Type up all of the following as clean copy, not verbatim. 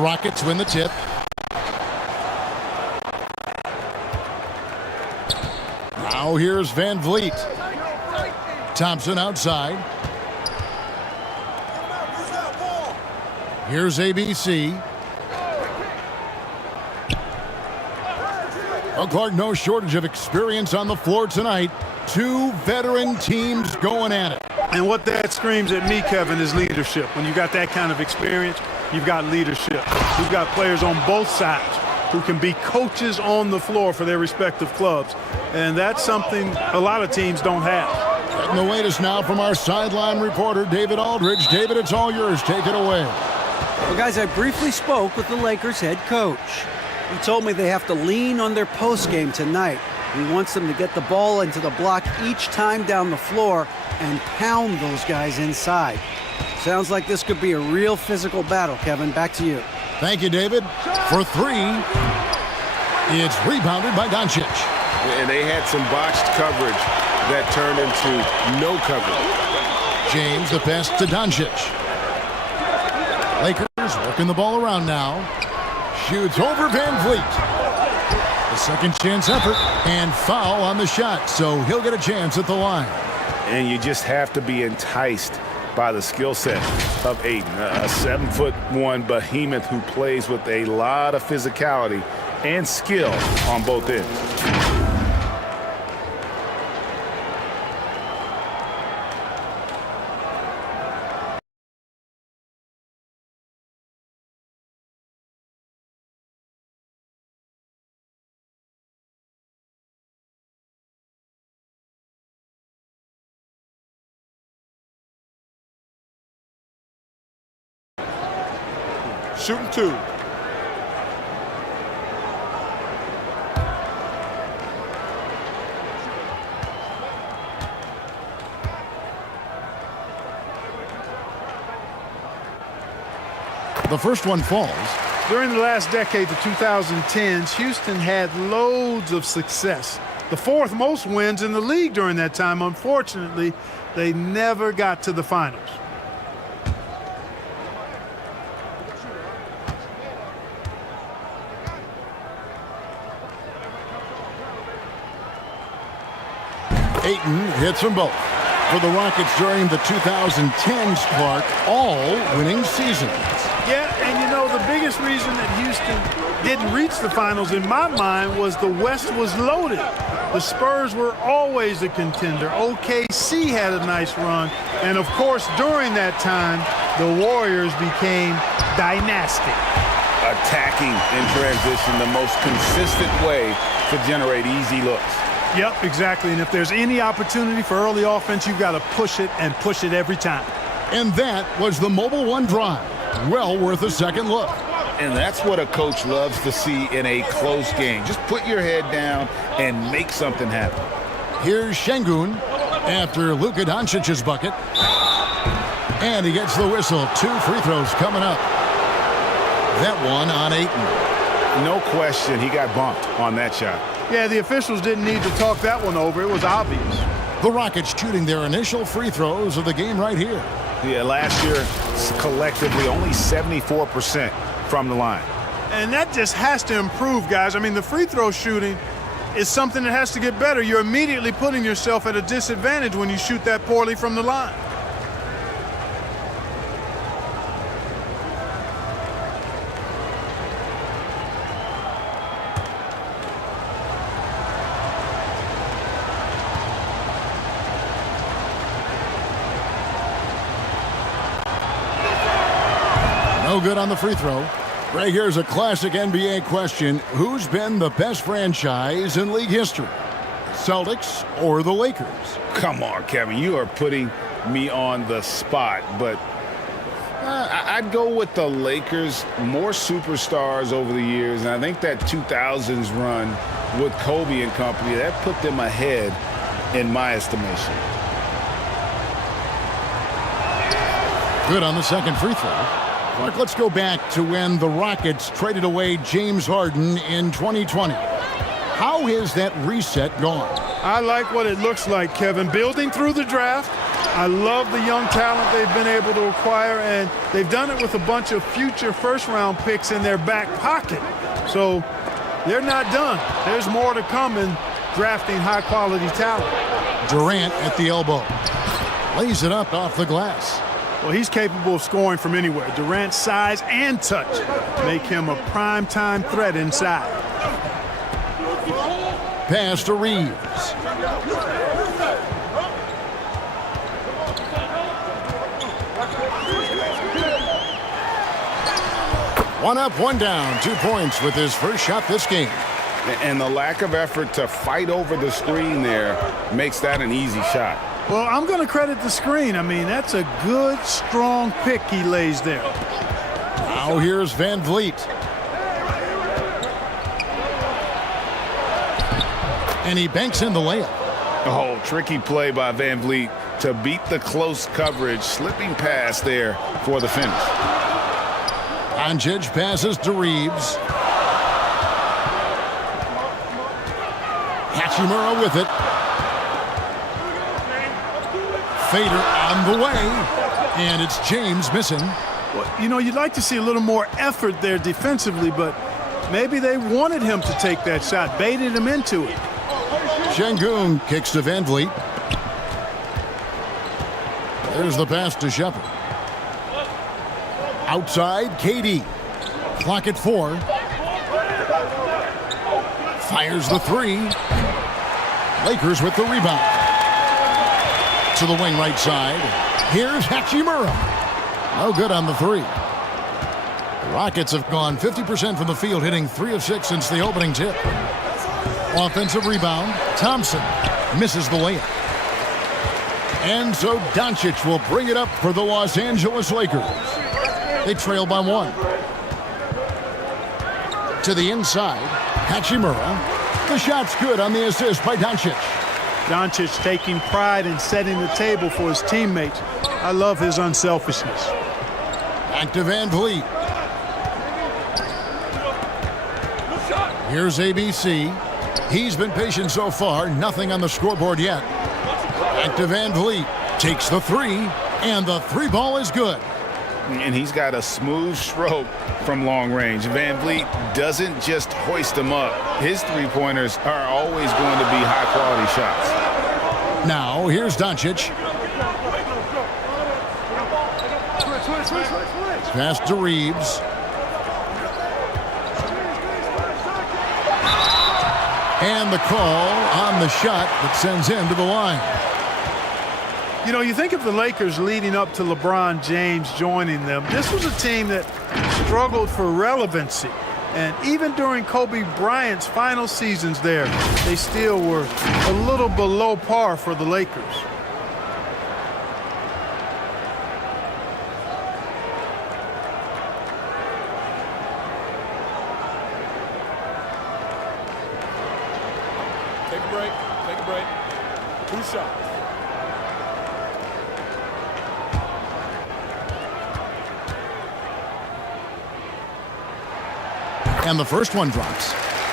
the Rockets win the tip. Now here's Van Vliet. Thompson outside. Here's ABC. Clark, no shortage of experience on the floor tonight. Two veteran teams going at it. And what that screams at me, Kevin, is leadership. When you got that kind of experience, you've got leadership. You've got players on both sides who can be coaches on the floor for their respective clubs. And that's something a lot of teams don't have. Getting the latest now from our sideline reporter, David Aldridge. David, it's all yours. Take it away. Well, guys, I briefly spoke with the Lakers head coach. He told me they have to lean on their postgame tonight. He wants them to get the ball into the block each time down the floor and pound those guys inside. Sounds like this could be a real physical battle, Kevin. Back to you. Thank you, David. For three, it's rebounded by Doncic. And they had some botched coverage that turned into no coverage. James, the pass to Doncic. Lakers working the ball around now. Shoots over Van Vliet. The second chance effort and foul on the shot, so he'll get a chance at the line. And you just have to be enticed by the skill set of Ayton, a 7'1" behemoth who plays with a lot of physicality and skill on both ends. Shooting two. The first one falls. During the last decade, the 2010s, Houston had loads of success. The fourth most wins in the league during that time. Unfortunately, they never got to the finals. Ayton hits them both. For the Rockets during the 2010s, Clark, all winning seasons. Yeah, and you know, the biggest reason that Houston didn't reach the finals, in my mind, was the West was loaded. The Spurs were always a contender. OKC had a nice run. And, of course, during that time, the Warriors became dynastic. Attacking in transition, the most consistent way to generate easy looks. Yep, exactly. And if there's any opportunity for early offense, you've got to push it and push it every time. And that was the Mobile One drive. Well worth a second look. And that's what a coach loves to see in a close game. Just put your head down and make something happen. Here's Şengün after Luka Doncic's bucket. And he gets the whistle. 2 free throws coming up. That one on Ayton. No question he got bumped on that shot. Yeah, the officials didn't need to talk that one over. It was obvious. The Rockets shooting their initial free throws of the game right here. Yeah, last year, collectively, only 74% from the line. And that just has to improve, guys. I mean, the free throw shooting is something that has to get better. You're immediately putting yourself at a disadvantage when you shoot that poorly from the line. No good on the free throw. Right, here's a classic NBA question. Who's been the best franchise in league history? Celtics or the Lakers? Come on, Kevin. You are putting me on the spot, but I'd go with the Lakers. More superstars over the years, and I think that 2000s run with Kobe and company, that put them ahead in my estimation. Good on the second free throw. Mark, let's go back to when the Rockets traded away James Harden in 2020. How has that reset gone? I like what it looks like, Kevin. Building through the draft, I love the young talent they've been able to acquire, and they've done it with a bunch of future first-round picks in their back pocket. So they're not done. There's more to come in drafting high-quality talent. Durant at the elbow. Lays it up off the glass. Well, he's capable of scoring from anywhere. Durant's size and touch make him a prime-time threat inside. Pass to Reeves. One up, one down. 2 points with his first shot this game. And the lack of effort to fight over the screen there makes that an easy shot. Well, I'm going to credit the screen. I mean, that's a good, strong pick he lays there. Now here's Van Vliet. And he banks in the layup. Oh, tricky play by Van Vliet to beat the close coverage, slipping past there for the finish. Doncic passes to Reeves. Hachimura with it. Fader on the way. And it's James missing. Well, you know, you'd like to see a little more effort there defensively, but maybe they wanted him to take that shot, baited him into it. Şengün kicks to Van Vliet. There's the pass to Shepard. Outside, KD. Clock at 4. Fires the 3. Lakers with the rebound. To the wing right side. Here's Hachimura. No good on the 3. The Rockets have gone 50% from the field, hitting 3 of 6 since the opening tip. Offensive rebound. Thompson misses the layup. And so Doncic will bring it up for the Los Angeles Lakers. They trail by 1. To the inside, Hachimura. The shot's good on the assist by Doncic. Doncic taking pride in setting the table for his teammates. I love his unselfishness. Back to Van Vliet. Here's ABC. He's been patient so far. Nothing on the scoreboard yet. Back to Van Vliet. Takes the 3, and the 3 ball is good. And he's got a smooth stroke from long range. Van Vliet doesn't just hoist them up. His three-pointers are always going to be high-quality shots. Now, here's Doncic. Pass to Reeves. And the call on the shot that sends him to the line. You know, you think of the Lakers leading up to LeBron James joining them. This was a team that struggled for relevancy. And even during Kobe Bryant's final seasons there, they still were a little below par for the Lakers. Take a break. Take a break. 2 shots. And the first one drops.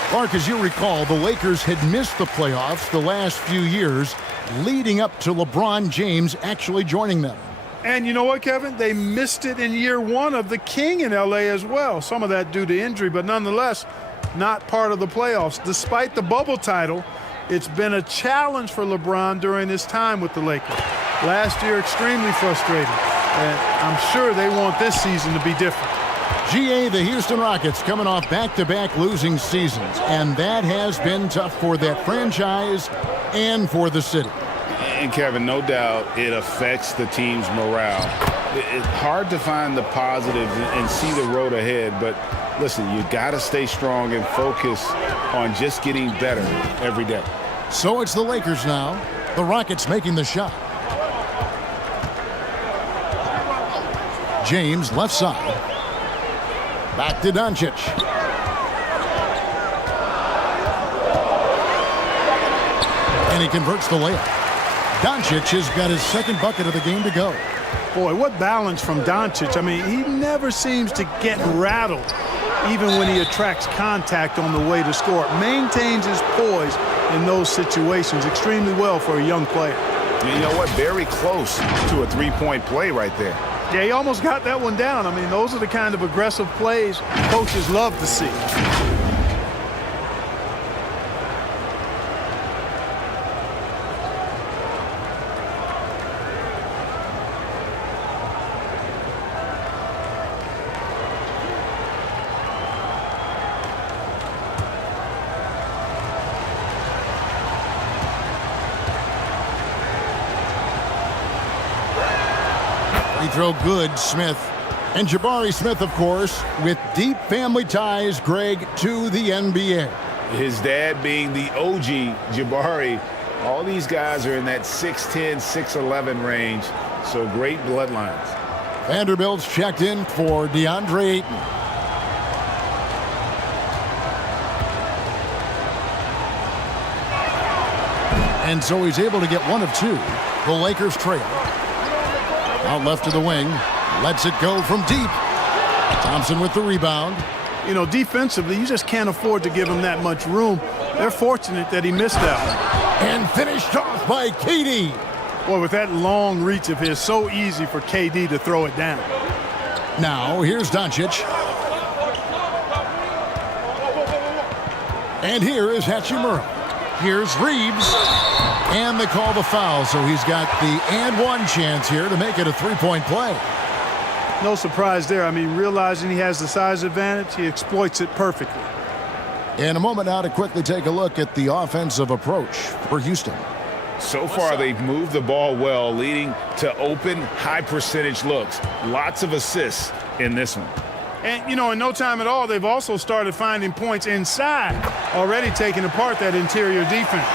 Clark, as you recall, the Lakers had missed the playoffs the last few years leading up to LeBron James actually joining them. And you know what, Kevin? They missed it in year 1 of the King in L.A. as well. Some of that due to injury, but nonetheless, not part of the playoffs. Despite the bubble title, it's been a challenge for LeBron during his time with the Lakers. Last year, extremely frustrating. And I'm sure they want this season to be different. GA, the Houston Rockets coming off back-to-back losing seasons, and that has been tough for that franchise and for the city. And Kevin, no doubt it affects the team's morale. It's hard to find the positives and see the road ahead, but listen, you got to stay strong and focus on just getting better every day. So it's the Lakers now. The Rockets making the shot. James left side. Back to Doncic. And he converts the layup. Doncic has got his second bucket of the game to go. Boy, what balance from Doncic. I mean, he never seems to get rattled, even when he attracts contact on the way to score. Maintains his poise in those situations extremely well for a young player. And you know what? Very close to a three-point play right there. Yeah, he almost got that one down. I mean, those are the kind of aggressive plays coaches love to see. Free throw good, Smith. And Jabari Smith, of course, with deep family ties, Greg, to the NBA. His dad being the OG Jabari. All these guys are in that 6'10", 6'11" range, so great bloodlines. Vanderbilt's checked in for DeAndre Ayton. And so he's able to get one of two. The Lakers trail. Out left to the wing. Lets it go from deep. Thompson with the rebound. You know, defensively, you just can't afford to give him that much room. They're fortunate that he missed that one. And finished off by KD. Boy, with that long reach of his, so easy for KD to throw it down. Now, here's Doncic. And here is Hachimura. Here's Reeves. And they call the foul, so he's got the and one chance here to make it a three-point play. No surprise there. I mean, realizing he has the size advantage, he exploits it perfectly. In a moment now to quickly take a look at the offensive approach for Houston. So far, they've moved the ball well, leading to open, high-percentage looks. Lots of assists in this one. And, you know, in no time at all, they've also started finding points inside, already taking apart that interior defense.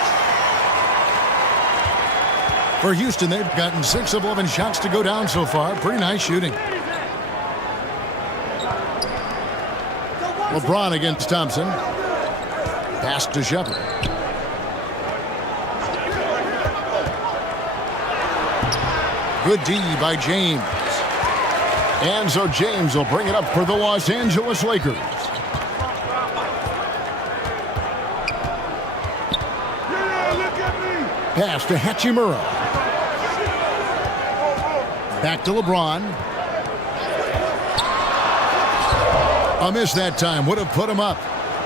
For Houston, they've gotten 6 of 11 shots to go down so far. Pretty nice shooting. LeBron against Thompson. Pass to Shepard. Good D by James. And so James will bring it up for the Los Angeles Lakers. Pass to Hachimura. Back to LeBron. A miss that time. Would have put him up.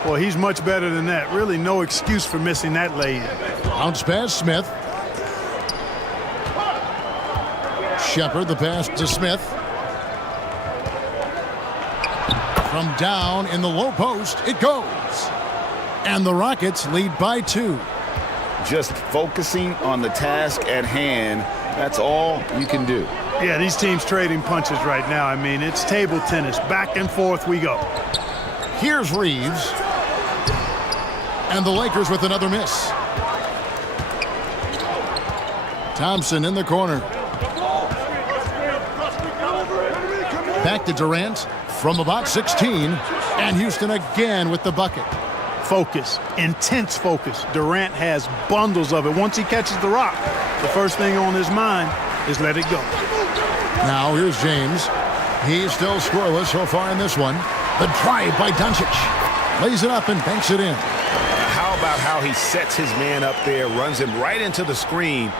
Well, he's much better than that. Really no excuse for missing that lay-in. Bounce pass, Smith. Shepard, the pass to Smith. From down in the low post, it goes. And the Rockets lead by 2. Just focusing on the task at hand, that's all you can do. Yeah, these teams trading punches right now. I mean, it's table tennis. Back and forth we go. Here's Reeves. And the Lakers with another miss. Thompson in the corner. Back to Durant from about 16. And Houston again with the bucket. Focus, intense focus. Durant has bundles of it. Once he catches the rock, the first thing on his mind is let it go. Now here's James. He's still scoreless so far in this one. The drive by Doncic. Lays it up and banks it in. How about how he sets his man up there, runs him right into the screen,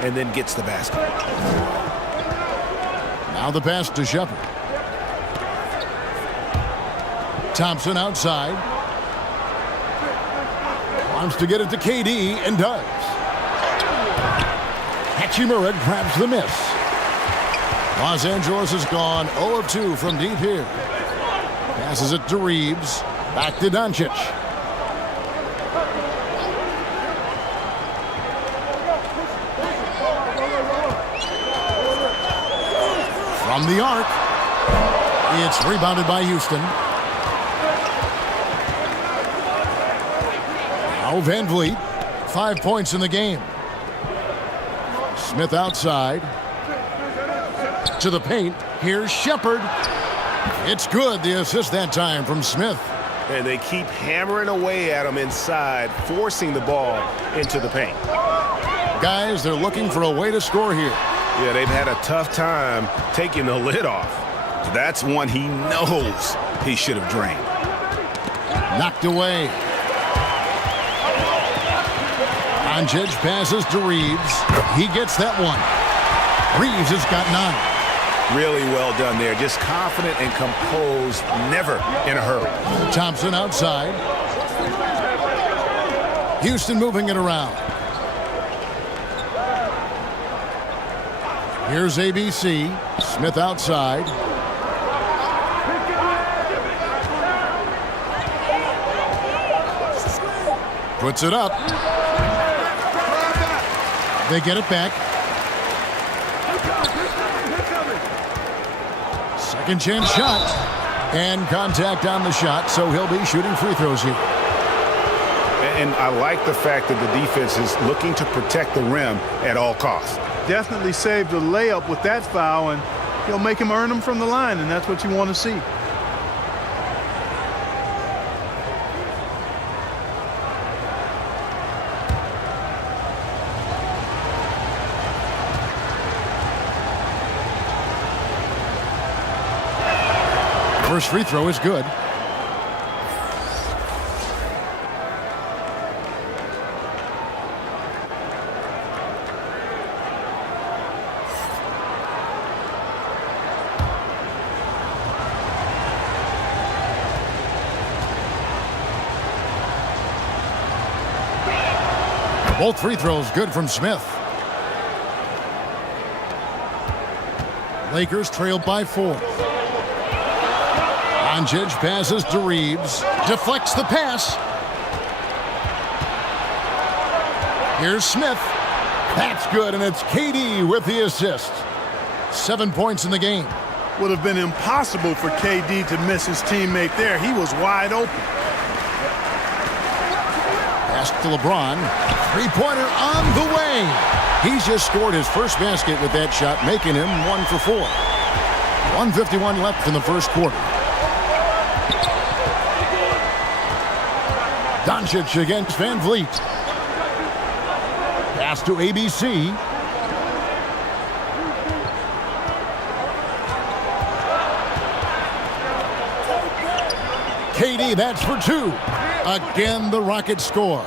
and then gets the basket. Now the pass to Shepard. Thompson outside. Wants to get it to KD and does. Hachimura grabs the miss. Los Angeles has gone 0 of 2 from deep here. Passes it to Reeves. Back to Doncic. From the arc. It's rebounded by Houston. Now Van Vliet. 5 points in the game. Smith outside. To the paint. Here's Shepard. It's good. The assist that time from Smith. And they keep hammering away at him inside, forcing the ball into the paint. Guys, they're looking for a way to score here. Yeah, they've had a tough time taking the lid off. That's one he knows he should have drained. Knocked away. Doncic passes to Reeves. He gets that one. Reeves has got 9. Really well done there. Just confident and composed, never in a hurry. Thompson outside. Houston moving it around. Here's ABC. Smith outside. Puts it up. They get it back. Second chance shot. And contact on the shot, so he'll be shooting free throws here. And I like the fact that the defense is looking to protect the rim at all costs. Definitely saved the layup with that foul, and he'll make him earn them from the line, and that's what you want to see. First free throw is good. Both free throws good from Smith. Lakers trail by 4. Doncic passes to Reeves. Deflects the pass. Here's Smith. That's good, and it's KD with the assist. 7 points in the game. Would have been impossible for KD to miss his teammate there. He was wide open. Pass to LeBron. Three-pointer on the way. He's just scored his first basket with that shot, making him 1 for 4. 1:51 left in the first quarter. Doncic against Van Vliet. Pass to ABC. KD, that's for 2. Again, the Rockets score.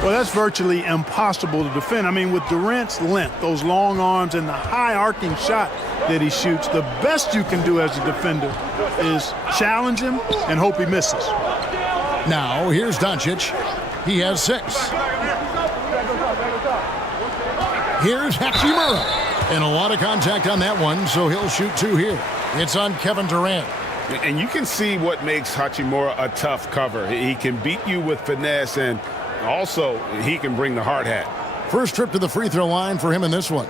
Well, that's virtually impossible to defend. I mean, with Durant's length, those long arms, and the high arcing shot that he shoots, the best you can do as a defender is challenge him and hope he misses. Now, here's Doncic. He has 6. Here's Hachimura. And a lot of contact on that one, so he'll shoot 2 here. It's on Kevin Durant. And you can see what makes Hachimura a tough cover. He can beat you with finesse, and also he can bring the hard hat. First trip to the free throw line for him in this one.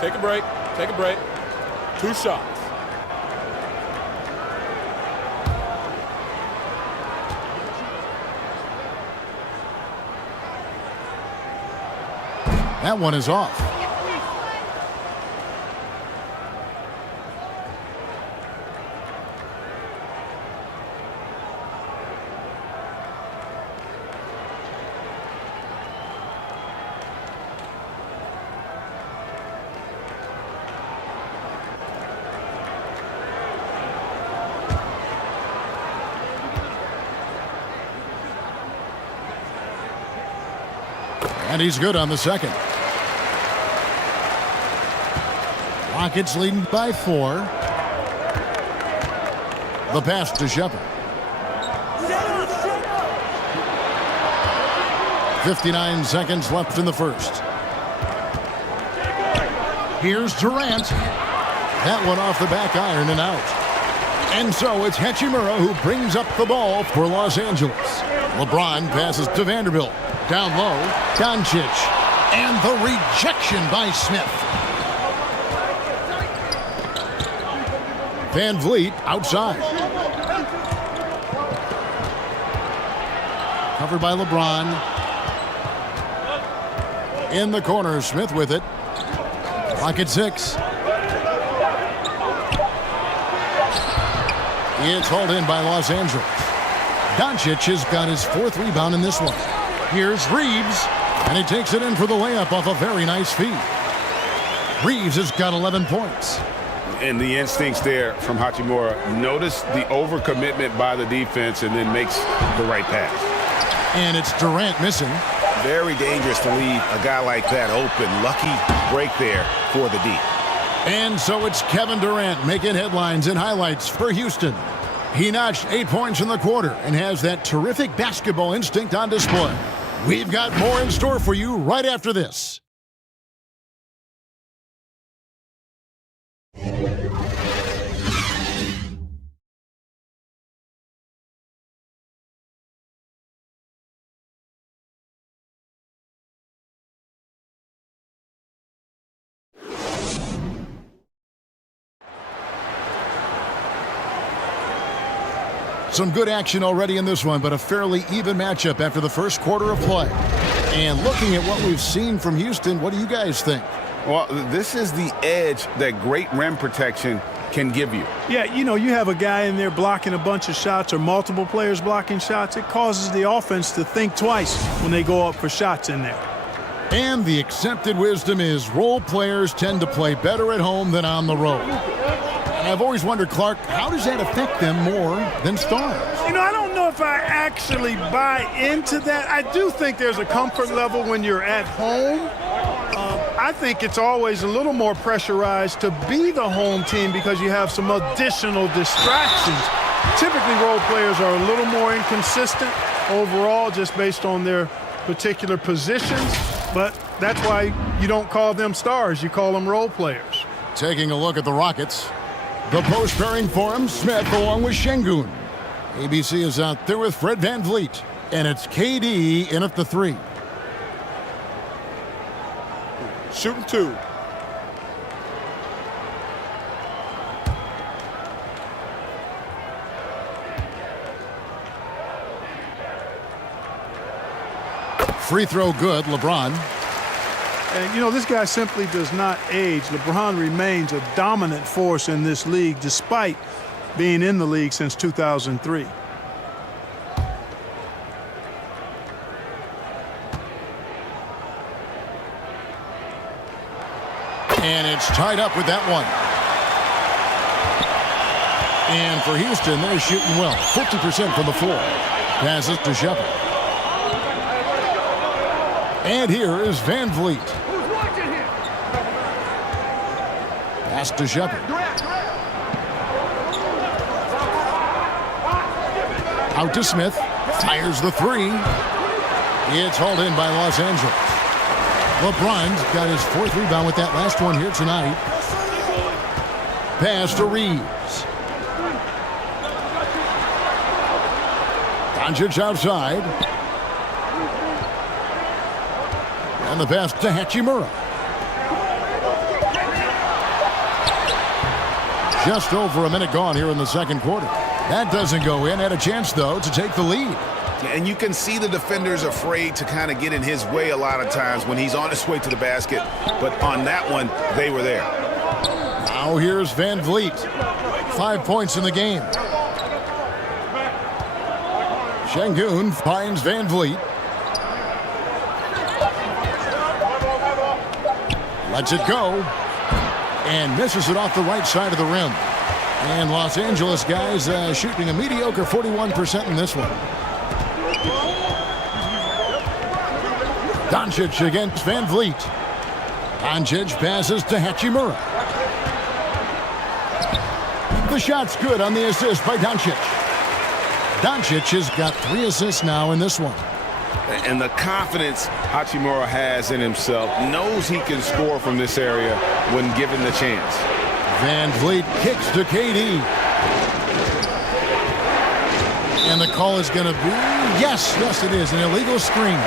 Take a break. Take a break. 2 shots. That one is off. And he's good on the second. Rockets leading by 4. The pass to Shepard. 59 seconds left in the first. Here's Durant. That one off the back iron and out. And so it's Hachimura who brings up the ball for Los Angeles. LeBron passes to Vanderbilt. Down low, Doncic. And the rejection by Smith. Van Vliet outside. Covered by LeBron. In the corner, Smith with it. Clock at 6. It's hauled in by Los Angeles. Doncic has got his 4th rebound in this one. Here's Reeves, and he takes it in for the layup off a very nice feed. Reeves has got 11 points. And the instincts there from Hachimura. Notice the overcommitment by the defense and then makes the right pass. And it's Durant missing. Very dangerous to leave a guy like that open. Lucky break there for the D. And so it's Kevin Durant making headlines and highlights for Houston. He notched 8 points in the quarter and has that terrific basketball instinct on display. We've got more in store for you right after this. Some good action already in this one, but a fairly even matchup after the first quarter of play. And looking at what we've seen from Houston, what do you guys think? Well, this is the edge that great rim protection can give you. Yeah, you know, you have a guy in there blocking a bunch of shots or multiple players blocking shots. It causes the offense to think twice when they go up for shots in there. And the accepted wisdom is role players tend to play better at home than on the road. And I've always wondered, Clark, how does that affect them more than stars? You know, I don't know if I actually buy into that. I do think there's a comfort level when you're at home. I think it's always a little more pressurized to be the home team because you have some additional distractions. Typically, role players are a little more inconsistent overall just based on their particular positions, but that's why you don't call them stars. You call them role players. Taking a look at the Rockets. The post pairing for him, Smith along with Şengün. ABC is out there with Fred VanVleet, and it's KD in at the 3. Shooting 2. Free throw good, LeBron. And, you know, this guy simply does not age. LeBron remains a dominant force in this league despite being in the league since 2003. And it's tied up with that one. And for Houston, they're shooting well. 50% from the floor. Passes to Shepard. And here is VanVleet. Pass to Shepard. Out to Smith. Fires the 3. It's hauled in by Los Angeles. LeBron's got his 4th rebound with that last one here tonight. Pass to Reeves. Doncic outside. And the pass to Hachimura. Just over a minute gone here in the second quarter. That doesn't go in. Had a chance, though, to take the lead. And you can see the defenders afraid to kind of get in his way a lot of times when he's on his way to the basket. But on that one, they were there. Now here's VanVleet. 5 points in the game. Şengün finds VanVleet. Lets it go. And misses it off the right side of the rim. And Los Angeles guys shooting a mediocre 41% in this one. Doncic against VanVleet. Doncic passes to Hachimura. The shot's good on the assist by Doncic. Doncic has got 3 assists now in this one. And the confidence Hachimura has in himself, knows he can score from this area when given the chance. VanVleet kicks to KD. And the call is going to be, yes, it is, an illegal screen.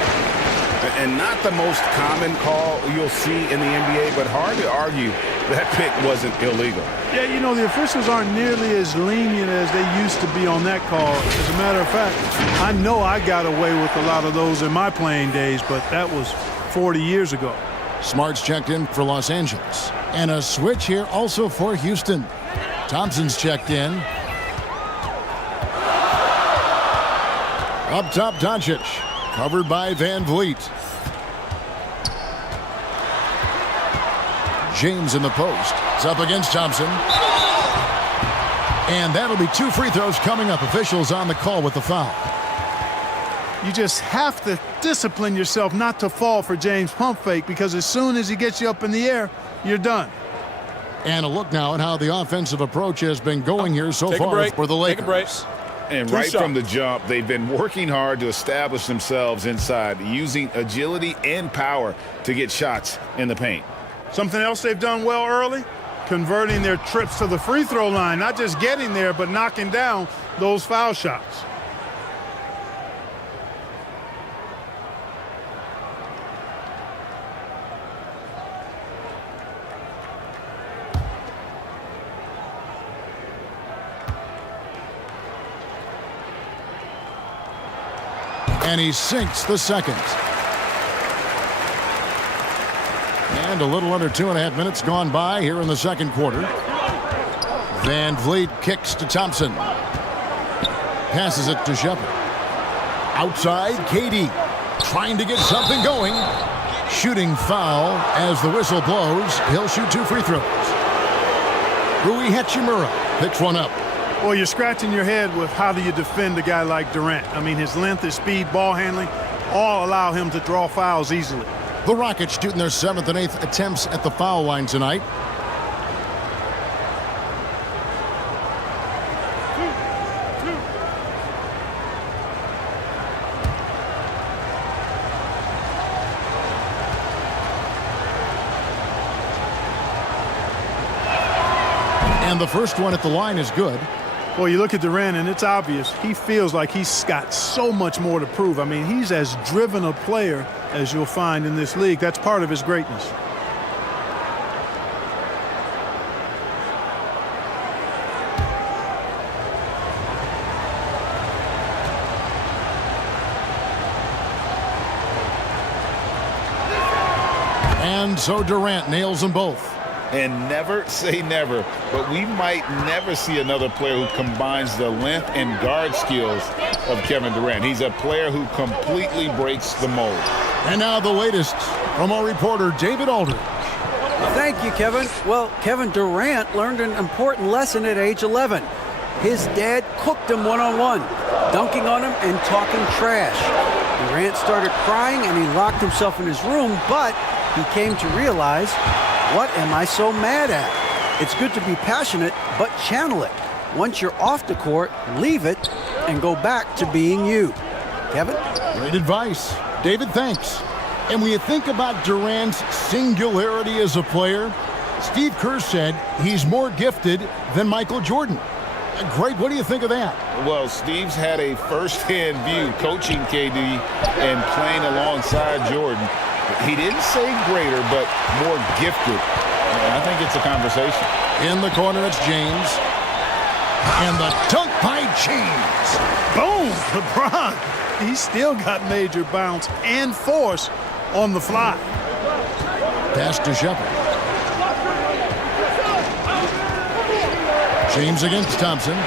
And not the most common call you'll see in the NBA, but hard to argue that pick wasn't illegal. Yeah, you know, the officials aren't nearly as lenient as they used to be on that call. As a matter of fact, I know I got away with a lot of those in my playing days, but that was 40 years ago. Smart's checked in for Los Angeles. And a switch here also for Houston. Thompson's checked in. Up top, Doncic. Covered by VanVleet. James in the post. It's up against Thompson. And that'll be 2 free throws coming up. Officials on the call with the foul. You just have to discipline yourself not to fall for James' pump fake, because as soon as he gets you up in the air, you're done. And a look now at how the offensive approach has been going here so far for the Lakers. Take a break. And right from the jump, they've been working hard to establish themselves inside, using agility and power to get shots in the paint. Something else they've done well early, converting their trips to the free throw line, not just getting there, but knocking down those foul shots. And he sinks the second. And a little under 2.5 minutes gone by here in the second quarter. Van Vliet kicks to Thompson. Passes it to Shepard. Outside, KD trying to get something going. Shooting foul as the whistle blows. He'll shoot 2 free throws. Rui Hachimura picks one up. Well, you're scratching your head with how do you defend a guy like Durant. I mean, his length, his speed, ball handling, all allow him to draw fouls easily. The Rockets shooting their 7th and 8th attempts at the foul line tonight. And the first one at the line is good. Well, you look at Durant, and it's obvious. He feels like he's got so much more to prove. I mean, he's as driven a player as you'll find in this league. That's part of his greatness. And so Durant nails them both. And never say never, but we might never see another player who combines the length and guard skills of Kevin Durant. He's a player who completely breaks the mold. And now the latest from our reporter, David Aldridge. Thank you, Kevin. Well, Kevin Durant learned an important lesson at age 11. His dad cooked him one-on-one, dunking on him and talking trash. Durant started crying and he locked himself in his room, but he came to realize, what am I so mad at? It's good to be passionate, but channel it. Once you're off the court, leave it and go back to being you. Kevin? Great advice. David, thanks. And when you think about Durant's singularity as a player, Steve Kerr said he's more gifted than Michael Jordan. Greg, what do you think of that? Well, Steve's had a first-hand view coaching KD and playing alongside Jordan. He didn't say greater, but more gifted. I think it's a conversation. In the corner, it's James. And the dunk by James. Boom! LeBron. He's still got major bounce and force on the fly. Pass to Shepard. James against Thompson.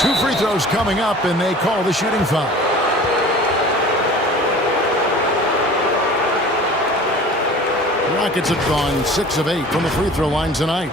2 free throws coming up, and they call the shooting foul. Rockets have gone 6 of 8 from the free throw line tonight.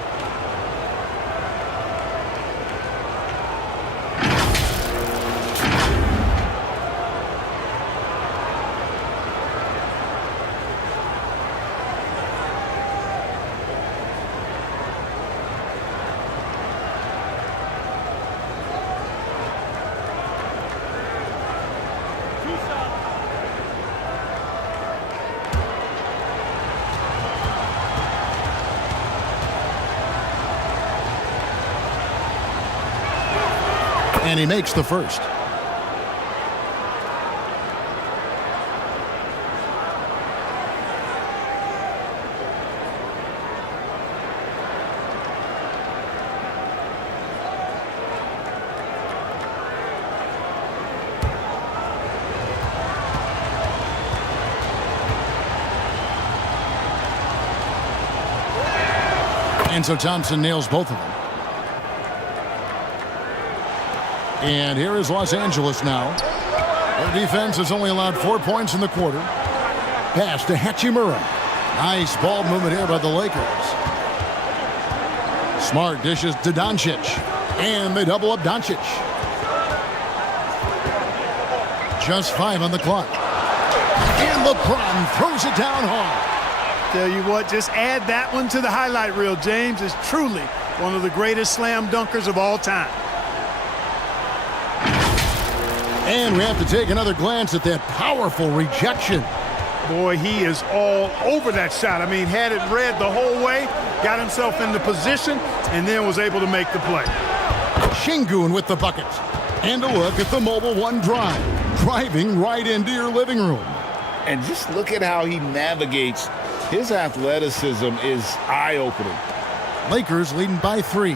And he makes the first. And so Thompson nails both of them. And here is Los Angeles now. Their defense has only allowed 4 points in the quarter. Pass to Hachimura. Nice ball movement here by the Lakers. Smart dishes to Doncic. And they double up Doncic. Just 5 on the clock. And LeBron throws it down hard. Tell you what, just add that one to the highlight reel. James is truly one of the greatest slam dunkers of all time. And we have to take another glance at that powerful rejection. Boy, he is all over that shot. I mean, had it read the whole way, got himself into position, and then was able to make the play. Şengün with the bucket. And a look at the Mobile One drive. Driving right into your living room. And just look at how he navigates. His athleticism is eye-opening. Lakers leading by 3.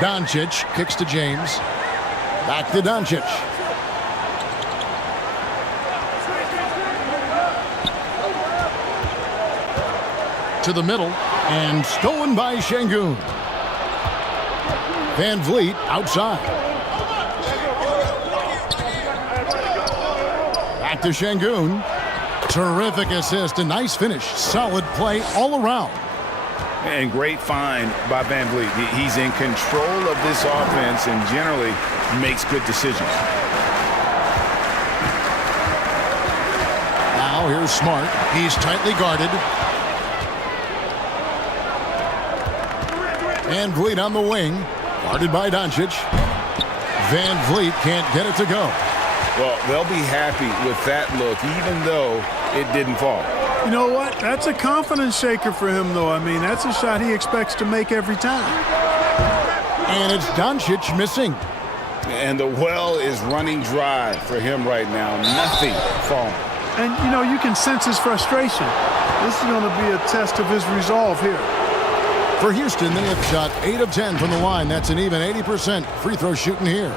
Doncic kicks to James. Back to Doncic. To the middle. And stolen by Şengün. Van Vliet outside. Back to Şengün. Terrific assist. A nice finish. Solid play all around. And great find by Van Vliet. He's in control of this offense and generally makes good decisions. Now here's Smart. He's tightly guarded. Van Vliet on the wing. Guarded by Doncic. Van Vliet can't get it to go. Well, they'll be happy with that look, even though it didn't fall. You know what? That's a confidence shaker for him, though. I mean, that's a shot he expects to make every time. And it's Doncic missing. And the well is running dry for him right now. Nothing falling. And, you know, you can sense his frustration. This is going to be a test of his resolve here. For Houston, they have shot 8 of 10 from the line. That's an even 80% free throw shooting here.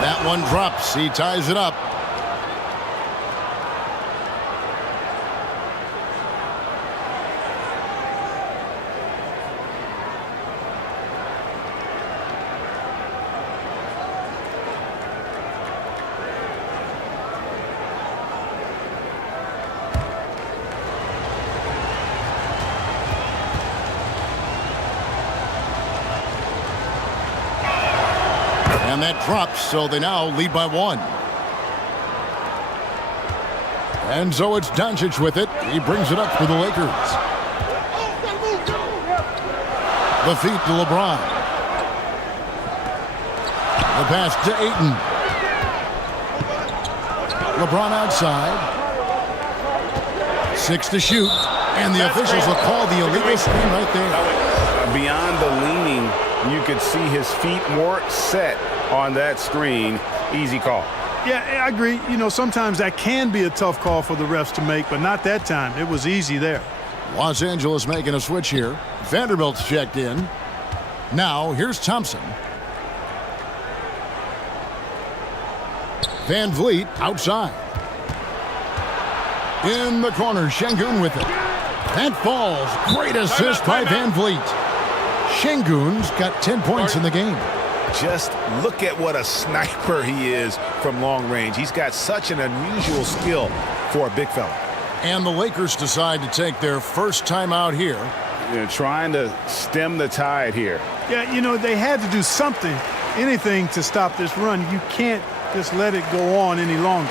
That one drops. He ties it up. And that drops, so they now lead by 1. And so it's Doncic with it. He brings it up for the Lakers. The feet to LeBron. The pass to Ayton. LeBron outside. 6 to shoot. And the officials will call the illegal screen right there. Beyond the leaning, you could see his feet more set on that screen. Easy call. Yeah, I agree. You know, sometimes that can be a tough call for the refs to make, but not that time. It was easy there. Los Angeles making a switch here. Vanderbilt's checked in. Now, here's Thompson. Van Vliet outside. In the corner, Şengün with it. That falls. Great assist by Van Vliet. Şengün's got 10 points in the game. Just look at what a sniper he is from long range. He's got such an unusual skill for a big fella. And the Lakers decide to take their first time out here. They're trying to stem the tide here. Yeah, you know, they had to do something, anything to stop this run. You can't just let it go on any longer.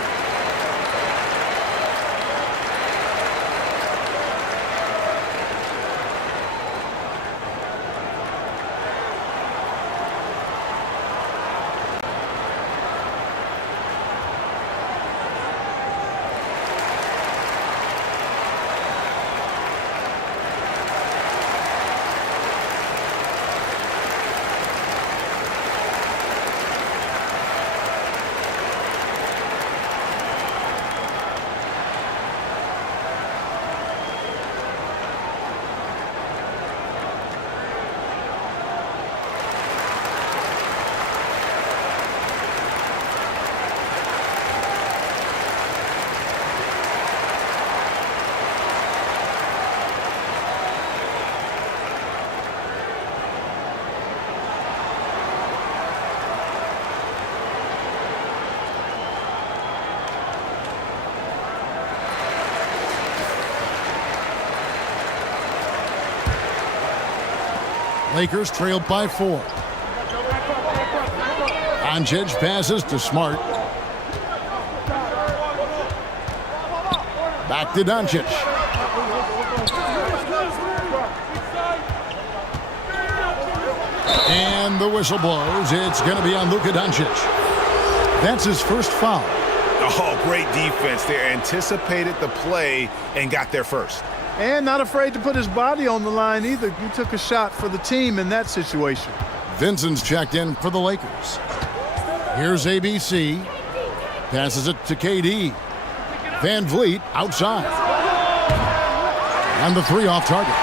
Lakers trail by 4. Doncic passes to Smart. Back to Doncic. And the whistle blows. It's going to be on Luka Doncic. That's his first foul. Oh, great defense there. Anticipated the play and got there first. And not afraid to put his body on the line either. He took a shot for the team in that situation. Vincent's checked in for the Lakers. Here's ABC. Passes it to KD. Van Vliet outside. And the 3 off target.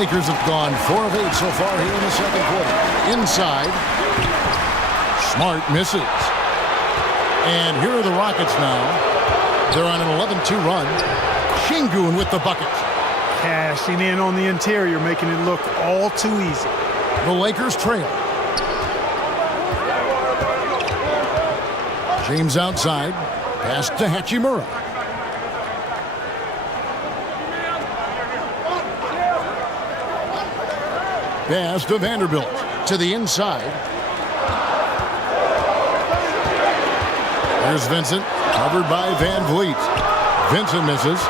Lakers have gone 4 of 8 so far here in the second quarter. Inside. Smart misses. And here are the Rockets now. They're on an 11-2 run. Şengün with the bucket. Cashing in on the interior, making it look all too easy. The Lakers trail. James outside. Pass to Hachimura. Pass to Vanderbilt. To the inside. There's Vincent. Covered by Van Vliet. Vincent misses.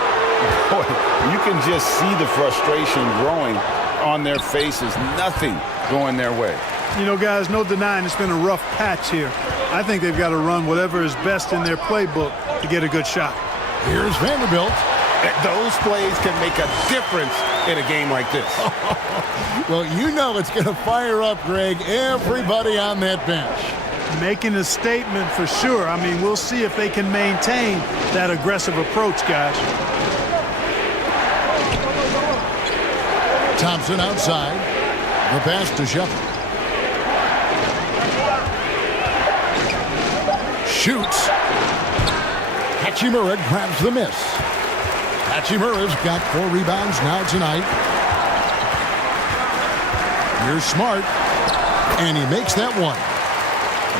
Boy, you can just see the frustration growing on their faces. Nothing going their way. You know, guys, no denying it's been a rough patch here. I think they've got to run whatever is best in their playbook to get a good shot. Here's Vanderbilt. Those plays can make a difference in a game like this. Well, you know it's going to fire up, Greg, everybody on that bench. Making a statement for sure. I mean, we'll see if they can maintain that aggressive approach, guys. Thompson outside. The pass to Shepherd. Shoots. Hachimura grabs the miss. Hachimura's got 4 rebounds now tonight. Here's Smart. And he makes that one.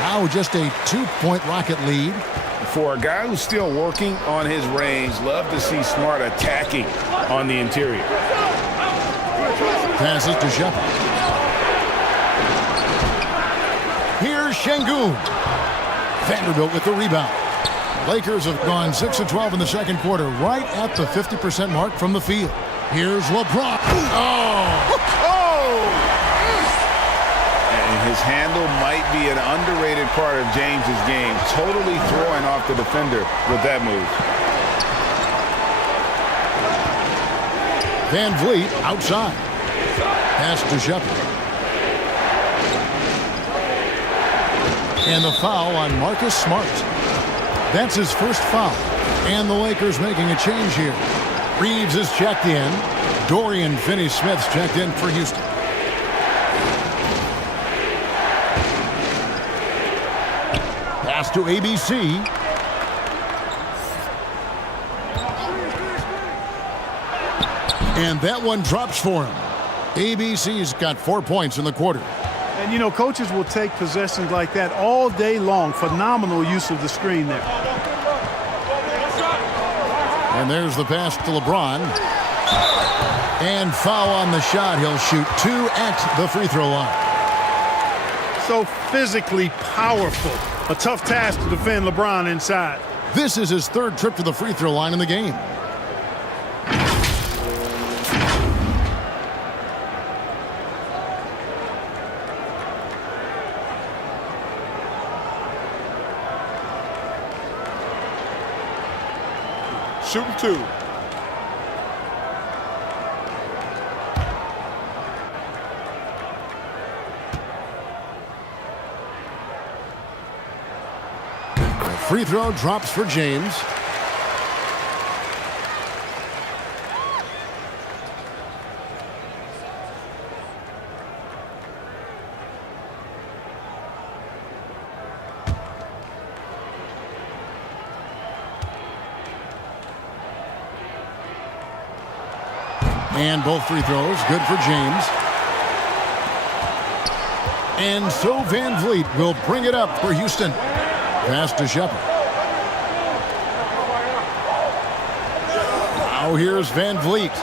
Now just a 2-point Rocket lead. For a guy who's still working on his range, love to see Smart attacking on the interior. Passes to Shepherd. Here's Şengün. Vanderbilt with the rebound. Lakers have gone 6 of 12 in the second quarter, right at the 50% mark from the field. Here's LeBron. And his handle might be an underrated part of James's game. Totally throwing off the defender with that move. Van Vliet outside. Pass to Shepherd. And the foul on Marcus Smart. That's his first foul. And the Lakers making a change here. Reeves is checked in. Dorian Finney-Smith's checked in for Houston. Pass to ABC. And that one drops for him. ABC's got 4 points in the quarter. And, you know, coaches will take possessions like that all day long. Phenomenal use of the screen there. And there's the pass to LeBron. And foul on the shot. He'll shoot 2 at the free throw line. So physically powerful. A tough task to defend LeBron inside. This is his 3rd trip to the free throw line in the game. Shooting 2. Free throw drops for James. And both free throws good for James. And so Van Vliet will bring it up for Houston. Pass to Shepherd. Now here's Van Vliet.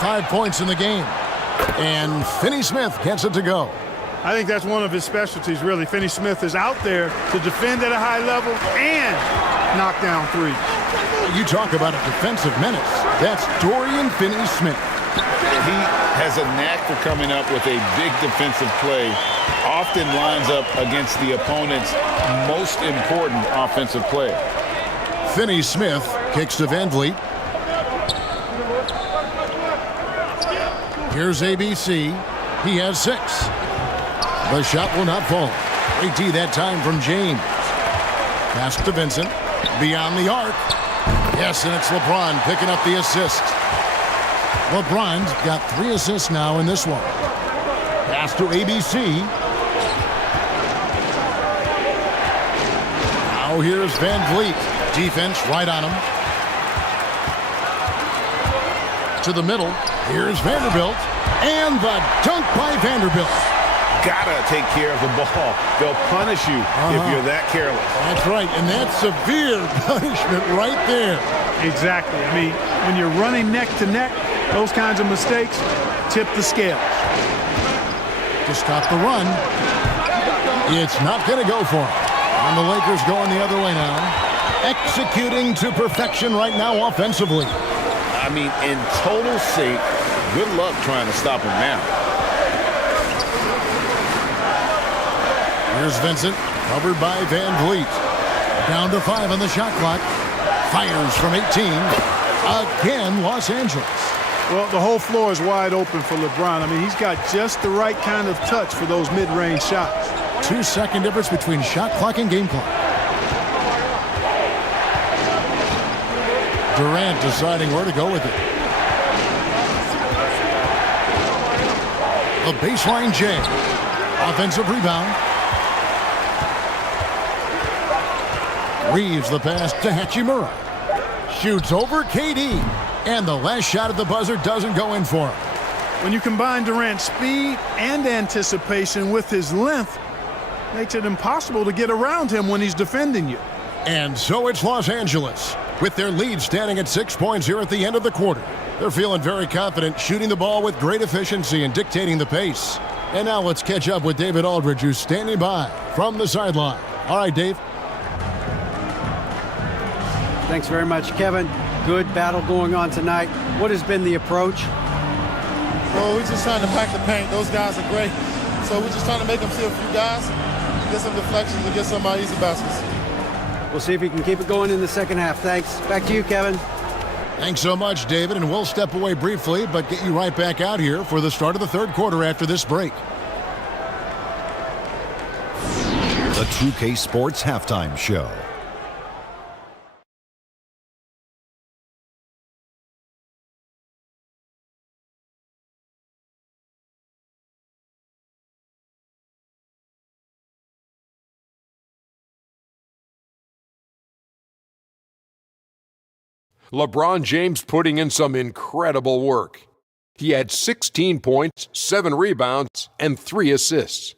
5 points in the game. And Finney Smith gets it to go. I think that's one of his specialties, really. Finney Smith is out there to defend at a high level and knock down threes. You talk about a defensive menace. That's Dorian Finney-Smith. He has a knack for coming up with a big defensive play. Often lines up against the opponent's most important offensive play. Finney-Smith kicks to Van Vliet. Here's ABC. He has 6. The shot will not fall. Great D that time from James. Pass to Vincent. Beyond the arc. Yes, and it's LeBron picking up the assist. LeBron's got 3 assists now in this one. Pass to ABC. Now here's Van Vliet. Defense right on him. To the middle. Here's Vanderbilt. And the dunk by Vanderbilt. Gotta take care of the ball. They'll punish you if you're that careless. That's right, and that's severe punishment right there. Exactly. I mean, when you're running neck to neck, those kinds of mistakes tip the scales. To stop the run. It's not going to go for him. And the Lakers going the other way now. Executing to perfection right now offensively. I mean, in total sync. Good luck trying to stop him now. Here's Vincent, covered by Van Vliet. Down to 5 on the shot clock. Fires from 18. Again, Los Angeles. Well, the whole floor is wide open for LeBron. I mean, he's got just the right kind of touch for those mid-range shots. 2-second difference between shot clock and game clock. Durant deciding where to go with it. A baseline J. Offensive rebound. Reeves the pass to Hachimura. Shoots over KD. And the last shot at the buzzer doesn't go in for him. When you combine Durant's speed and anticipation with his length, makes it impossible to get around him when he's defending you. And so it's Los Angeles, with their lead standing at 6 points here at the end of the quarter. They're feeling very confident, shooting the ball with great efficiency and dictating the pace. And now let's catch up with David Aldridge, who's standing by from the sideline. All right, Dave. Thanks very much, Kevin. Good battle going on tonight. What has been the approach? Well, we're just trying to pack the paint. Those guys are great. So we're just trying to make them see a few guys, get some deflections, and get some easy baskets. We'll see if he can keep it going in the second half. Thanks. Back to you, Kevin. Thanks so much, David, and we'll step away briefly, but get you right back out here for the start of the third quarter after this break. The 2K Sports Halftime Show. LeBron James putting in some incredible work. He had 16 points, 7 rebounds, and 3 assists.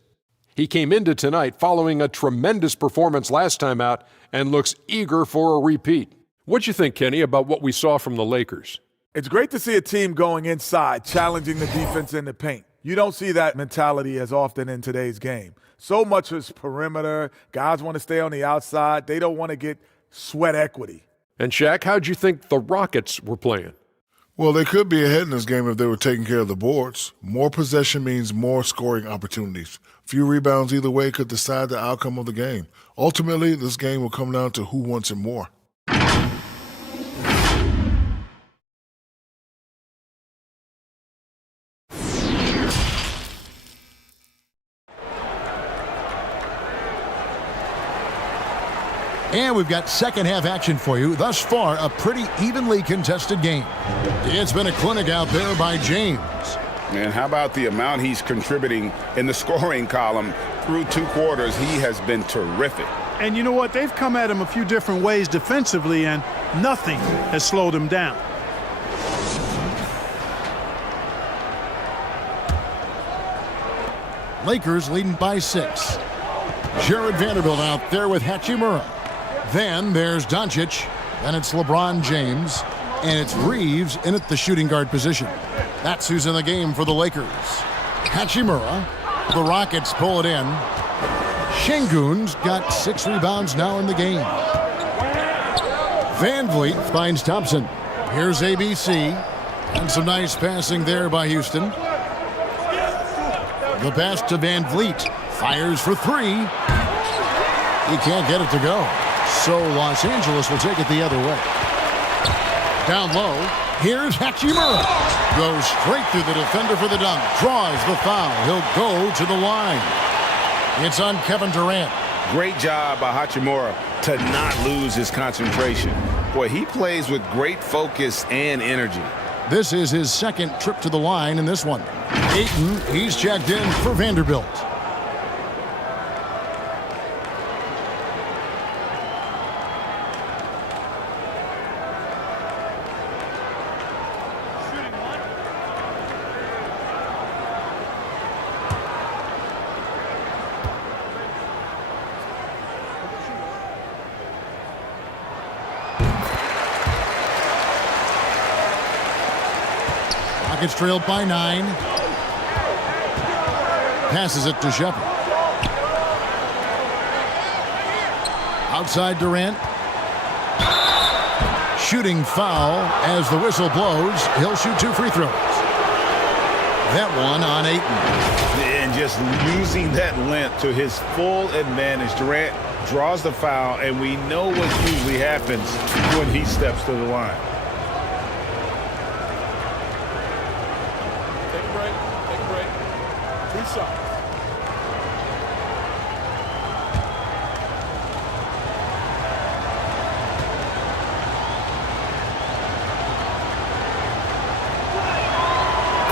He came into tonight following a tremendous performance last time out and looks eager for a repeat. What'd you think, Kenny, about what we saw from the Lakers? It's great to see a team going inside, challenging the defense in the paint. You don't see that mentality as often in today's game. So much is perimeter. Guys want to stay on the outside. They don't want to get sweat equity. And Shaq, how'd you think the Rockets were playing? Well, they could be ahead in this game if they were taking care of the boards. More possession means more scoring opportunities. Few rebounds either way could decide the outcome of the game. Ultimately, this game will come down to who wants it more. And we've got second half action for you. Thus far, a pretty evenly contested game. It's been a clinic out there by James. And how about the amount he's contributing in the scoring column through 2 quarters? He has been terrific. And you know what? They've come at him a few different ways defensively, and nothing has slowed him down. Lakers leading by 6. Jared Vanderbilt out there with Hachimura. Then there's Doncic. Then it's LeBron James. And it's Reeves in at the shooting guard position. That's who's in the game for the Lakers. Hachimura. The Rockets pull it in. Şengün's got 6 rebounds now in the game. Van Vliet finds Thompson. Here's ABC. And some nice passing there by Houston. The pass to Van Vliet. Fires for 3. He can't get it to go. So Los Angeles will take it the other way. Down low, here's Hachimura. Goes straight through the defender for the dunk. Draws the foul. He'll go to the line. It's on Kevin Durant. Great job by Hachimura to not lose his concentration. Boy, he plays with great focus and energy. This is his second trip to the line in this one. Ayton, he's checked in for Vanderbilt. Rockets trailed by 9. Passes it to Shepard. Outside Durant. Shooting foul as the whistle blows. He'll shoot 2 free throws. That one on Ayton. And just using that length to his full advantage. Durant draws the foul, and we know what usually happens when he steps to the line.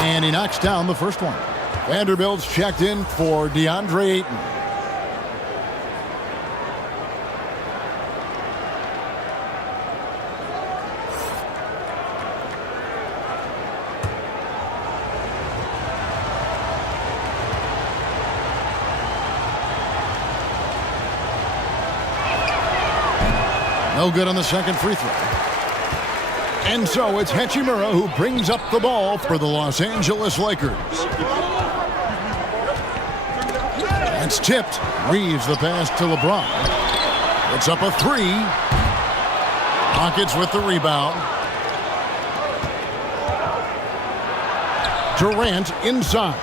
And he knocks down the first one. Vanderbilt's checked in for DeAndre Ayton. No good on the second free throw. And so it's Hachimura who brings up the ball for the Los Angeles Lakers. It's tipped. Reeves the pass to LeBron. It's up a 3. Rockets with the rebound. Durant inside.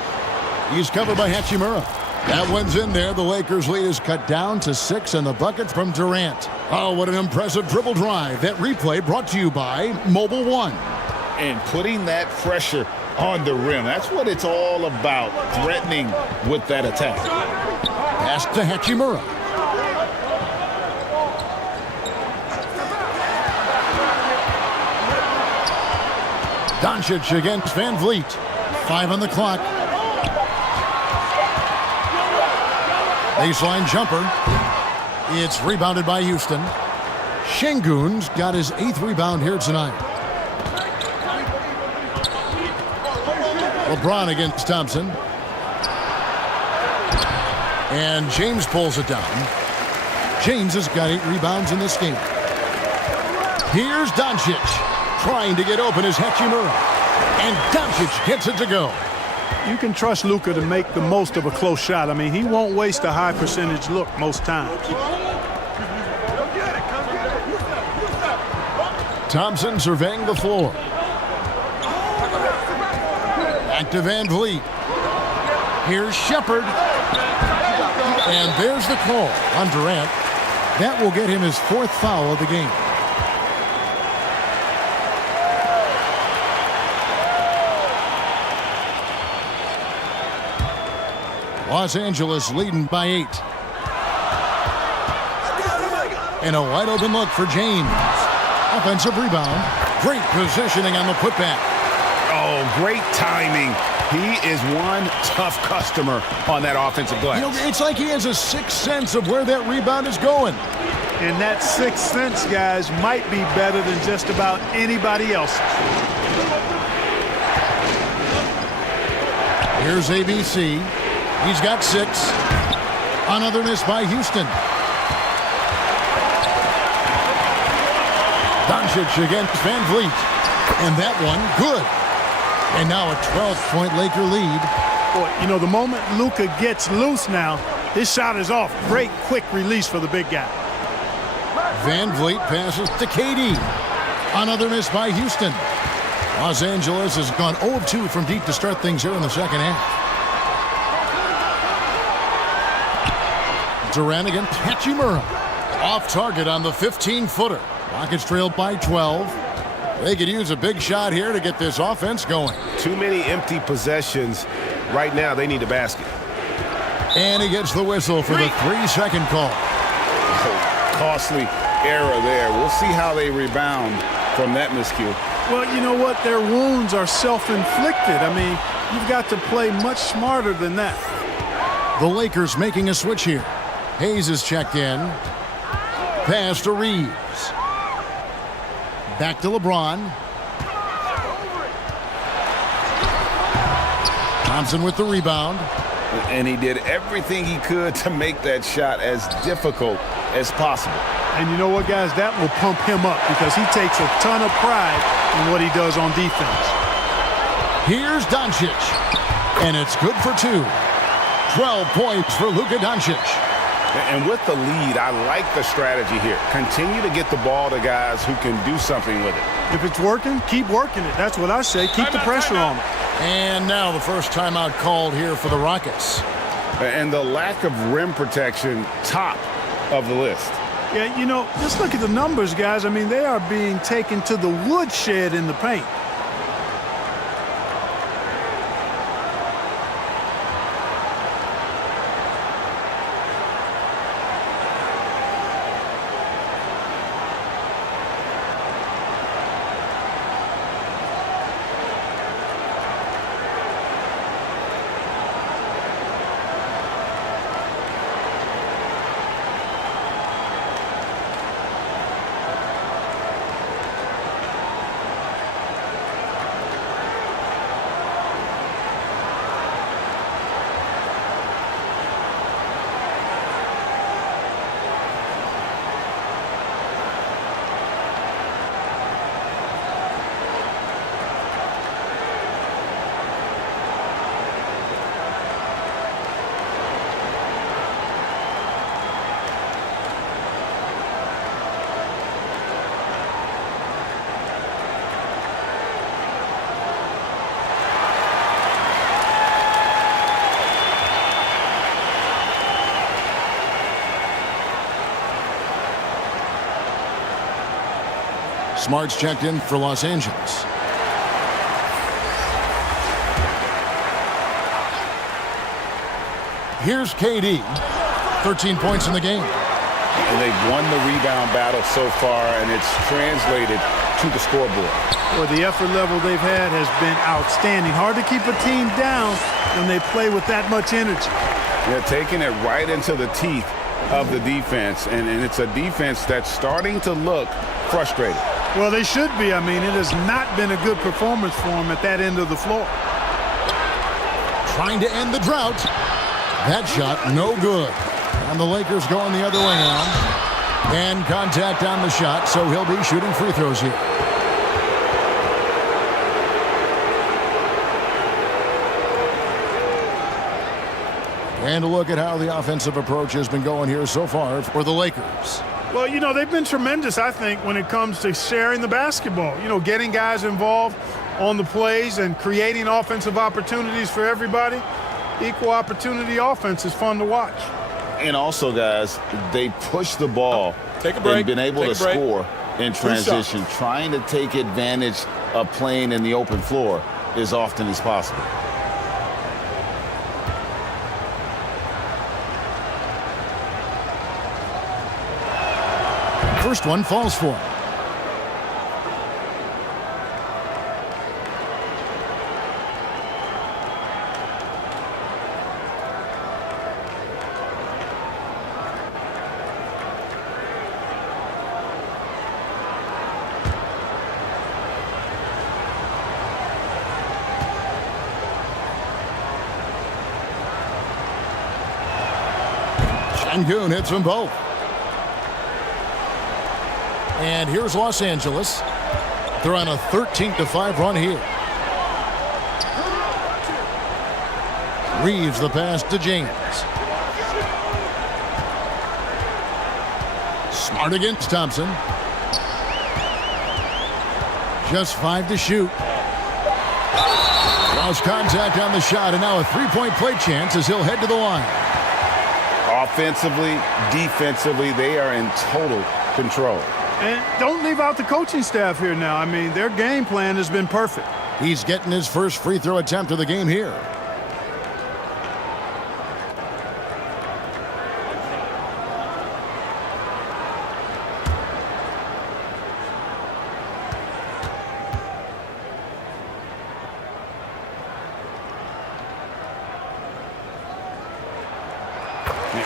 He's covered by Hachimura. That one's in there. The Lakers' lead is cut down to 6, and the bucket from Durant. Oh, what an impressive dribble drive. That replay brought to you by Mobile One. And putting that pressure on the rim. That's what it's all about, threatening with that attack. Pass to Hachimura. Doncic against Van Vliet. 5 on the clock. Baseline jumper. It's rebounded by Houston. Şengün's got his 8th rebound here tonight. LeBron against Thompson. And James pulls it down. James has got 8 rebounds in this game. Here's Doncic. Trying to get open is Hachimura. And Doncic gets it to go. You can trust Luka to make the most of a close shot. I mean, he won't waste a high percentage look most times. Thompson surveying the floor. Back to Van Vliet. Here's Shepard. And there's the call on Durant. That will get him his 4th foul of the game. Los Angeles leading by 8. And a wide open look for James. Offensive rebound. Great positioning on the putback. Oh, great timing. He is one tough customer on that offensive glass. You know, it's like he has a 6th sense of where that rebound is going. And that 6th sense, guys, might be better than just about anybody else. Here's ABC. He's got 6. Another miss by Houston. Doncic against Van Vliet. And that one, good. And now a 12-point Laker lead. Boy, you know, the moment Luka gets loose now, his shot is off. Great quick release for the big guy. Van Vliet passes to KD. Another miss by Houston. Los Angeles has gone 0 of 2 from deep to start things here in the second half. Durant against Hachimura. Off target on the 15-footer. Rockets trailed by 12. They could use a big shot here to get this offense going. Too many empty possessions. Right now, they need a basket. And he gets the whistle for the 3-second call. Costly error there. We'll see how they rebound from that miscue. Well, you know what? Their wounds are self-inflicted. I mean, you've got to play much smarter than that. The Lakers making a switch here. Hayes is checked in. Pass to Reeves. Back to LeBron. Thompson with the rebound. And he did everything he could to make that shot as difficult as possible. And you know what, guys? That will pump him up because he takes a ton of pride in what he does on defense. Here's Doncic. And it's good for 2. 12 points for Luka Doncic. And with the lead, I like the strategy here. Continue to get the ball to guys who can do something with it. If it's working, keep working it. That's what I say. Keep the pressure on it. And now the first timeout called here for the Rockets. And the lack of rim protection, top of the list. Yeah, you know, just look at the numbers, guys. I mean, they are being taken to the woodshed in the paint. Smart's checked in for Los Angeles. Here's KD. 13 points in the game. And they've won the rebound battle so far, and it's translated to the scoreboard. Well, the effort level they've had has been outstanding. Hard to keep a team down when they play with that much energy. They're taking it right into the teeth of the defense, and it's a defense that's starting to look frustrated. Well, they should be. I mean, it has not been a good performance for them at that end of the floor. Trying to end the drought. That shot, no good. And the Lakers going the other way now. And contact on the shot, so he'll be shooting free throws here. And a look at how the offensive approach has been going here so far for the Lakers. Well, you know, they've been tremendous, I think, when it comes to sharing the basketball. You know, getting guys involved on the plays and creating offensive opportunities for everybody. Equal opportunity offense is fun to watch. And also, guys, they push the ball and been able to score in transition. Trying to take advantage of playing in the open floor as often as possible. First one falls for him. Şengün hits them both. And here's Los Angeles. They're on a 13-5 run here. Reeves the pass to James. Smart against Thompson. Just 5 to shoot. Lost contact on the shot, and now a three-point play chance as he'll head to the line. Offensively, defensively, they are in total control. And don't leave out the coaching staff here now. I mean, their game plan has been perfect. He's getting his first free throw attempt of the game here.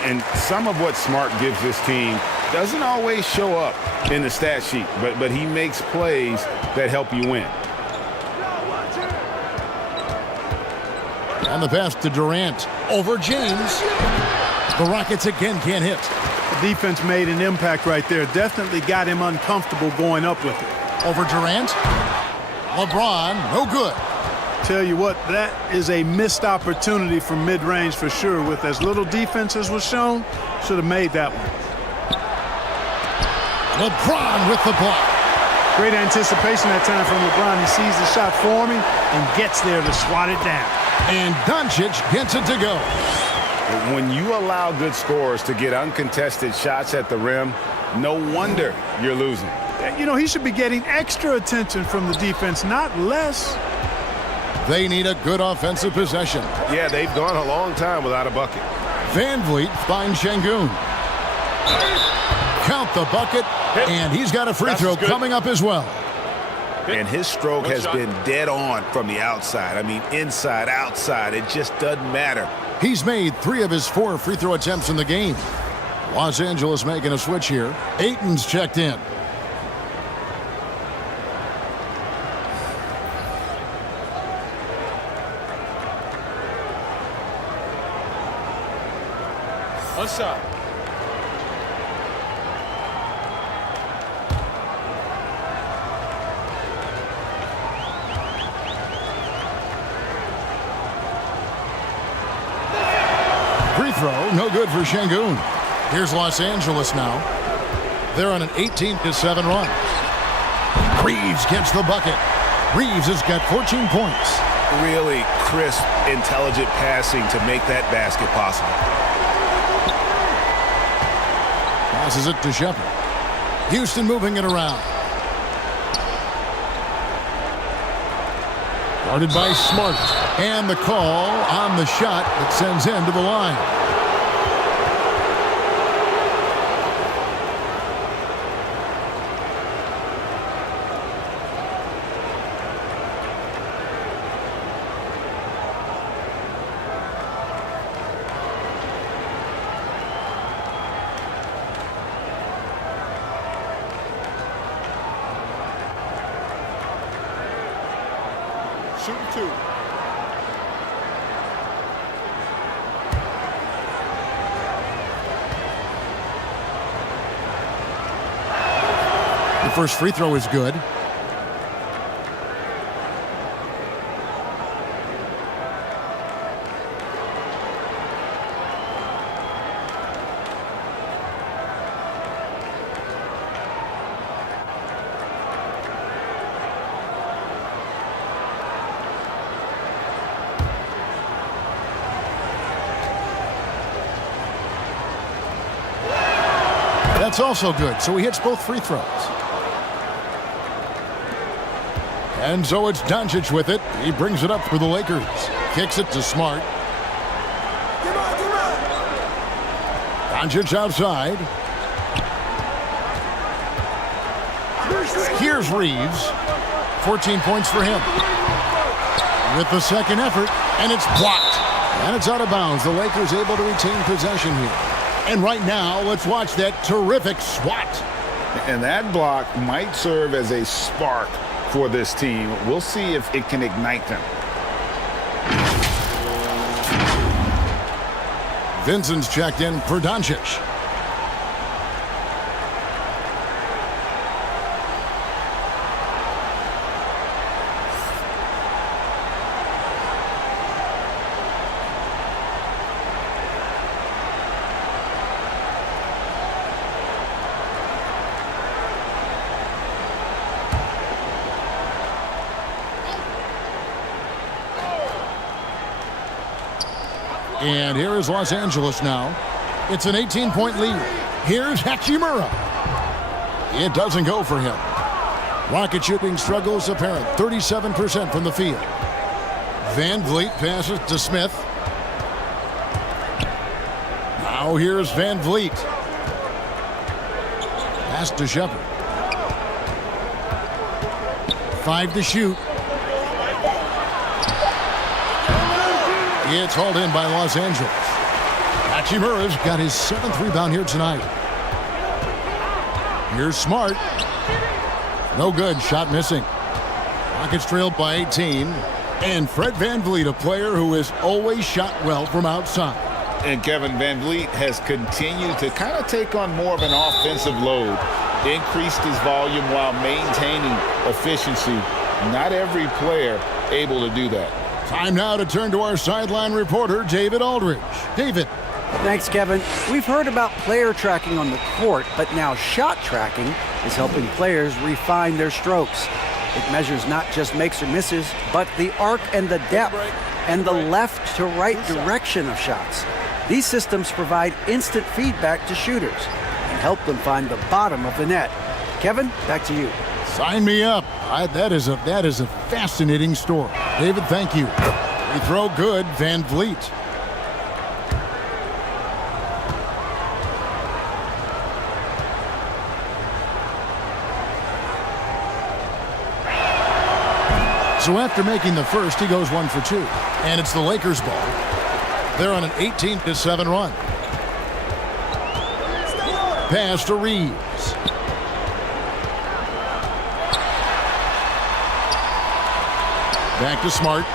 And some of what Smart gives this team doesn't always show up in the stat sheet, but he makes plays that help you win. And the pass to Durant over James. The Rockets again can't hit. The defense made an impact right there. Definitely got him uncomfortable going up with it. Over Durant. LeBron, no good. Tell you what, that is a missed opportunity from mid-range for sure. With as little defense as was shown, should have made that one. LeBron with the block. Great anticipation that time from LeBron. He sees the shot forming and gets there to swat it down. And Doncic gets it to go. When you allow good scorers to get uncontested shots at the rim, no wonder you're losing. You know, he should be getting extra attention from the defense, not less. They need a good offensive possession. Yeah, they've gone a long time without a bucket. Van Vliet finds Şengün. Count the bucket, and he's got a free throw coming up as well. And his stroke has been dead on from the outside. I mean, inside, outside, it just doesn't matter. He's made 3 of his 4 free throw attempts in the game. Los Angeles making a switch here. Ayton's checked in. One shot. Free throw, no good for Şengün. Here's Los Angeles now. They're on an 18-7 run. Reeves gets the bucket. Reeves has got 14 points. Really crisp, intelligent passing to make that basket possible. Passes it to Shepherd. Houston moving it around. Guarded by Smart. And the call on the shot that sends him to the line. Shooting 2. The first free throw is good. That's also good, so he hits both free throws. And so it's Doncic with it. He brings it up for the Lakers. Kicks it to Smart. Doncic outside. Here's Reeves. 14 points for him. With the second effort, and it's blocked. And it's out of bounds. The Lakers able to retain possession here. And right now, let's watch that terrific swat. And that block might serve as a spark for this team. We'll see if it can ignite them. Vincent's checked in for Doncic. And here is Los Angeles now. It's an 18-point lead. Here's Hachimura. It doesn't go for him. Rocket shooting struggles apparent. 37% from the field. Van Vliet passes to Smith. Now here's Van Vliet. Pass to Shepard. 5 to shoot. It's hauled in by Los Angeles. Hachimura's got his 7th rebound here tonight. Here's Smart. No good. Shot missing. Rockets trailed by 18. And Fred VanVleet, a player who has always shot well from outside. And Kevin VanVleet has continued to kind of take on more of an offensive load. Increased his volume while maintaining efficiency. Not every player able to do that. Time now to turn to our sideline reporter, David Aldridge. David. Thanks, Kevin. We've heard about player tracking on the court, but now shot tracking is helping players refine their strokes. It measures not just makes or misses, but the arc and the depth and the left to right direction of shots. These systems provide instant feedback to shooters and help them find the bottom of the net. Kevin, back to you. Sign me up. That is a fascinating story. David, thank you. We throw good, Van Vliet. So after making the first, he goes 1 for 2. And it's the Lakers ball. They're on an 18-7 run. Pass to Reeves. Back to Smart.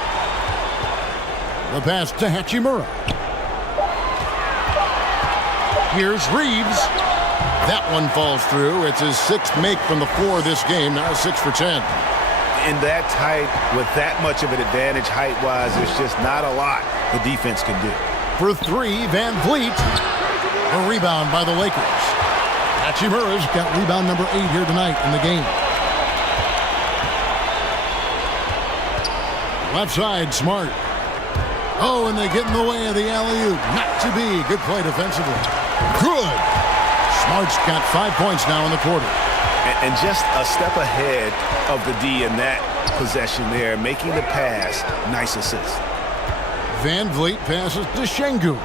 The pass to Hachimura. Here's Reeves. That one falls through. It's his 6th make from the floor this game. Now 6 for 10. In that tight, with that much of an advantage height-wise, there's just not a lot the defense can do. For 3, Van Vliet. A rebound by the Lakers. Hachimura's got rebound number 8 here tonight in the game. Left side, Smart. Oh, and they get in the way of the alley-oop. Not to be. Good play defensively. Good. Smart's got 5 points now in the quarter. And just a step ahead of the D in that possession there, making the pass. Nice assist. Van Vliet passes to Şengün.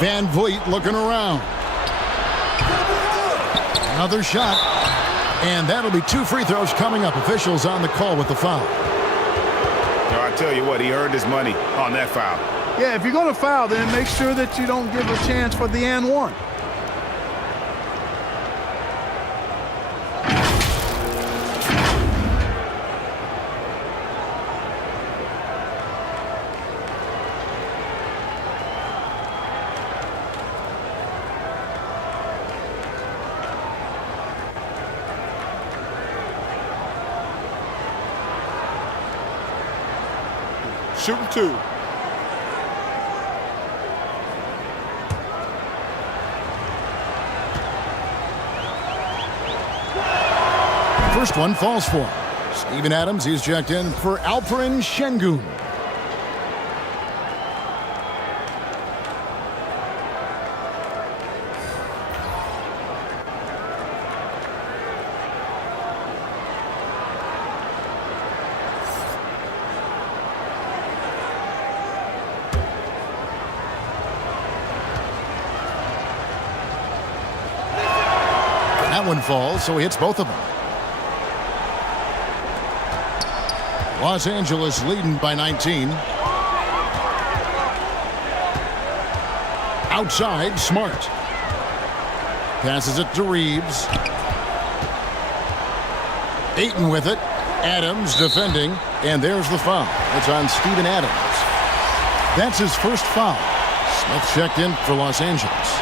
Van Vliet looking around. Another shot. And that'll be 2 free throws coming up. Officials on the call with the foul. Now, I tell you what, he earned his money on that foul. Yeah, if you're going to foul, then make sure that you don't give a chance for the and one. Shooting 2. First one falls for him. Steven Adams, he's checked in for Alperen Şengün. That one falls, so he hits both of them. Los Angeles leading by 19. Outside, Smart. Passes it to Reeves. Ayton with it. Adams defending. And there's the foul. It's on Steven Adams. That's his first foul. Smith checked in for Los Angeles.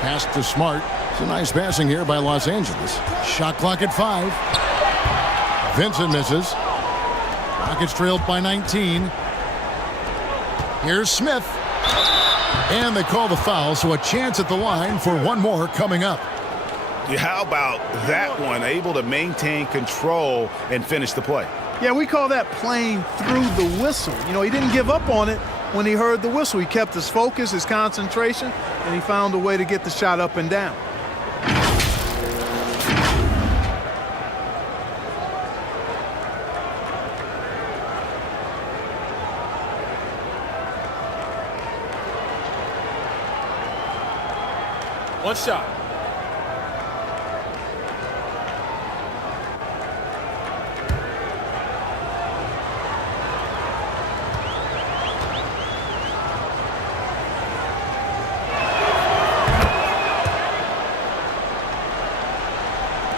Pass to Smart. Some nice passing here by Los Angeles. Shot clock at 5. Vincent misses. Rockets trailed by 19. Here's Smith. And they call the foul, so a chance at the line for one more coming up. Yeah, how about that one? Able to maintain control and finish the play. Yeah, we call that playing through the whistle. You know, he didn't give up on it when he heard the whistle. He kept his focus, his concentration, and he found a way to get the shot up and down. One shot.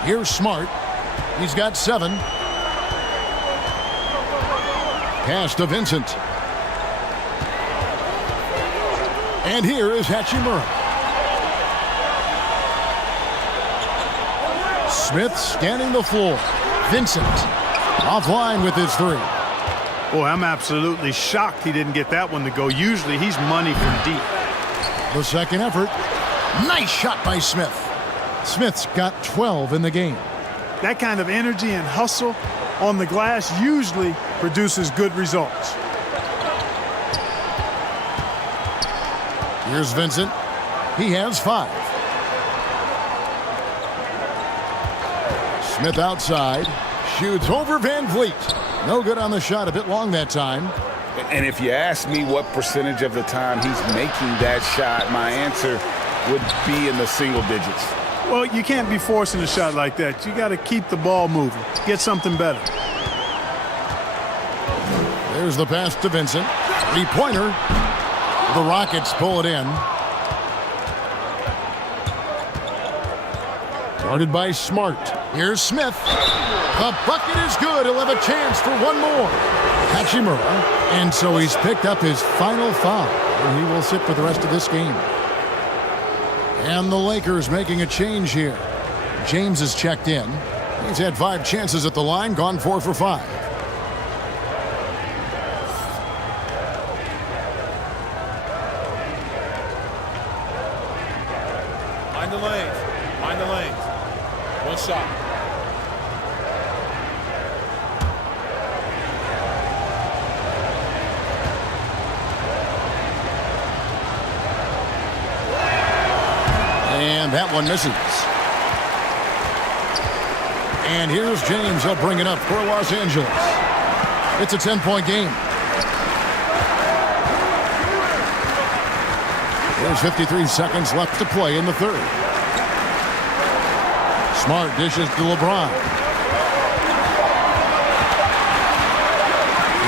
Here's Smart. He's got 7. Pass to Vincent. And here is Hachimura. Smith scanning the floor. Vincent offline with his 3. Boy, I'm absolutely shocked he didn't get that one to go. Usually he's money from deep. The second effort. Nice shot by Smith. Smith's got 12 in the game. That kind of energy and hustle on the glass usually produces good results. Here's Vincent. He has 5. Smith outside. Shoots over Van Vliet. No good on the shot. A bit long that time. And if you ask me what percentage of the time he's making that shot, my answer would be in the single digits. Well, you can't be forcing a shot like that. You got to keep the ball moving. Get something better. There's the pass to Vincent. 3-pointer. The Rockets pull it in. Guarded by Smart. Here's Smith. The bucket is good. He'll have a chance for one more. Hachimura. And so he's picked up his final foul. And he will sit for the rest of this game. And the Lakers making a change here. James is checked in. He's had 5 chances at the line, gone 4 for 5. Mind the lanes. Mind the lanes. One shot. And that one misses. And here's James. He'll bring it up for Los Angeles. It's a 10-point game. There's 53 seconds left to play in the third. Smart dishes to LeBron.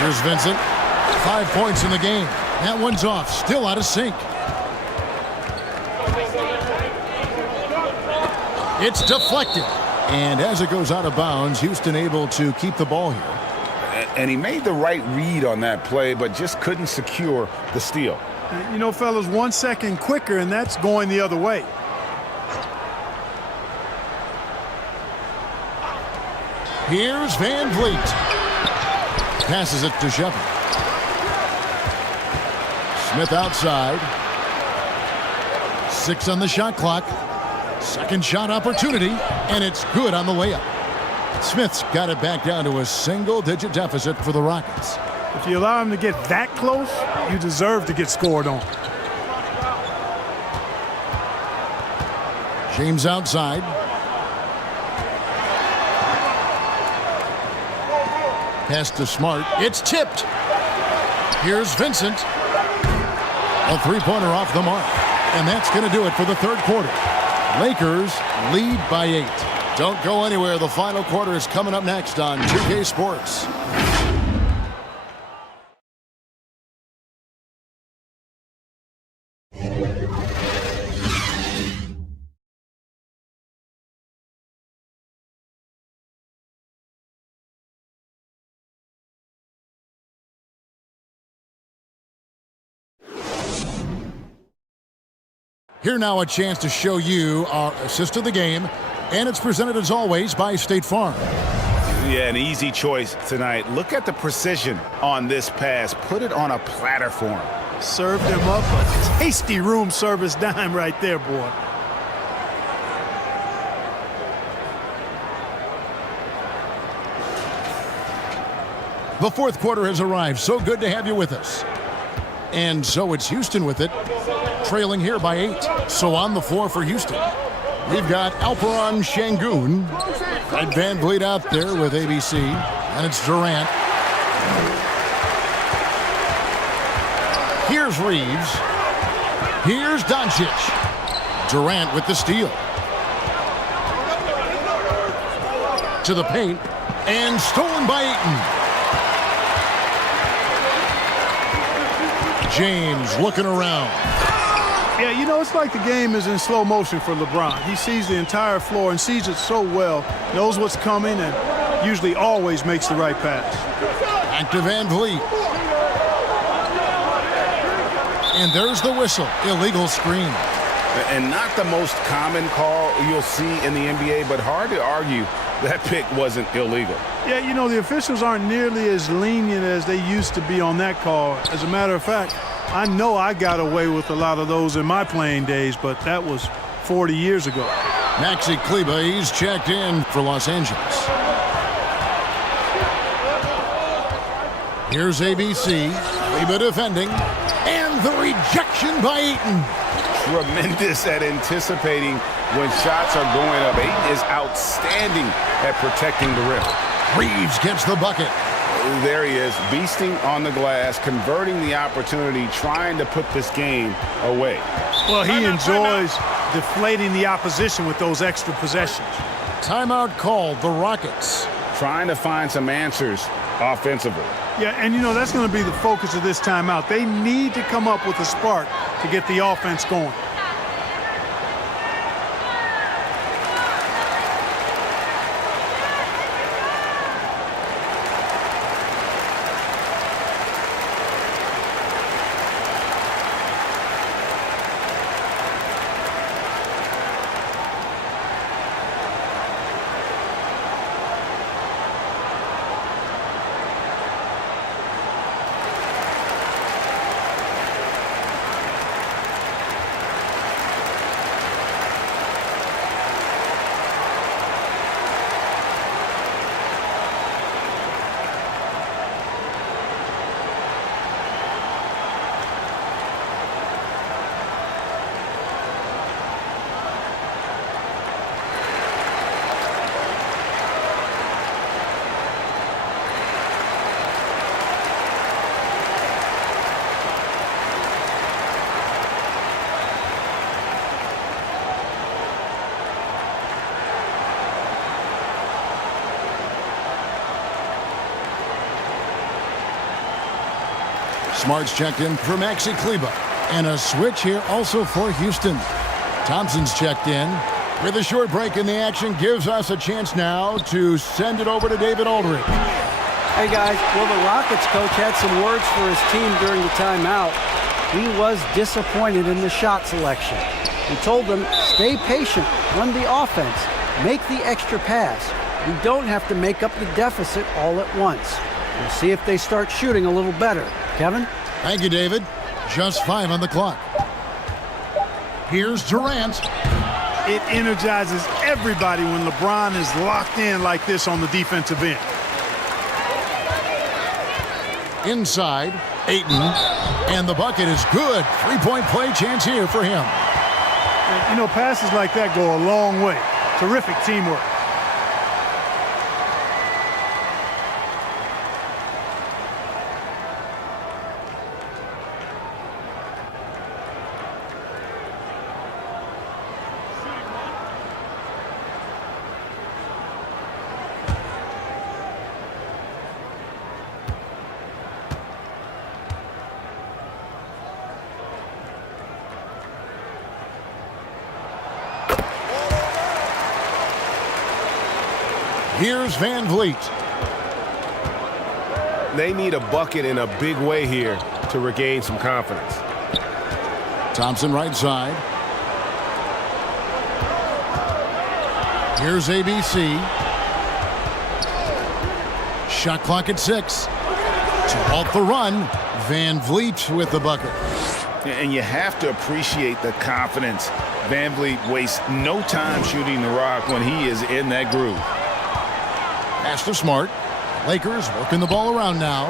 Here's Vincent. 5 points in the game. That one's off. Still out of sync. It's deflected. And as it goes out of bounds, Houston able to keep the ball here. And he made the right read on that play, but just couldn't secure the steal. You know, fellas, 1 second quicker, and that's going the other way. Here's Van Vliet. Passes it to Shepard. Smith outside. 6 on the shot clock. Second shot opportunity, and it's good on the layup. Smith's got it back down to a single-digit deficit for the Rockets. If you allow him to get that close, you deserve to get scored on. James outside. Pass to Smart. It's tipped. Here's Vincent. A 3-pointer off the mark. And that's going to do it for the third quarter. Lakers lead by 8. Don't go anywhere. The final quarter is coming up next on 2K Sports. Here now a chance to show you our assist of the game, and it's presented as always by State Farm. Yeah, an easy choice tonight. Look at the precision on this pass. Put it on a platter for him. Served him up a tasty room service dime right there, boy. The fourth quarter has arrived. So good to have you with us. And so it's Houston with it, trailing here by 8. So on the floor for Houston, we've got Alperon Şengün and Van Vliet out there with ABC, and it's Durant. Here's Reeves. Here's Doncic. Durant with the steal. To the paint, and stolen by Ayton. James looking around. Yeah, you know, it's like the game is in slow motion for LeBron. He sees the entire floor and sees it so well, knows what's coming, and usually always makes the right pass. Back to Van Vliet. And there's the whistle. Illegal screen. And not the most common call you'll see in the NBA, but hard to argue that pick wasn't illegal. Yeah, you know, the officials aren't nearly as lenient as they used to be on that call. As a matter of fact, I know I got away with a lot of those in my playing days, but that was 40 years ago. Maxi Kleber, he's checked in for Los Angeles. Here's ABC. Kleber defending. And the rejection by Ayton. Tremendous at anticipating when shots are going up. Ayton is outstanding at protecting the rim. Reeves gets the bucket. There he is, beasting on the glass, converting the opportunity, trying to put this game away. Well, he enjoys deflating the opposition with those extra possessions. Timeout called, the Rockets. Trying to find some answers offensively. Yeah, and you know, that's going to be the focus of this timeout. They need to come up with a spark to get the offense going. Smart's checked in for Maxi Kleber. And a switch here also for Houston. Thompson's checked in. With a short break in the action, gives us a chance now to send it over to David Aldridge. Hey, guys. Well, the Rockets coach had some words for his team during the timeout. He was disappointed in the shot selection. He told them, stay patient, run the offense, make the extra pass. You don't have to make up the deficit all at once. We'll see if they start shooting a little better. Kevin? Thank you, David. Just 5 on the clock. Here's Durant. It energizes everybody when LeBron is locked in like this on the defensive end. Inside, Ayton. And the bucket is good. 3-point play chance here for him. And, you know, passes like that go a long way. Terrific teamwork. Here's Van Vliet. They need a bucket in a big way here to regain some confidence. Thompson right side. Here's ABC. Shot clock at 6. To halt the run, Van Vliet with the bucket. And you have to appreciate the confidence. Van Vliet wastes no time shooting the rock when he is in that groove. Pass to Smart. Lakers working the ball around now.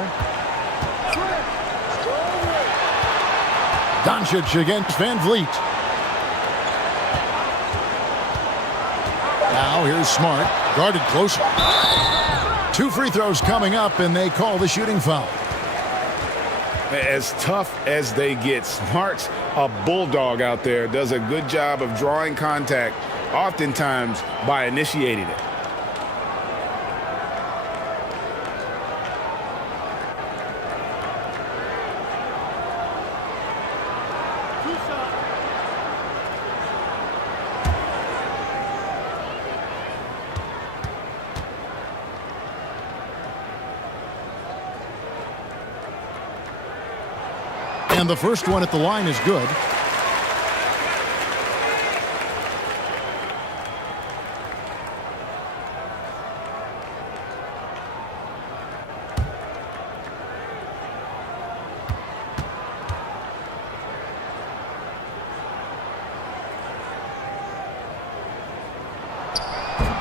Doncic against Van Vliet. Now here's Smart, guarded closer. 2 free throws coming up, and they call the shooting foul. As tough as they get, Smart's a bulldog out there, does a good job of drawing contact, oftentimes by initiating it. And the first one at the line is good.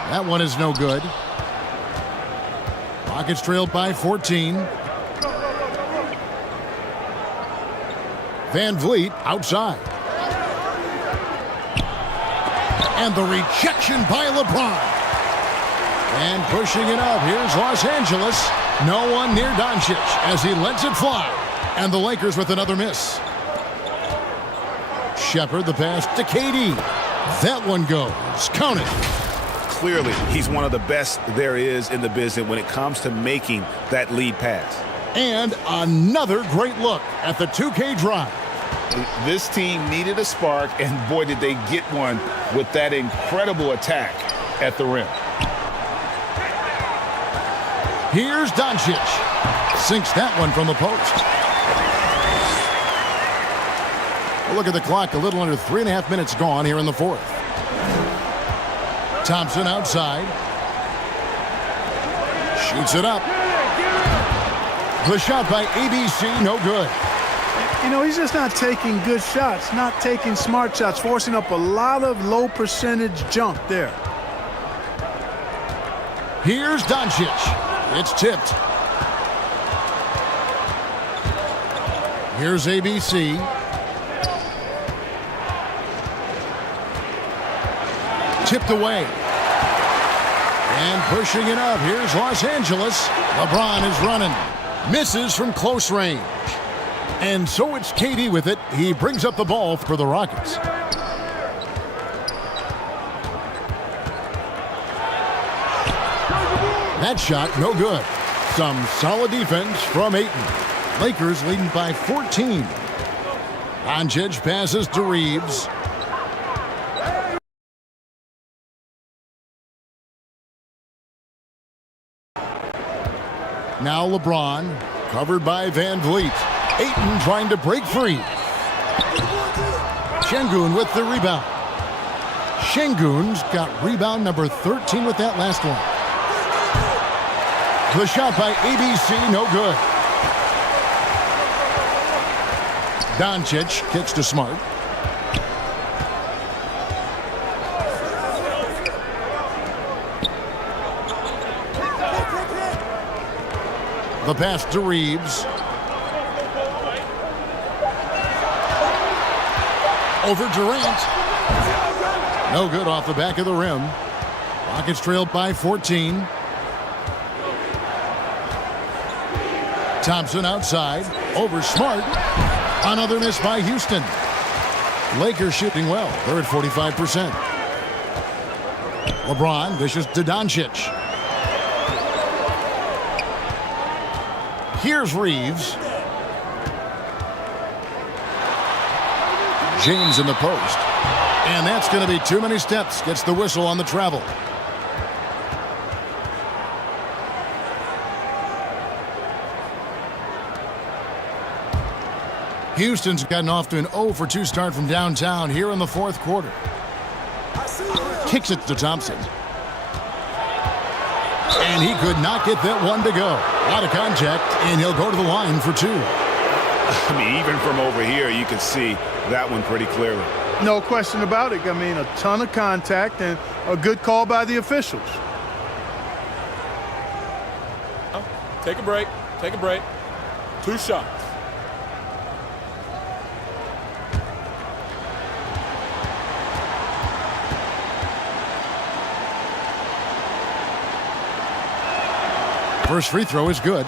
That one is no good. Rockets trailed by 14. Van Vliet outside. And the rejection by LeBron. And pushing it up. Here's Los Angeles. No one near Doncic as he lets it fly. And the Lakers with another miss. Shepard the pass to KD. That one goes. Count it. Clearly, he's one of the best there is in the business when it comes to making that lead pass. And another great look at the 2K drive. This team needed a spark, and boy, did they get one with that incredible attack at the rim. Here's Doncic. Sinks that one from the post. We'll look at the clock. A little under 3.5 minutes gone here in the fourth. Thompson outside. Shoots it up. The shot by ABC, no good. You know, he's just not taking good shots, not taking smart shots, forcing up a lot of low percentage jump there. Here's Doncic. It's tipped. Here's ABC. Tipped away. And pushing it up. Here's Los Angeles. LeBron is running. Misses from close range. And so it's KD with it. He brings up the ball for the Rockets. That shot, no good. Some solid defense from Ayton. Lakers leading by 14. Doncic passes to Reeves. Now LeBron, covered by Van Vliet. Ayton trying to break free. Şengün with the rebound. Şengün's got rebound number 13 with that last one. The shot by ABC, no good. Doncic kicks to Smart. The pass to Reeves. Over Durant. No good off the back of the rim. Rockets trailed by 14. Thompson outside. Over Smart. Another miss by Houston. Lakers shooting well. They're at 45%. LeBron dishes to Doncic. Here's Reeves. James in the post. And that's going to be too many steps. Gets the whistle on the travel. Houston's gotten off to an 0-for-2 start from downtown here in the fourth quarter. Kicks it to Thompson. And he could not get that one to go. Out of contact, and he'll go to the line for 2. I mean, even from over here, you can see that one pretty clearly. No question about it. I mean, a ton of contact and a good call by the officials. Take a break. Take a break. 2 shots. First free throw is good.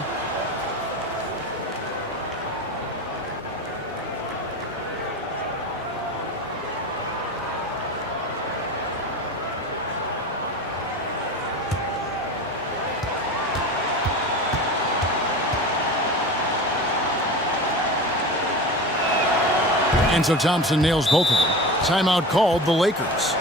And so Thompson nails both of them. Timeout called the Lakers.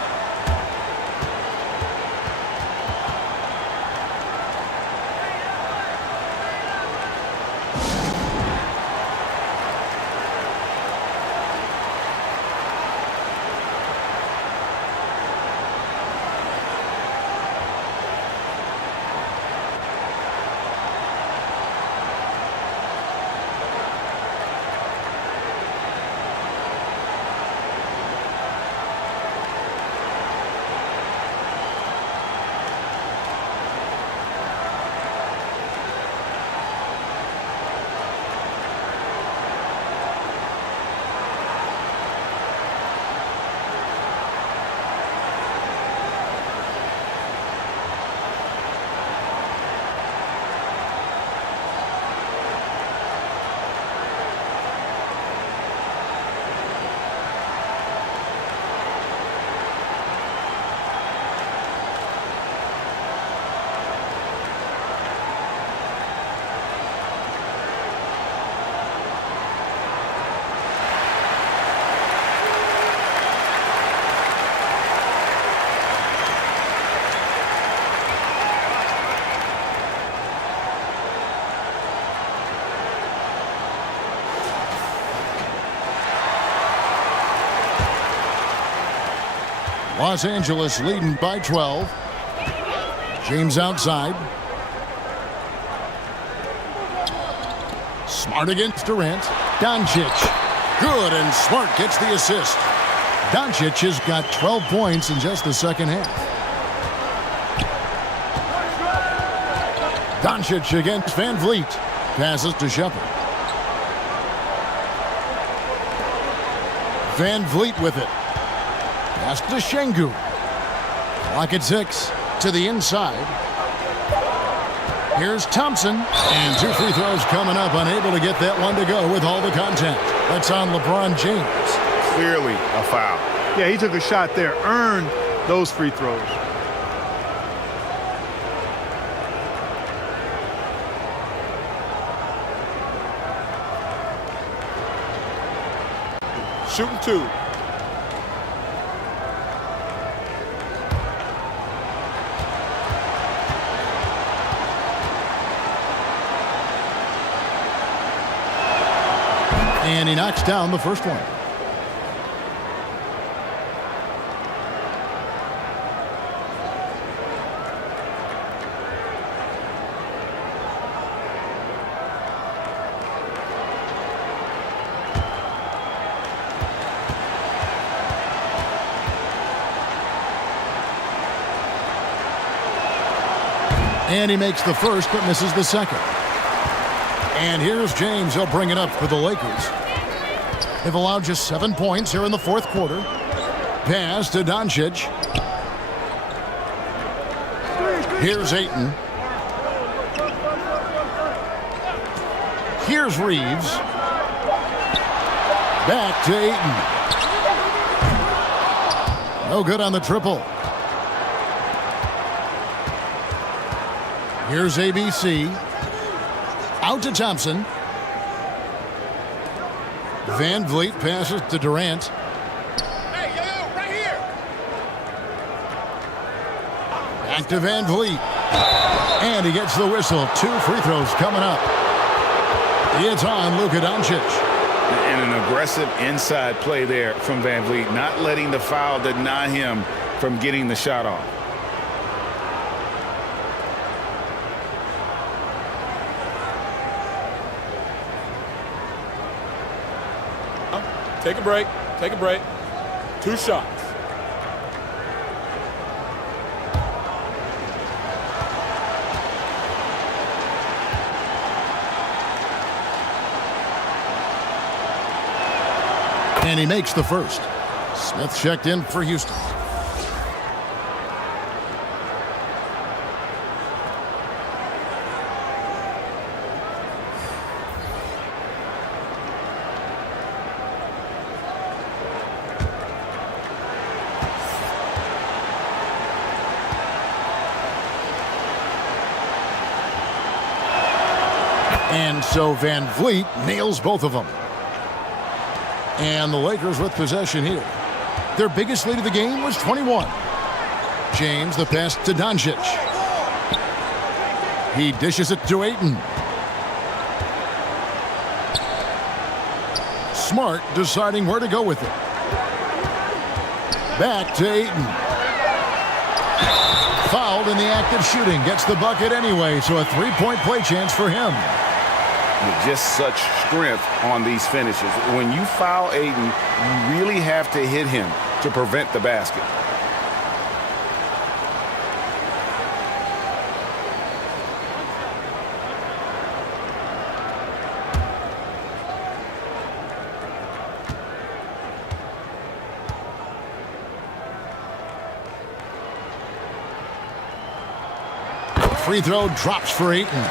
Los Angeles leading by 12. James outside. Smart against Durant. Doncic. Good, and Smart gets the assist. Doncic has got 12 points in just the second half. Doncic against Van Vliet. Passes to Shepard. Van Vliet with it. Pass to Şengün. Clock at 6. To the inside. Here's Thompson. And 2 free throws coming up. Unable to get that one to go with all the contact. That's on LeBron James. Clearly a foul. Yeah, he took a shot there. Earned those free throws. Shooting 2. And he knocks down the first one. And he makes the first but misses the second. And here's James. He'll bring it up for the Lakers. They've allowed just 7 points here in the fourth quarter. Pass to Doncic. Here's Ayton. Here's Reeves. Back to Ayton. No good on the triple. Here's ABC. Out to Thompson. Van Vliet passes to Durant. Hey, yo, right here. Back to Van Vliet. And he gets the whistle. 2 free throws coming up. It's on Luka Doncic. And an aggressive inside play there from Van Vliet, not letting the foul deny him from getting the shot off. Take a break. Take a break. 2 shots. And he makes the first. Smith checked in for Houston. And so Van Vliet nails both of them. And the Lakers with possession here. Their biggest lead of the game was 21. James, the pass to Doncic. He dishes it to Ayton. Smart deciding where to go with it. Back to Ayton. Fouled in the act of shooting. Gets the bucket anyway, so a three-point play chance for him. With just such strength on these finishes. When you foul Ayton, you really have to hit him to prevent the basket. Free throw drops for Ayton.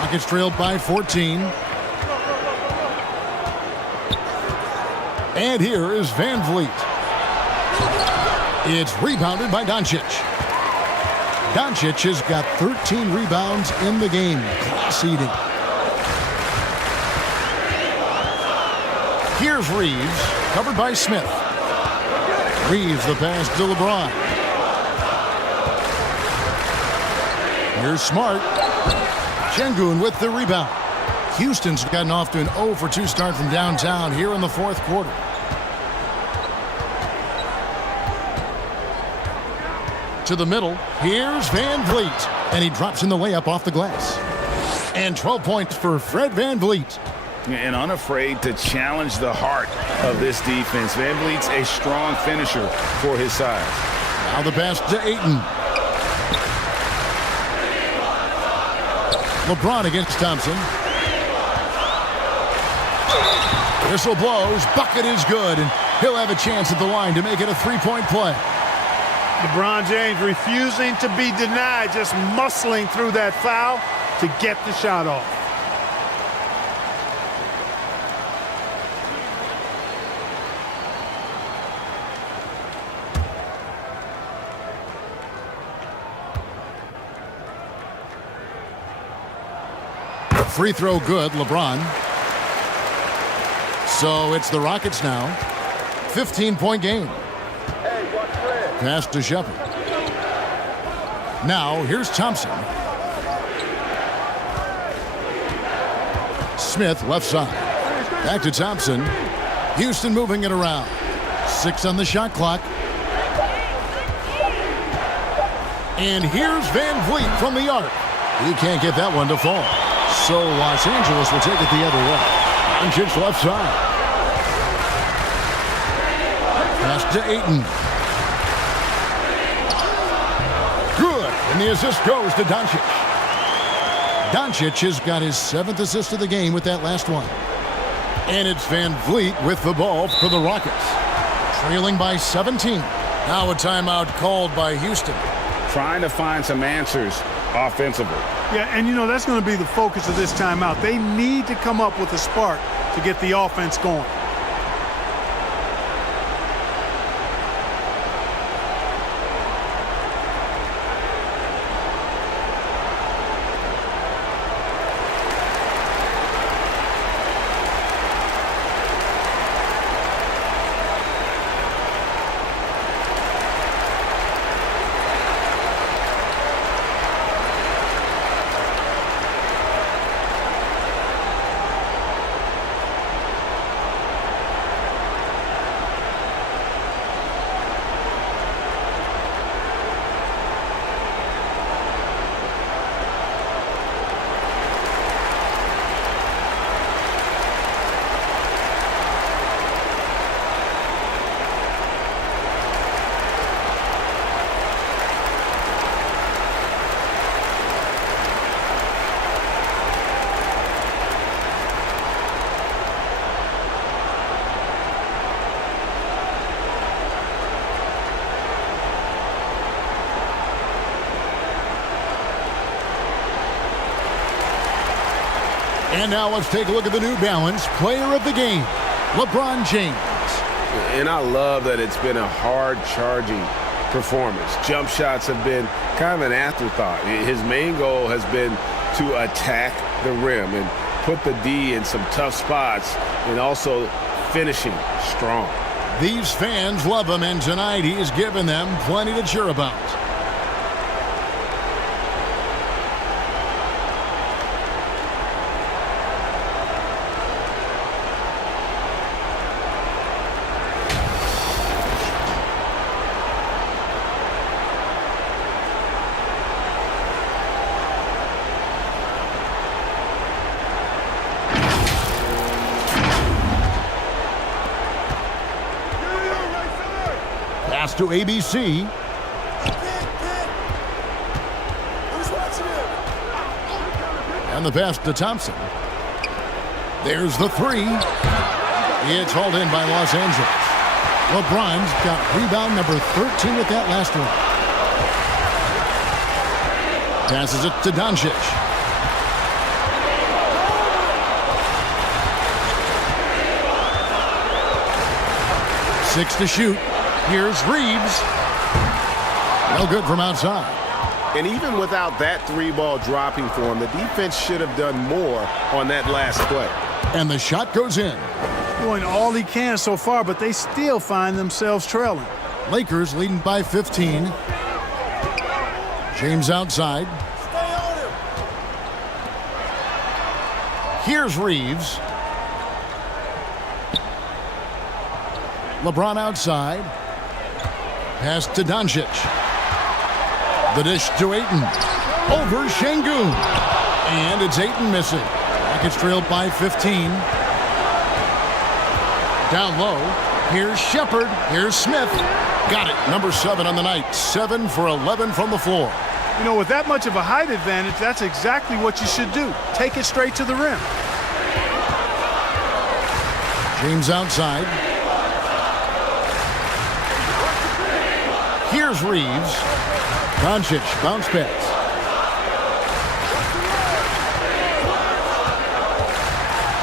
Rockets trailed by 14. And here is Van Vliet. It's rebounded by Doncic. Doncic has got 13 rebounds in the game. Class eating. Here's Reeves, covered by Smith. Reeves the pass to LeBron. Here's Smart. Şengün with the rebound. Houston's gotten off to an 0 for 2 start from downtown here in the fourth quarter. To the middle, here's Van Vliet. And he drops in the layup off the glass. And 12 points for Fred Van Vliet. And unafraid to challenge the heart of this defense. Van Vliet's a strong finisher for his size. Now the pass to Ayton. LeBron against Thompson. Whistle blows. Bucket is good. And he'll have a chance at the line to make it a three-point play. LeBron James refusing to be denied, just muscling through that foul to get the shot off. Free throw good, LeBron. So it's the Rockets now. 15-point game. Pass to Shepard. Now here's Thompson. Smith left side. Back to Thompson. Houston moving it around. 6 on the shot clock. And here's Van Vliet from the arc. He can't get that one to fall. So Los Angeles will take it the other way. Doncic left side. Pass to Ayton. Good. And the assist goes to Doncic. Doncic has got his 7th assist of the game with that last one. And it's Van Vliet with the ball for the Rockets. Trailing by 17. Now a timeout called by Houston. Trying to find some answers offensively. Yeah, and you know, that's going to be the focus of this timeout. They need to come up with a spark to get the offense going. And now let's take a look at the New Balance Player of the Game, LeBron James. And I love that it's been a hard-charging performance. Jump shots have been kind of an afterthought. His main goal has been to attack the rim and put the D in some tough spots and also finishing strong. These fans love him, and tonight he's given them plenty to cheer about. Pass to ABC. And the pass to Thompson. There's the three. It's hauled in by Los Angeles. LeBron's got rebound number 13 with that last one. Passes it to Doncic. Six to shoot. Here's Reeves. No good from outside. And even without that three-ball dropping for him, the defense should have done more on that last play. And the shot goes in. Doing all he can so far, but they still find themselves trailing. Lakers leading by 15. James outside. Here's Reeves. LeBron outside. Pass to Doncic. The dish to Ayton. Over Şengün. And it's Ayton missing. Rockets trailed by 15. Down low. Here's Shepard. Here's Smith. Got it. Number 7 on the night. 7 for 11 from the floor. You know, with that much of a height advantage, that's exactly what you should do. Take it straight to the rim. James outside. Here's Reeves. Doncic, bounce pass.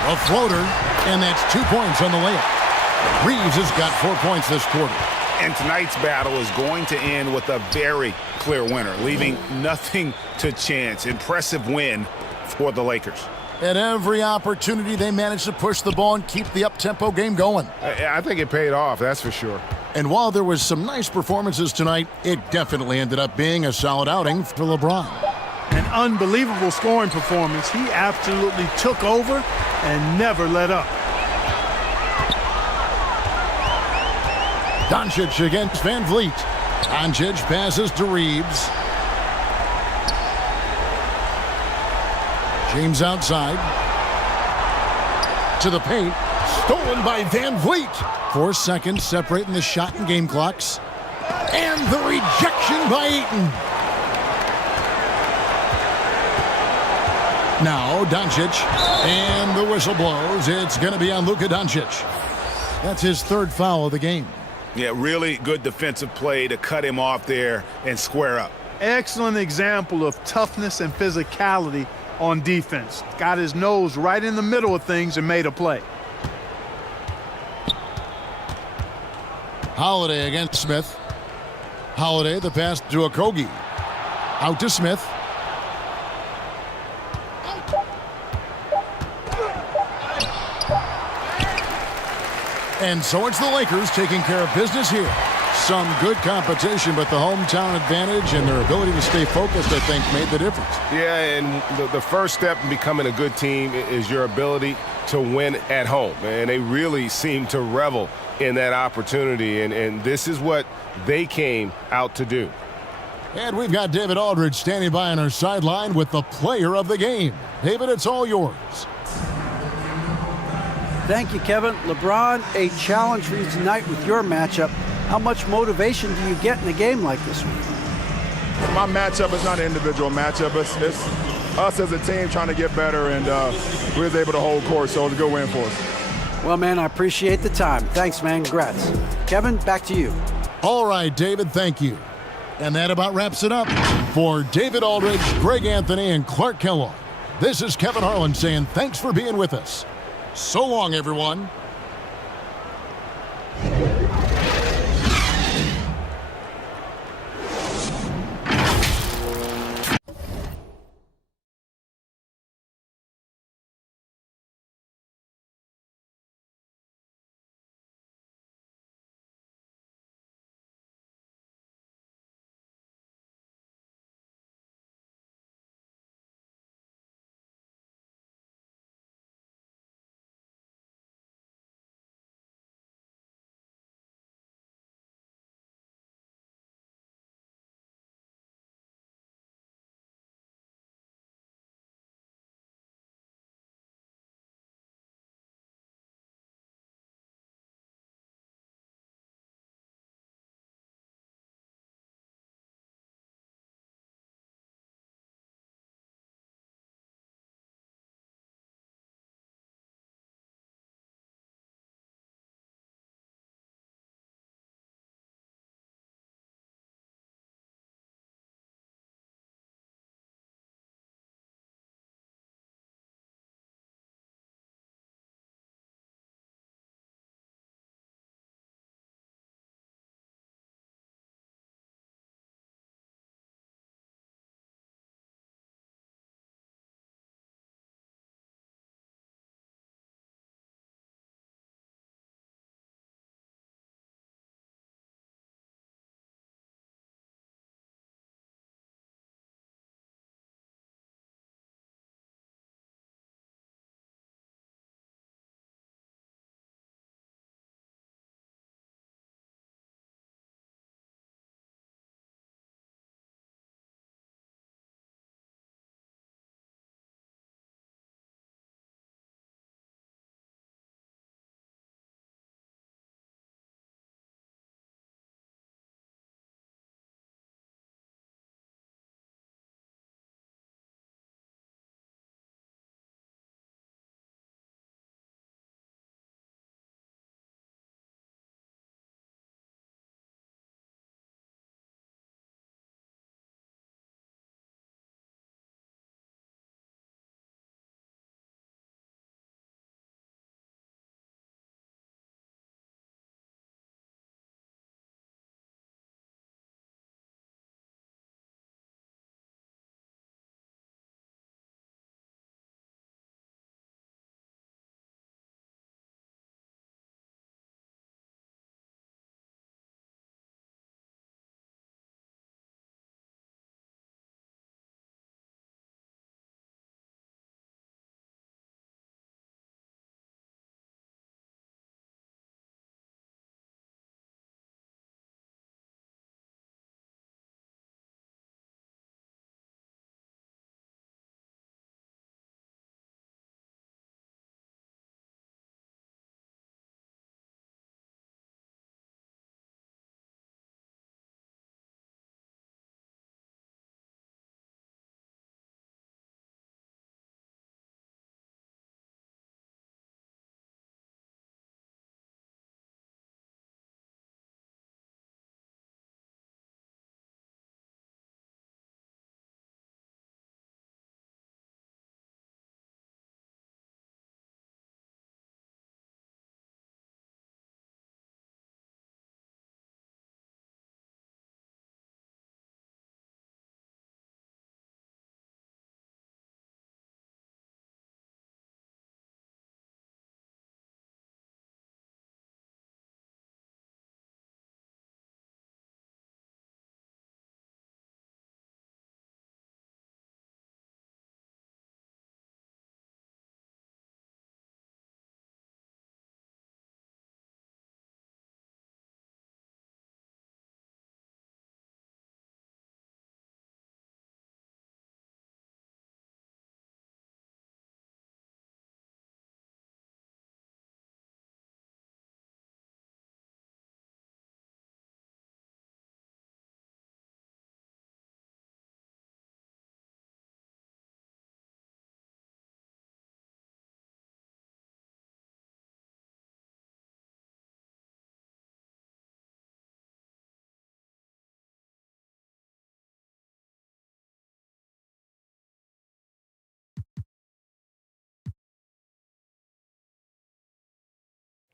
A floater, and that's 2 points on the layup. Reeves has got 4 points this quarter. And tonight's battle is going to end with a very clear winner, leaving nothing to chance. Impressive win for the Lakers. At every opportunity, they managed to push the ball and keep the up-tempo game going. I think it paid off, that's for sure. And while there was some nice performances tonight, it definitely ended up being a solid outing for LeBron. An unbelievable scoring performance. He absolutely took over and never let up. Doncic against Van Vliet. Doncic passes to Reeves. James outside. To the paint. Stolen by Van Vliet. 4 seconds separating the shot and game clocks. And the rejection by Ayton. Now Doncic. And the whistle blows. It's going to be on Luka Doncic. That's his 3rd foul of the game. Yeah, really good defensive play to cut him off there and square up. Excellent example of toughness and physicality on defense. Got his nose right in the middle of things and made a play. Holiday against Smith. Holiday, the pass to Okogie. Out to Smith. And so it's the Lakers taking care of business here. Some good competition, but the hometown advantage and their ability to stay focused, I think, made the difference. Yeah, and the first step in becoming a good team is your ability to win at home. And they really seem to revel in that opportunity, and this is what they came out to do. And we've got David Aldridge standing by on our sideline with the player of the game. David, it's all yours. Thank you, Kevin. LeBron, a challenge for you tonight with your matchup. How much motivation do you get in a game like this one? My matchup is not an individual matchup. It's us as a team trying to get better, and we was able to hold court, so it was a good win for us. Well, man, I appreciate the time. Thanks, man. Congrats. Kevin, back to you. All right, David, thank you. And that about wraps it up. For David Aldridge, Greg Anthony, and Clark Kellogg, This is Kevin Harlan saying thanks for being with us. So long, everyone.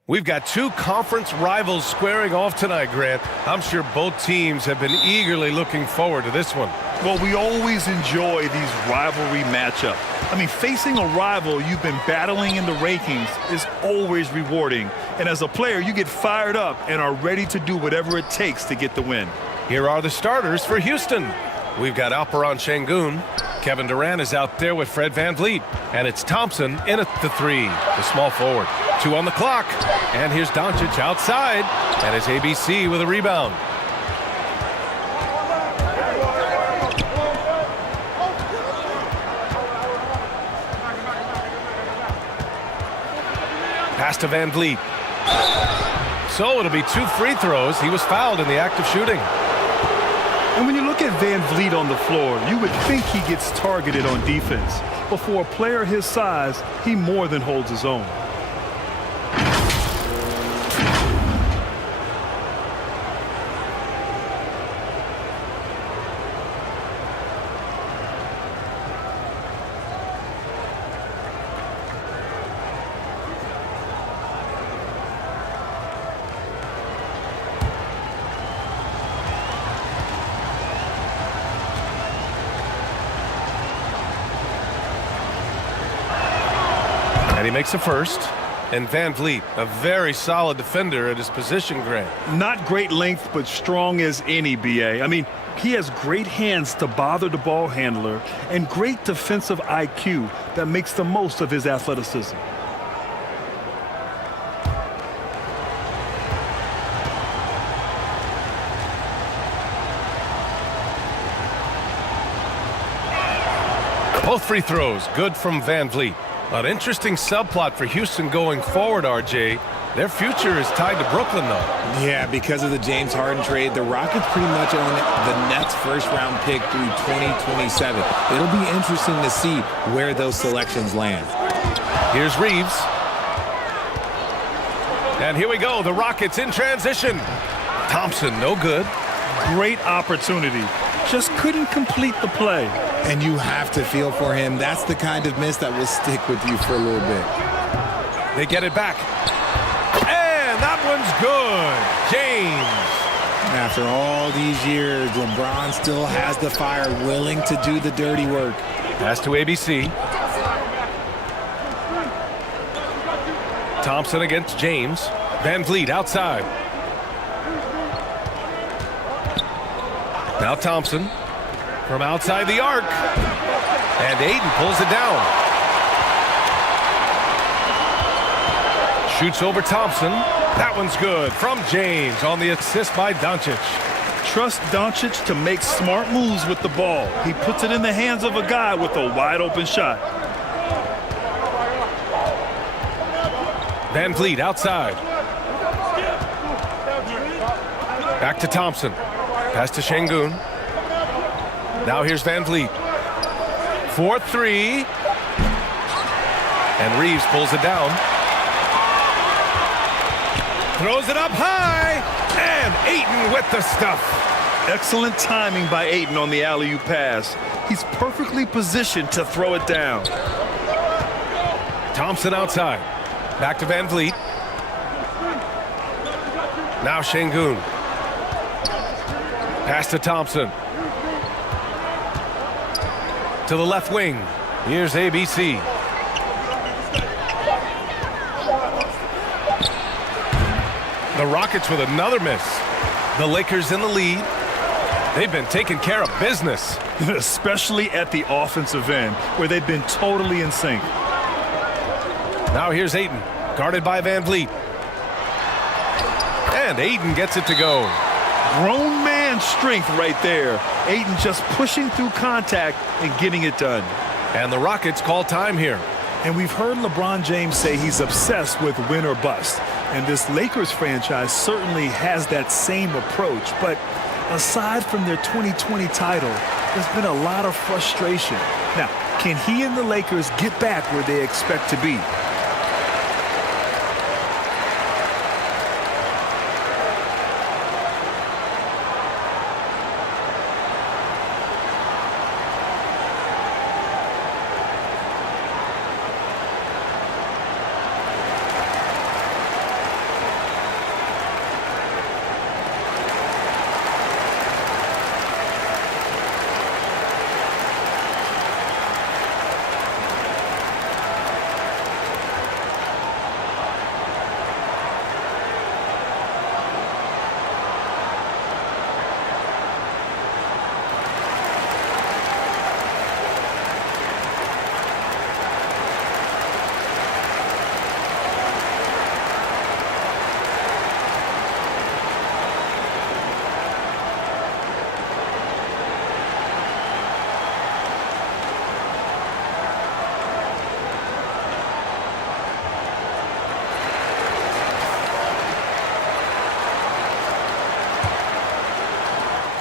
We've got two conference rivals squaring off tonight, Grant. I'm sure both teams have been eagerly looking forward to this one. Well, we always enjoy these rivalry matchups. I mean, facing a rival you've been battling in the rankings is always rewarding. And as a player, you get fired up and are ready to do whatever it takes to get the win. Here are the starters for Houston. We've got Alperen Şengün. Kevin Durant is out there with Fred VanVleet. And it's Thompson in at the 3, the small forward. 2 on the clock. And here's Doncic outside. And it's ABC with a rebound. Pass to VanVleet. So it'll be 2 free throws. He was fouled in the act of shooting. And when you look at VanVleet on the floor, you would think he gets targeted on defense. But for a player his size, he more than holds his own. And he makes a first. And VanVleet, a very solid defender at his position, Grant. Not great length, but strong as any, B.A. I mean, he has great hands to bother the ball handler and great defensive IQ that makes the most of his athleticism. Both free throws good from VanVleet. An interesting subplot for Houston going forward, RJ. Their future is tied to Brooklyn, though. Yeah, because of the James Harden trade, the Rockets pretty much own the Nets' first-round pick through 2027. It'll be interesting to see where those selections land. Here's Reeves. And here we go, the Rockets in transition. Thompson, no good. Great opportunity. Just couldn't complete the play. And you have to feel for him. That's the kind of miss that will stick with you for a little bit. They get it back. And that one's good. James. After all these years, LeBron still has the fire, willing to do the dirty work. Pass to ABC. Thompson against James. VanVleet outside. Now Thompson from outside the arc. And Ayton pulls it down. Shoots over Thompson. That one's good from James on the assist by Doncic. Trust Doncic to make smart moves with the ball. He puts it in the hands of a guy with a wide open shot. VanVleet outside. Back to Thompson. Pass to Şengün. Now here's VanVleet. 4-3. And Reeves pulls it down. Throws it up high. And Ayton with the stuff. Excellent timing by Ayton on the alley-oop pass. He's perfectly positioned to throw it down. Thompson outside. Back to VanVleet. Now Şengün. Pass to Thompson. To the left wing. Here's ABC. The Rockets with another miss. The Lakers in the lead. They've been taking care of business. Especially at the offensive end, where they've been totally in sync. Now here's Ayton, guarded by VanVleet. And Ayton gets it to go. Grown man strength right there. Ayton just pushing through contact and getting it done. And the Rockets call time here. And we've heard LeBron James say he's obsessed with win or bust. And this Lakers franchise certainly has that same approach. But aside from their 2020 title, there's been a lot of frustration. Now, can he and the Lakers get back where they expect to be?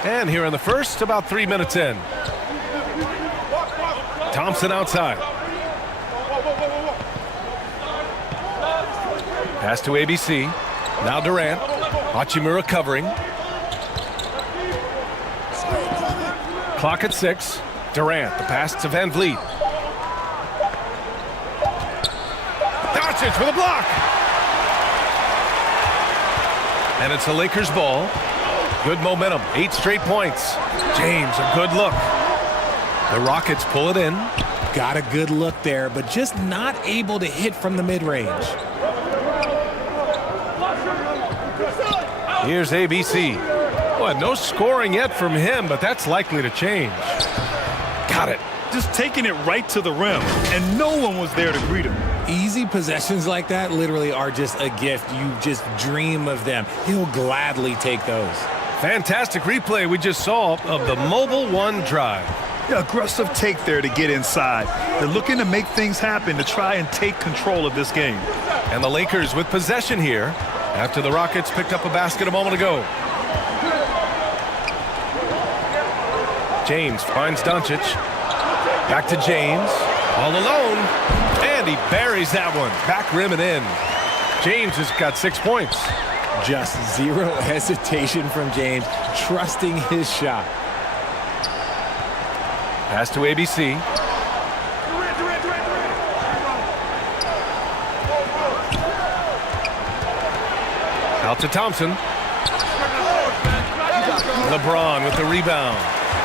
And here in the first, about 3 minutes in. Thompson outside. Pass to ABC. Now Durant. Hachimura covering. Clock at 6. Durant, the pass to Van Vliet. Doncic for the block. And it's a Lakers ball. Good momentum, 8 straight points. James, a good look. The Rockets pull it in. Got a good look there, but just not able to hit from the mid-range. Here's ABC. Well, no scoring yet from him, but that's likely to change. Got it. Just taking it right to the rim, and no one was there to greet him. Easy possessions like that literally are just a gift. You just dream of them. He'll gladly take those. Fantastic replay we just saw of the Mobile One drive. Yeah, aggressive take there to get inside. They're looking to make things happen to try and take control of this game. And the Lakers with possession here after the Rockets picked up a basket a moment ago. James finds Doncic. Back to James. All alone. And he buries that one. Back rim and in. James has got 6 points. Just zero hesitation from James, trusting his shot. Pass to ABC. Out to Thompson. LeBron with the rebound.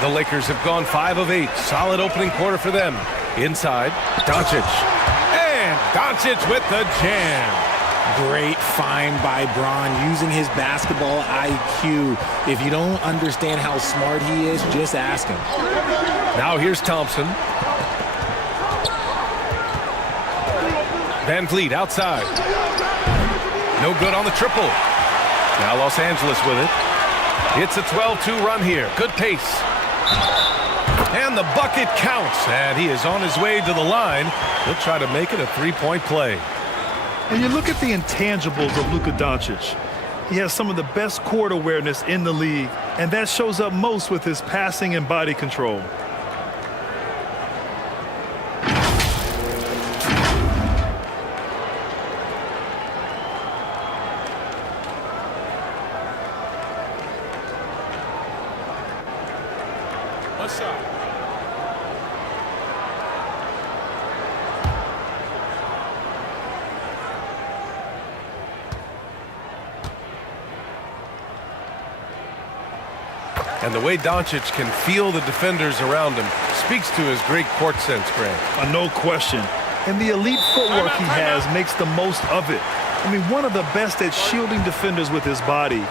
The Lakers have gone 5 of 8. Solid opening quarter for them. Inside, Doncic. And Doncic with the jam. Great find by Bron, using his basketball IQ. If you don't understand how smart he is, just ask him. Now here's Thompson. Van Vliet outside. No good on the triple. Now Los Angeles with it. It's a 12-2 run here. Good pace. And the bucket counts. And he is on his way to the line. He'll try to make it a 3-point play. And you look at the intangibles of Luka Doncic. He has some of the best court awareness in the league, and that shows up most with his passing and body control. One shot. And the way Doncic can feel the defenders around him speaks to his great court sense, Grant. No question. And the elite footwork he has makes the most of it. I mean, one of the best at shielding defenders with his body.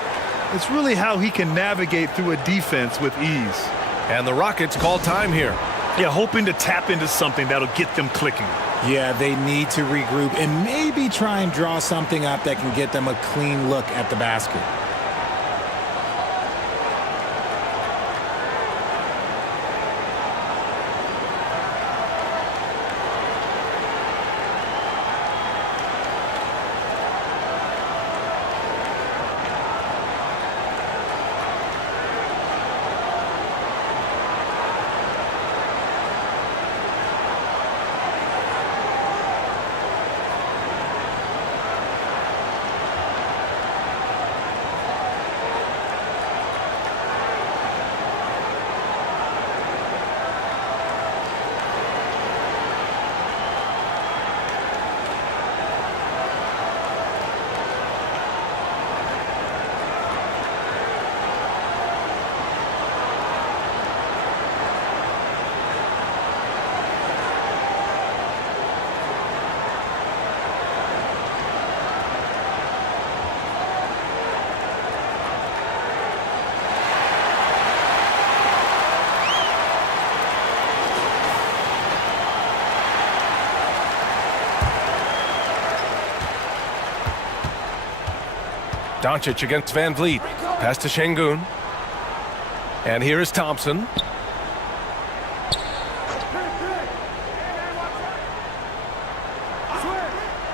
It's really how he can navigate through a defense with ease. And the Rockets call time here. Yeah, hoping to tap into something that'll get them clicking. Yeah, they need to regroup and maybe try and draw something up that can get them a clean look at the basket. Doncic against Van Vliet. Pass to Şengün. And here is Thompson.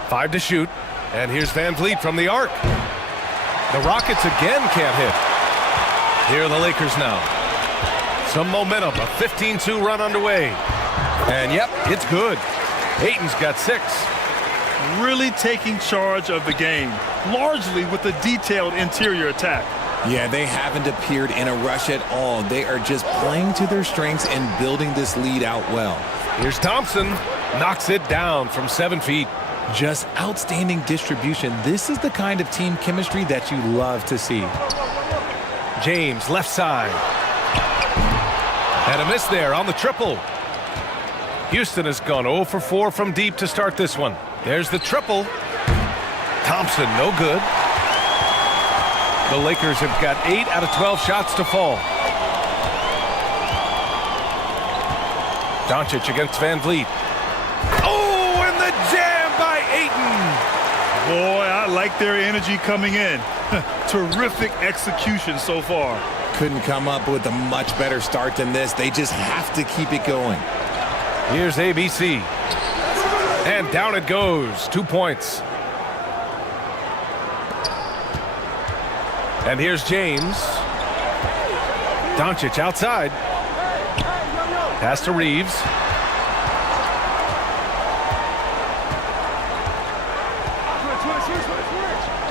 Five to shoot. And here's Van Vliet from the arc. The Rockets again can't hit. Here are the Lakers now. Some momentum, a 15-2 run underway. And yep, it's good. Ayton's got 6. Really taking charge of the game, largely with a detailed interior attack. Yeah, they haven't appeared in a rush at all. They are just playing to their strengths and building this lead out well. Here's Thompson. Knocks it down from 7 feet. Just outstanding distribution. This is the kind of team chemistry that you love to see. James, left side. And a miss there on the triple. Houston has gone 0 for 4 from deep to start this one. There's the triple. Thompson, no good. The Lakers have got 8 out of 12 shots to fall. Doncic against Van Vliet. Oh, and the jam by Ayton. Boy, I like their energy coming in. Terrific execution so far. Couldn't come up with a much better start than this. They just have to keep it going. Here's ABC. And down it goes. 2 points. And here's James. Doncic outside. Pass to Reeves.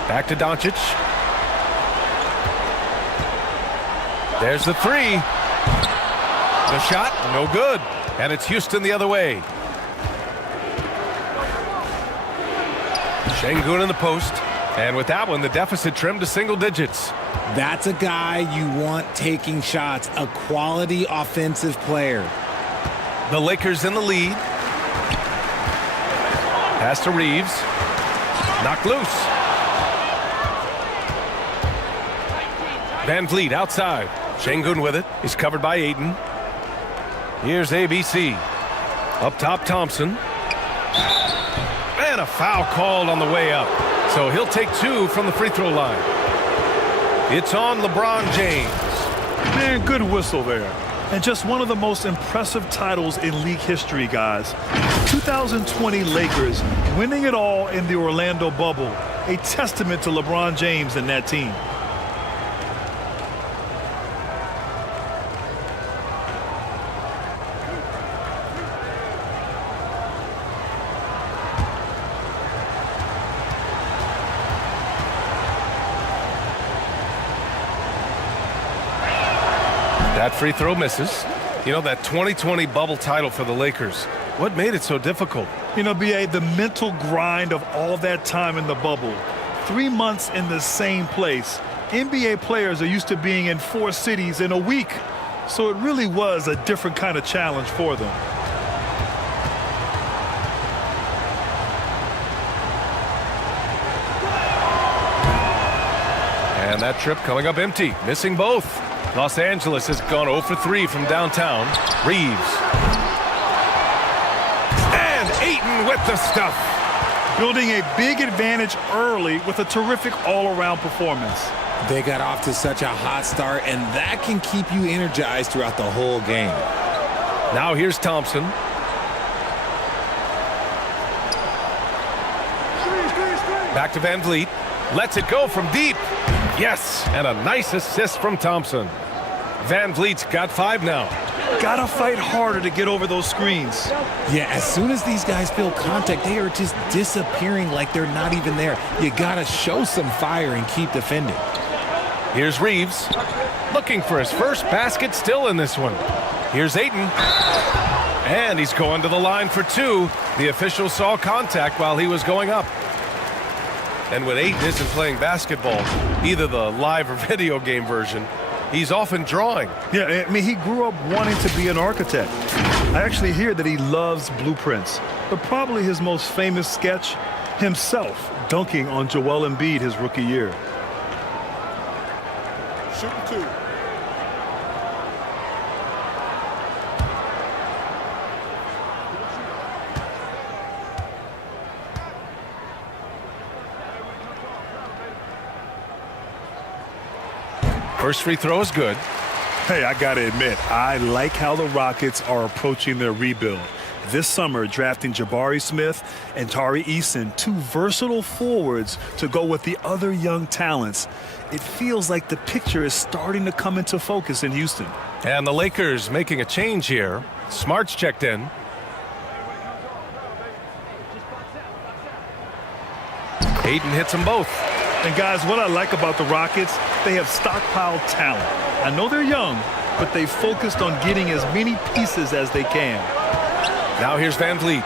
Back to Doncic. There's the 3. The shot, no good. And it's Houston the other way. Şengün in the post. And with that one, the deficit trimmed to single digits. That's a guy you want taking shots, a quality offensive player. The Lakers in the lead. Pass to Reeves. Knocked loose. Van Vliet outside. Şengün with it. He's covered by Ayton. Here's ABC. Up top, Thompson. And a foul called on the way up. So he'll take 2 from the free throw line. It's on LeBron James. Man, good whistle there. And just one of the most impressive titles in league history, guys. 2020 Lakers winning it all in the Orlando bubble. A testament to LeBron James and that team. That free throw misses. You know, that 2020 bubble title for the Lakers, what made it so difficult? You know, B.A., the mental grind of all that time in the bubble. 3 months in the same place. NBA players are used to being in 4 cities in a week. So it really was a different kind of challenge for them. And that trip coming up empty, missing both. Los Angeles has gone 0 for 3 from downtown. Reeves. And Ayton with the stuff. Building a big advantage early with a terrific all-around performance. They got off to such a hot start, and that can keep you energized throughout the whole game. Now here's Thompson. Back to Van Vliet. Lets it go from deep. Yes, and a nice assist from Thompson. Van Vliet's got 5 now. Gotta fight harder to get over those screens. Yeah, as soon as these guys feel contact, they are just disappearing like they're not even there. You gotta show some fire and keep defending. Here's Reeves. Looking for his first basket still in this one. Here's Ayton. And he's going to the line for 2. The official saw contact while he was going up. And when Ayton isn't playing basketball, either the live or video game version, he's often drawing. Yeah, I mean, he grew up wanting to be an architect. I actually hear that he loves blueprints, but probably his most famous sketch, himself dunking on Joel Embiid his rookie year. Shooting 2. First free throw is good. Hey, I got to admit, I like how the Rockets are approaching their rebuild. this summer drafting Jabari Smith and Tari Eason, two versatile forwards to go with the other young talents. It feels like the picture is starting to come into focus in Houston. And the Lakers making a change here. Smart's checked in. Ayton hits them both. And guys, what I like about the Rockets, they have stockpiled talent. I know they're young, but they focused on getting as many pieces as they can. Now here's Van Vliet.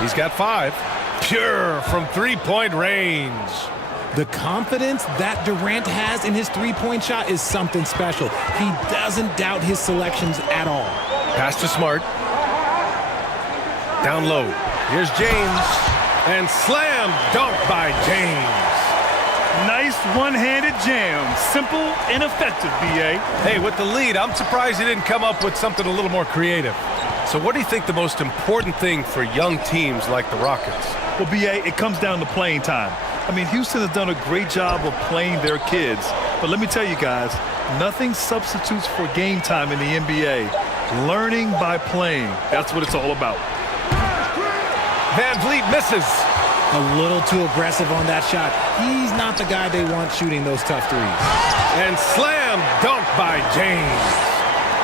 He's got 5. Pure from three-point range. The confidence that Durant has in his three-point shot is something special. He doesn't doubt his selections at all. Pass to Smart. Down low. Here's James. And slam dunk by James. Nice one-handed jam. Simple and effective, B.A. Hey, with the lead, I'm surprised he didn't come up with something a little more creative. So what do you think the most important thing for young teams like the Rockets? Well, B.A., it comes down to playing time. I mean, Houston has done a great job of playing their kids. But let me tell you guys, nothing substitutes for game time in the NBA. Learning by playing. That's what it's all about. Van Vliet misses. A little too aggressive on that shot. He's not the guy they want shooting those tough threes. And slam dunk by James.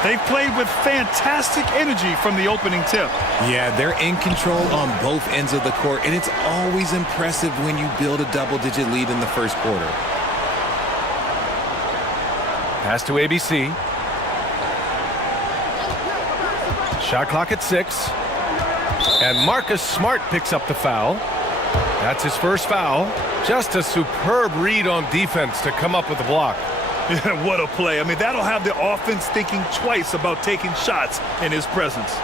They played with fantastic energy from the opening tip. Yeah, they're in control on both ends of the court, and it's always impressive when you build a double-digit lead in the first quarter. Pass to ABC. Shot clock at 6. And Marcus Smart picks up the foul. That's his first foul. Just a superb read on defense to come up with the block. Yeah, what a play. I mean, that'll have the offense thinking twice about taking shots in his presence.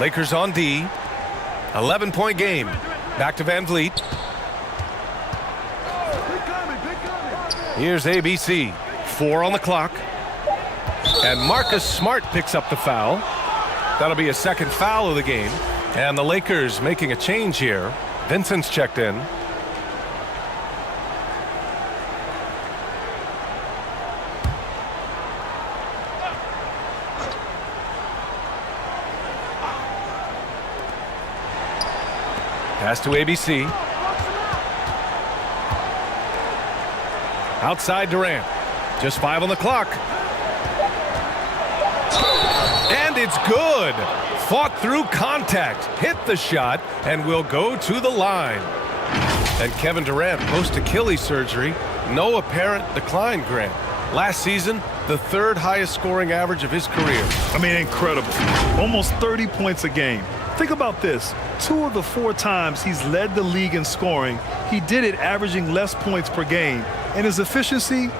Lakers on D. 11-point game. Back to Van Vliet. Here's ABC. 4 on the clock. And Marcus Smart picks up the foul. That'll be a second foul of the game. And the Lakers making a change here. Vincent's checked in. Pass to ABC. Outside Durant. Just 5 on the clock. And it's good. Fought through contact. Hit the shot and will go to the line. And Kevin Durant post Achilles surgery. No apparent decline, Grant. Last season, the 3rd highest scoring average of his career. I mean, incredible. Almost 30 points a game. Think about this. 2 of the 4 times he's led the league in scoring, he did it averaging less points per game. And his efficiency,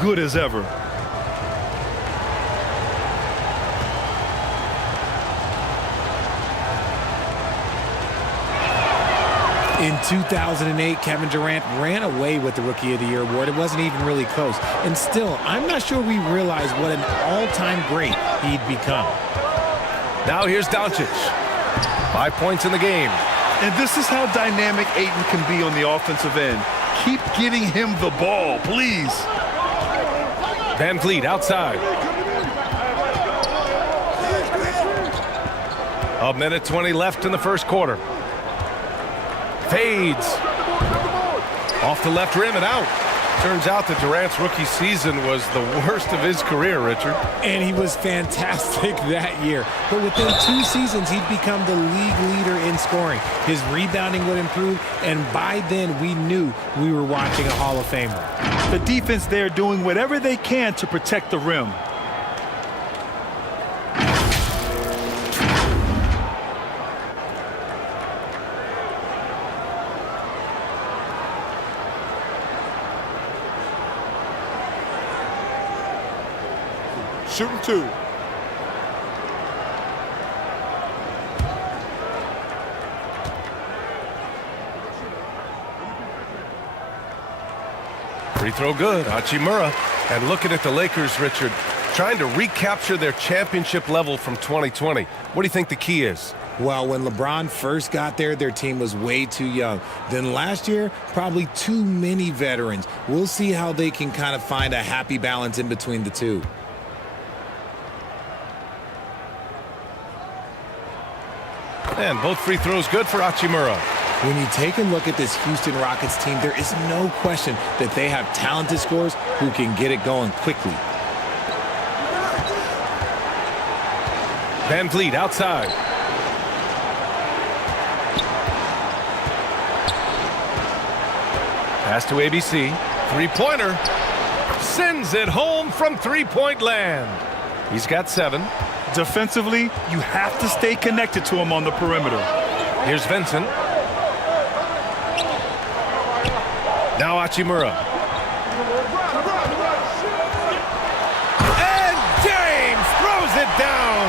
good as ever. In 2008, Kevin Durant ran away with the Rookie of the Year award. It wasn't even really close. And still, I'm not sure we realize what an all-time great he'd become. Now here's Doncic. 5 points in the game. And this is how dynamic Ayton can be on the offensive end. Keep getting him the ball, please. Van Vliet outside. 1:20 left in the first quarter. Fades. Off the left rim and out. Turns out that Durant's rookie season was the worst of his career, Richard. And he was fantastic that year. But within 2 seasons, he'd become the league leader in scoring. His rebounding would improve, and by then we knew we were watching a Hall of Famer. The defense there doing whatever they can to protect the rim. Shooting 2. Free throw good. Hachimura. And looking at the Lakers, Richard, trying to recapture their championship level from 2020. What do you think the key is? Well, when LeBron first got there, their team was way too young. Then last year, probably too many veterans. We'll see how they can kind of find a happy balance in between the two. And both free throws good for Hachimura. When you take a look at this Houston Rockets team, there is no question that they have talented scorers who can get it going quickly. Van Vliet outside. Pass to ABC. Three-pointer. Sends it home from three-point land. He's got 7. Defensively, you have to stay connected to him on the perimeter. Here's Vincent. Now Hachimura. And James throws it down.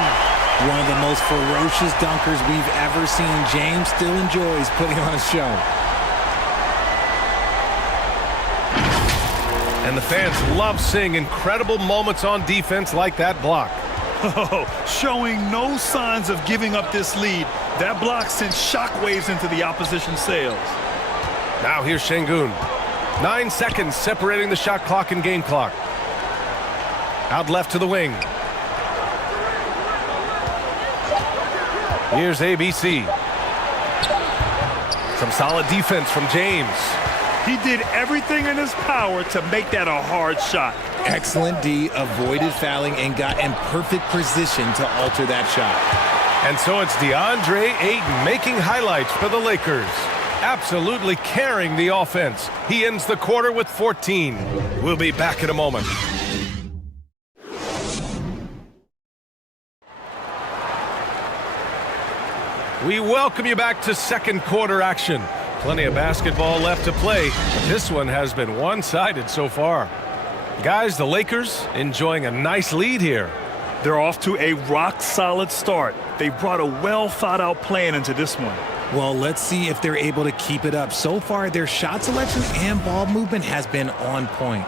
One of the most ferocious dunkers we've ever seen. James still enjoys putting on a show. And the fans love seeing incredible moments on defense like that block. Oh, showing no signs of giving up this lead. That block sent shockwaves into the opposition sails. Now here's Şengün. 9 seconds separating the shot clock and game clock. Out left to the wing. Here's ABC. Some solid defense from James. He did everything in his power to make that a hard shot. Excellent D, avoided fouling, and got in perfect position to alter that shot. And so it's DeAndre Ayton making highlights for the Lakers. Absolutely carrying the offense. He ends the quarter with 14. We'll be back in a moment. We welcome you back to second quarter action. Plenty of basketball left to play, but this one has been one-sided so far. Guys, the Lakers enjoying a nice lead here. They're off to a rock-solid start. They brought a well-thought-out plan into this one. Well, let's see if they're able to keep it up. So far, their shot selection and ball movement has been on point.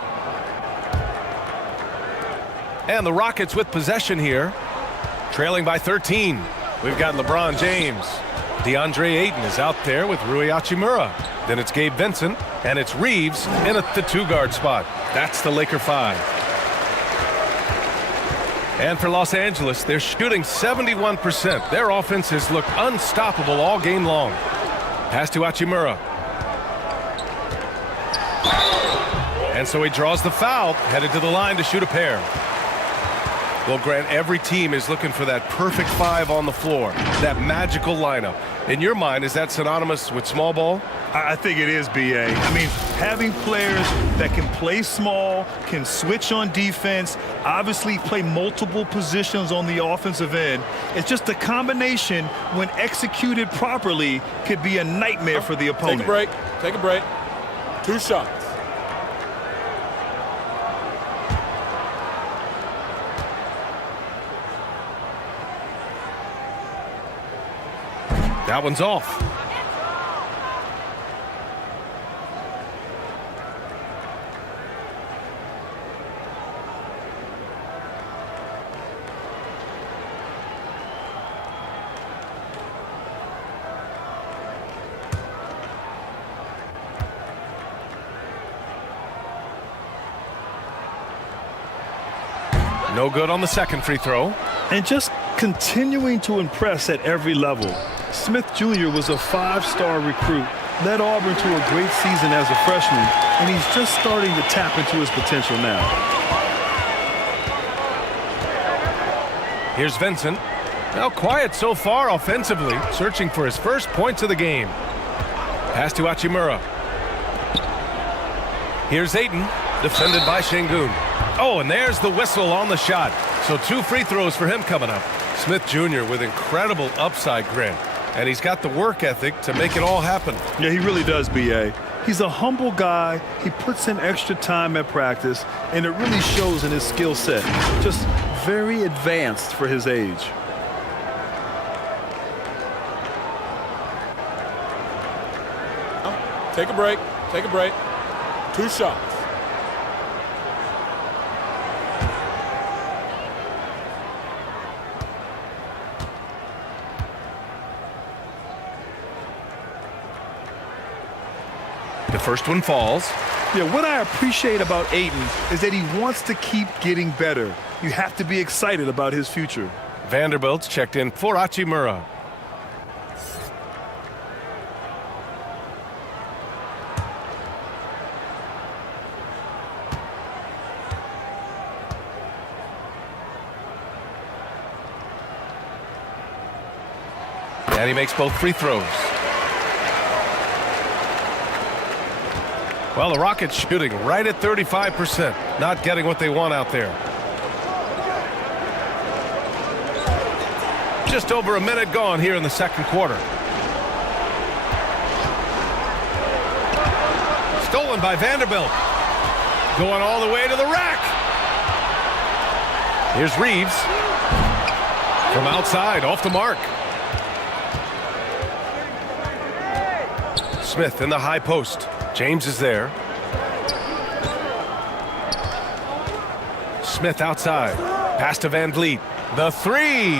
And the Rockets with possession here, trailing by 13. We've got LeBron James. DeAndre Ayton is out there with Rui Hachimura. Then it's Gabe Vincent, and it's Reeves in at the 2-guard spot. That's the Laker 5. And for Los Angeles, they're shooting 71%. Their offense has looked unstoppable all game long. Pass to Hachimura. And so he draws the foul, headed to the line to shoot a pair. Well, Grant, every team is looking for that perfect 5 on the floor, that magical lineup. In your mind, is that synonymous with small ball? I think it is, B.A. I mean, having players that can play small, can switch on defense, obviously play multiple positions on the offensive end. It's just a combination, when executed properly, could be a nightmare for the opponent. Take a break. Take a break. 2 shots. That one's off. No good on the second free throw. And just continuing to impress at every level. Smith Jr. was a 5-star recruit, led Auburn to a great season as a freshman, and he's just starting to tap into his potential now. Here's Vincent. Now quiet so far offensively, searching for his first points of the game. Pass to Hachimura. Here's Ayton, defended by Şengün. Oh, and there's the whistle on the shot. So 2 free throws for him coming up. Smith Jr. with incredible upside, Grant. And he's got the work ethic to make it all happen. Yeah, he really does, B.A. He's a humble guy. He puts in extra time at practice, and it really shows in his skill set. Just very advanced for his age. Take a break. Take a break. 2 shots. The first one falls. Yeah, what I appreciate about Ayton is that he wants to keep getting better. You have to be excited about his future. Vanderbilt's checked in for Hachimura. And he makes both free throws. Well, the Rockets shooting right at 35%. Not getting what they want out there. Just over a minute gone here in the second quarter. Stolen by Vanderbilt. Going all the way to the rack. Here's Reeves. From outside, off the mark. Smith in the high post. James is there. Smith outside. Pass to Van Vliet. The three.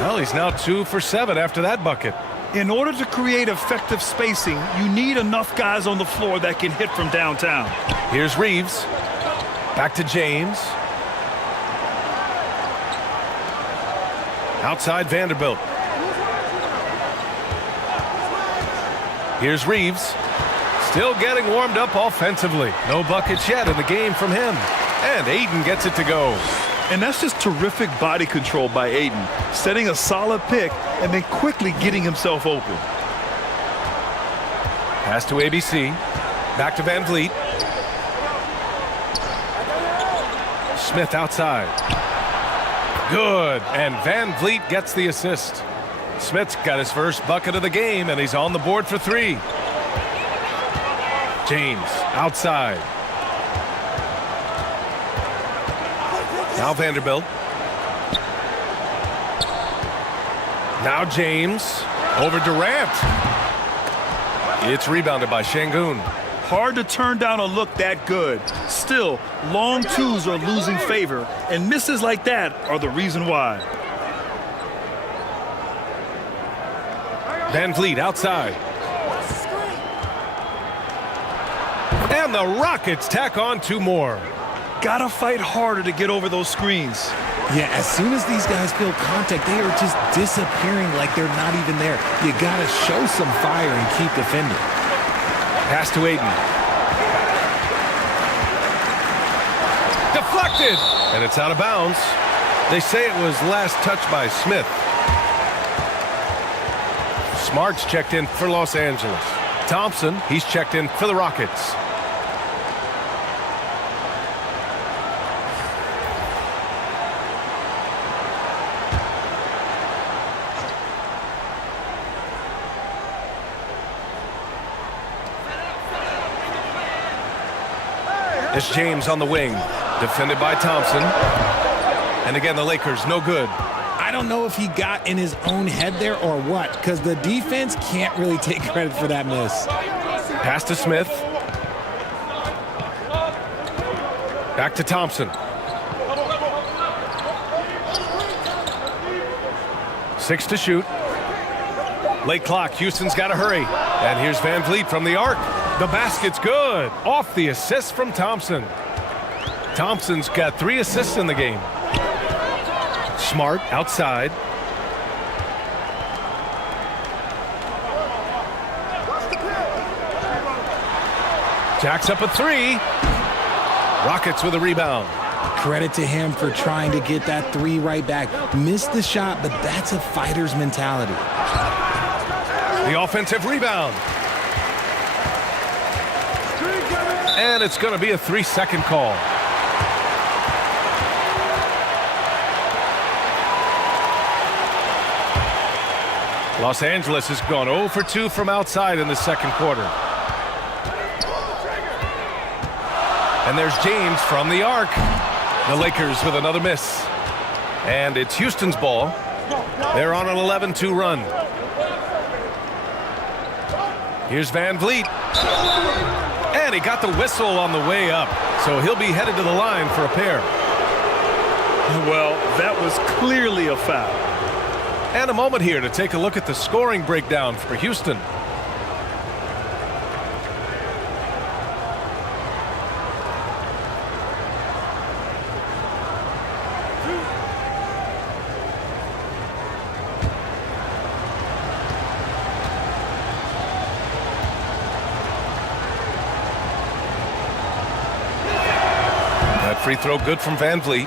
Well, he's now 2 for 7 after that bucket. In order to create effective spacing, you need enough guys on the floor that can hit from downtown. Here's Reeves. Back to James. Outside Vanderbilt. Here's Reeves. Still getting warmed up offensively. No buckets yet in the game from him. And Ayton gets it to go. And that's just terrific body control by Ayton. Setting a solid pick and then quickly getting himself open. Pass to ABC. Back to Van Vliet. Smith outside. Good. And Van Vliet gets the assist. Smith's got his first bucket of the game, and he's on the board for 3. James outside. Now Vanderbilt. Now James over Durant. It's rebounded by Şengün. Hard to turn down a look that good. Still, long twos are losing favor, and misses like that are the reason why. Van Vliet outside. And the Rockets tack on 2 more. Gotta fight harder to get over those screens. Yeah, as soon as these guys feel contact, they are just disappearing like they're not even there. You gotta show some fire and keep defending. Pass to Ayton. Deflected! And it's out of bounds. They say it was last touched by Smith. Smart's checked in for Los Angeles. Thompson, he's checked in for the Rockets. It's James on the wing, defended by Thompson. And again, the Lakers, no good. I don't know if he got in his own head there or what, because the defense can't really take credit for that miss. Pass to Smith. Back to Thompson. 6 to shoot. Late clock, Houston's got to hurry. And here's Van Vliet from the arc. The basket's good. Off the assist from Thompson. Thompson's got 3 assists in the game. Smart outside. Jacks up a 3. Rockets with a rebound. Credit to him for trying to get that 3 right back. Missed the shot, but that's a fighter's mentality. The offensive rebound. And it's going to be a 3-second call. Los Angeles has gone 0 for 2 from outside in the second quarter. And there's James from the arc. The Lakers with another miss. And it's Houston's ball. They're on an 11-2 run. Here's Van Vliet. And he got the whistle on the way up. So he'll be headed to the line for a pair. Well, that was clearly a foul. And a moment here to take a look at the scoring breakdown for Houston. Free throw good from Van Vliet.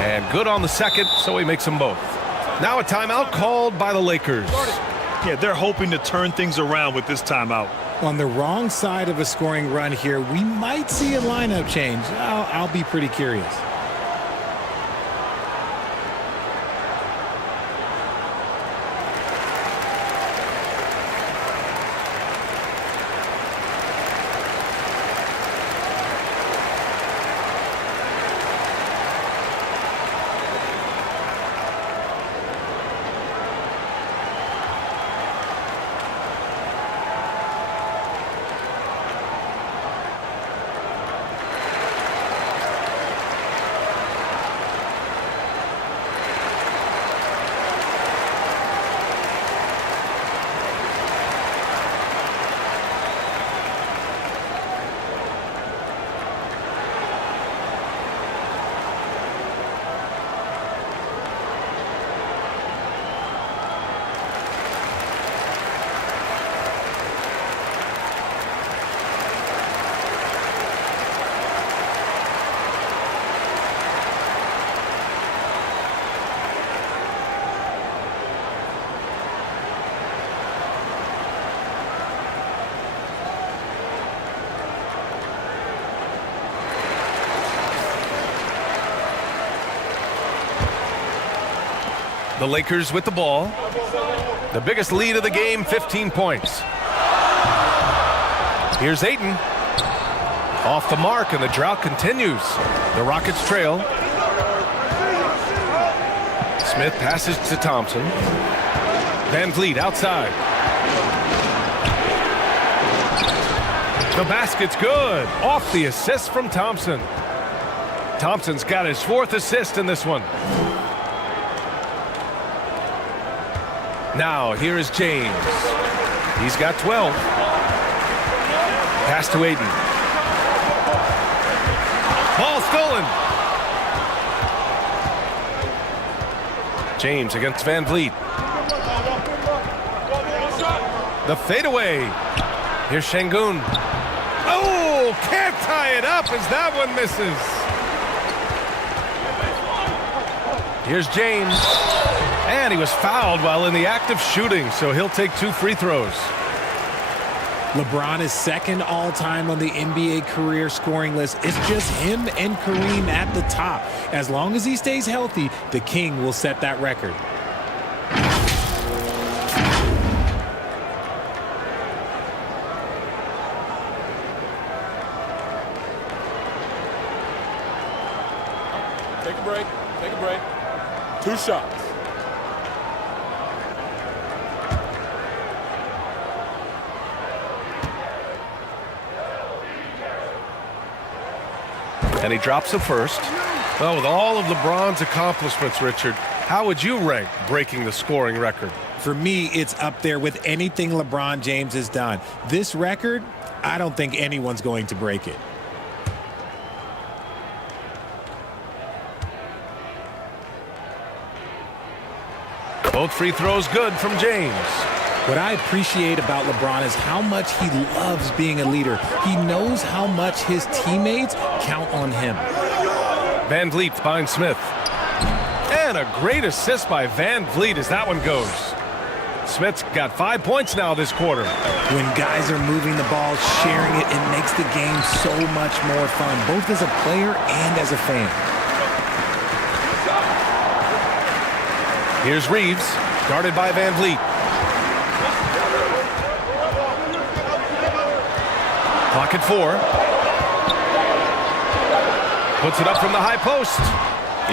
And good on the second, so he makes them both. Now a timeout called by the Lakers. Yeah, they're hoping to turn things around with this timeout. On the wrong side of a scoring run here, we might see a lineup change. I'll be pretty curious. The Lakers with the ball. The biggest lead of the game, 15 points. Here's Ayton. Off the mark, and the drought continues. The Rockets trail. Smith passes to Thompson. Van Vliet outside. The basket's good. Off the assist from Thompson. Thompson's got his 4th assist in this one. Now, here is James. He's got 12. Pass to Ayton. Ball stolen. James against Van Vliet. The fadeaway. Here's Şengün. Oh, can't tie it up as that one misses. Here's James. And he was fouled while in the act of shooting, so he'll take 2 free throws. LeBron is second all-time on the NBA career scoring list. It's just him and Kareem at the top. As long as he stays healthy, the King will set that record. Take a break. Take a break. 2 shots. And he drops the first. Well, with all of LeBron's accomplishments, Richard, how would you rank breaking the scoring record? For me, it's up there with anything LeBron James has done. This record, I don't think anyone's going to break it. Both free throws good from James. What I appreciate about LeBron is how much he loves being a leader. He knows how much his teammates count on him. Van Vliet finds Smith. And a great assist by Van Vliet as that one goes. Smith's got 5 points now this quarter. When guys are moving the ball, sharing it, it makes the game so much more fun, both as a player and as a fan. Here's Reeves, guarded by Van Vliet. Clock at 4. Puts it up from the high post.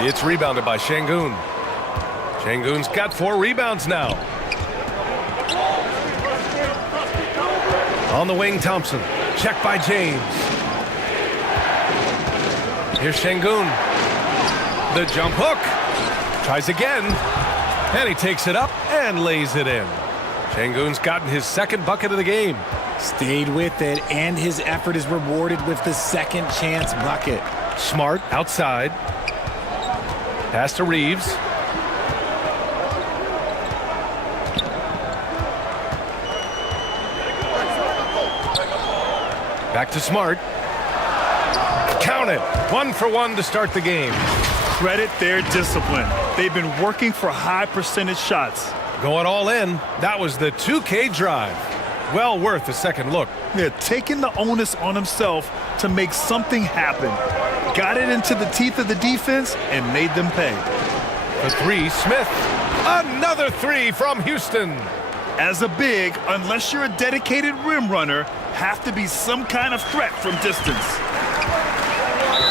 It's rebounded by Şengün. Şengün's got 4 rebounds now. On the wing, Thompson. Checked by James. Here's Şengün. The jump hook. Tries again. And he takes it up and lays it in. Şengün's gotten his second bucket of the game. Stayed with it, and his effort is rewarded with the second chance bucket. Smart outside. Pass to Reeves. Back to Smart. Count it. 1 for 1 to start the game. Credit their discipline. They've been working for high percentage shots. Going all in. That was the 2K drive. Well worth a second look. Yeah, taking the onus on himself to make something happen. Got it into the teeth of the defense and made them pay. For 3, Smith. Another 3 from Houston. As a big, unless you're a dedicated rim runner, have to be some kind of threat from distance.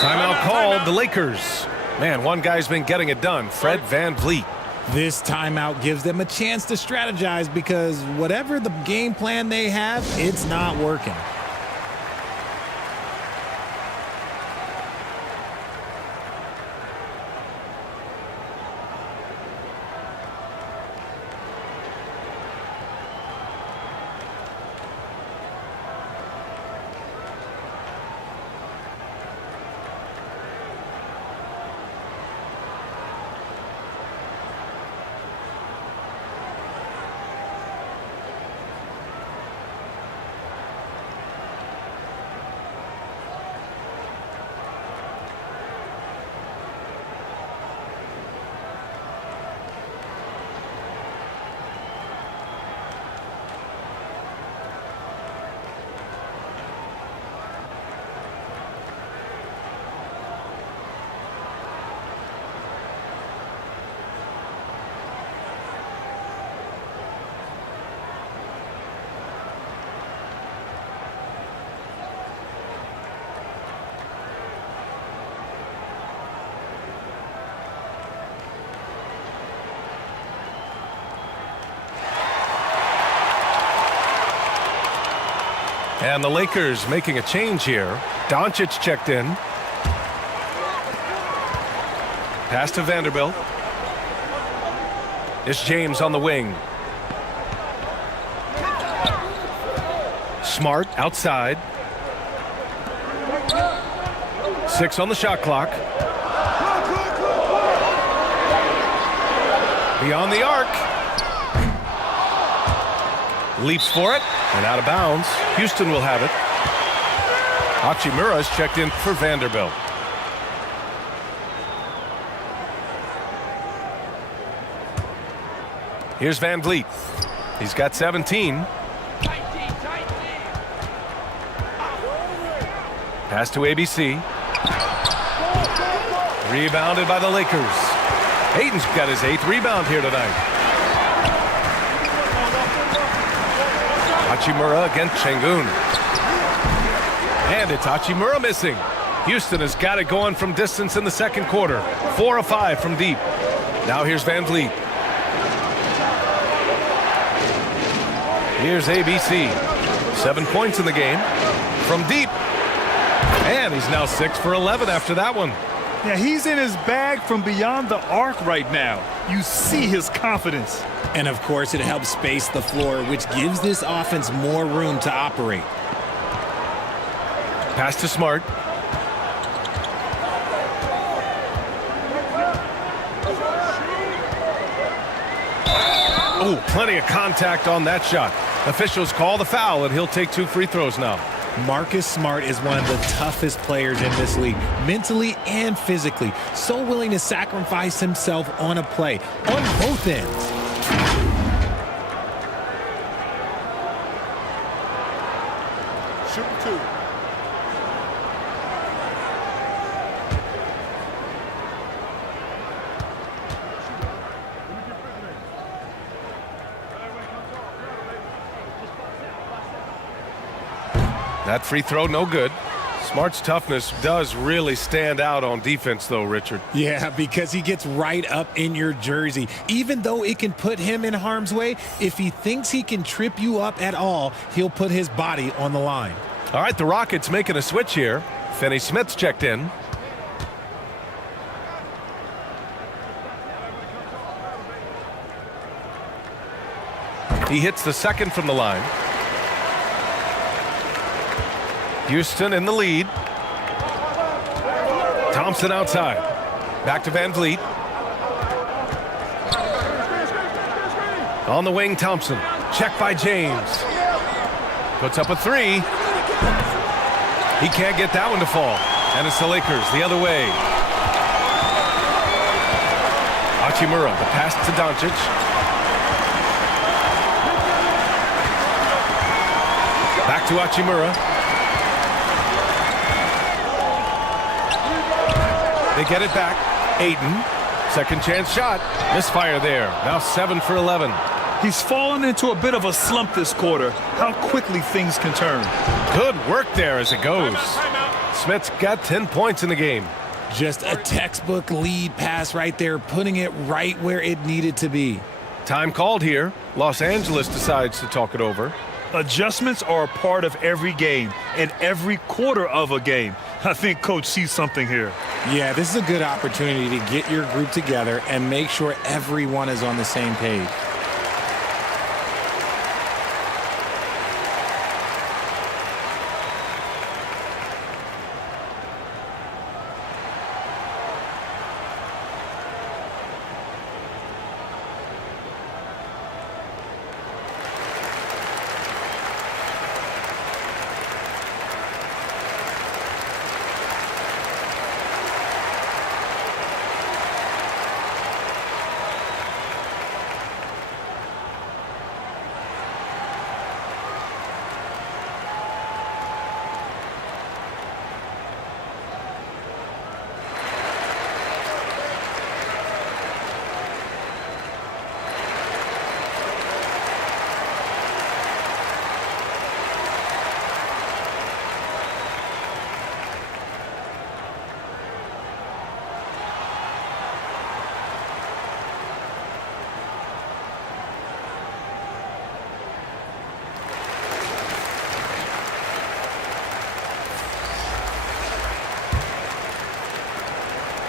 Timeout called, the Lakers. Man, one guy's been getting it done, Fred VanVleet. This timeout gives them a chance to strategize because whatever the game plan they have, it's not working. And the Lakers making a change here. Doncic checked in. Pass to Vanderbilt. It's James on the wing. Smart outside. 6 on the shot clock. Beyond the arc. Leaps for it and out of bounds. Houston will have it. Hachimura's checked in for Vanderbilt. Here's VanVleet. He's got 17. Pass to ABC. Rebounded by the Lakers. Ayton's got his 8th rebound here tonight. Hachimura against Şengün. And it's Hachimura missing. Houston has got it going from distance in the second quarter. 4 of 5 from deep. Now here's VanVleet. Here's ABC. 7 points in the game. From deep. And he's now 6 for 11 after that one. Yeah, he's in his bag from beyond the arc right now. You see his confidence. And of course, it helps space the floor, which gives this offense more room to operate. Pass to Smart. Oh, plenty of contact on that shot. Officials call the foul, and he'll take 2 free throws now. Marcus Smart is one of the toughest players in this league, mentally and physically. So willing to sacrifice himself on a play, on both ends. Shooting 2. That free throw, no good. Smart's toughness does really stand out on defense, though, Richard. Yeah, because he gets right up in your jersey. Even though it can put him in harm's way, if he thinks he can trip you up at all, he'll put his body on the line. All right, the Rockets making a switch here. Finney Smith's checked in. He hits the second from the line. Houston in the lead. Thompson outside. Back to Van Vliet. On the wing, Thompson. Check by James. Puts up a three. He can't get that one to fall. And it's the Lakers the other way. Hachimura, the pass to Doncic. Back to Hachimura. They get it back. Ayton, second chance shot. Misfire there. Now 7 for 11. He's fallen into a bit of a slump this quarter. How quickly things can turn. Good work there as it goes. Smith's got 10 points in the game. Just a textbook lead pass right there, putting it right where it needed to be. Time called here. Los Angeles decides to talk it over. Adjustments are a part of every game and every quarter of a game. I think Coach sees something here. Yeah, this is a good opportunity to get your group together and make sure everyone is on the same page.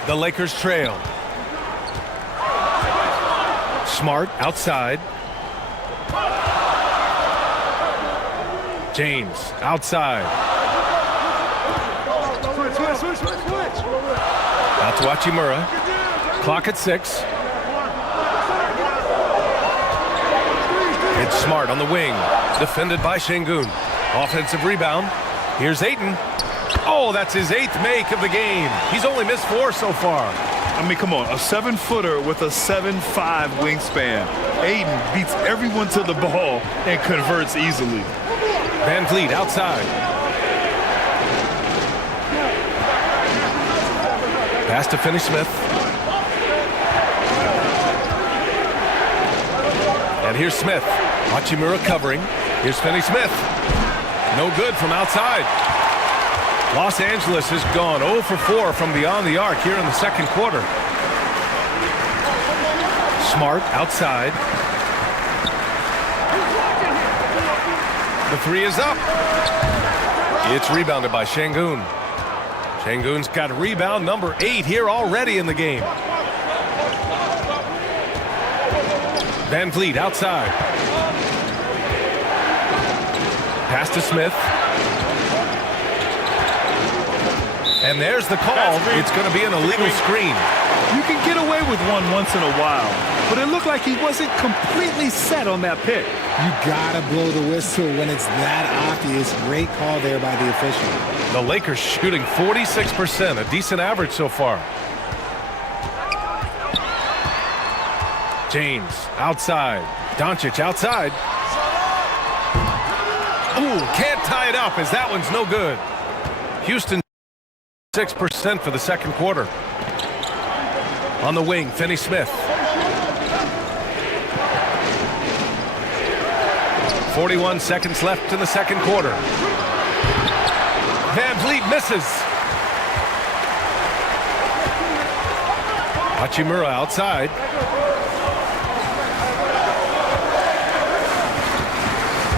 The Lakers trail. Smart outside. James outside. Out to Hachimura. Clock at 6. It's Smart on the wing. Defended by Şengün. Offensive rebound. Here's Ayton. Oh, that's his 8th make of the game. He's only missed 4 so far. I mean, come on, a 7-footer with a 7'5" wingspan. Ayton beats everyone to the ball and converts easily. Van Vliet outside. Pass to Finney Smith. And here's Smith. Hachimura covering. Here's Finney Smith. No good from outside. Los Angeles has gone 0 for 4 from beyond the arc here in the second quarter. Smart outside. The 3 is up. It's rebounded by Şengün. Şengün's got rebound number 8 here already in the game. Van Vliet outside. Pass to Smith. And there's the call. It's going to be an illegal screen. You can get away with one once in a while, but it looked like he wasn't completely set on that pick. You gotta blow the whistle when it's that obvious. Great call there by the official. The Lakers shooting 46%, a decent average so far. James outside. Doncic outside. Ooh, can't tie it up as that one's no good. Houston 6% for the second quarter. On the wing, Finney Smith. 41 seconds left in the second quarter. Van Vliet misses. Hachimura outside.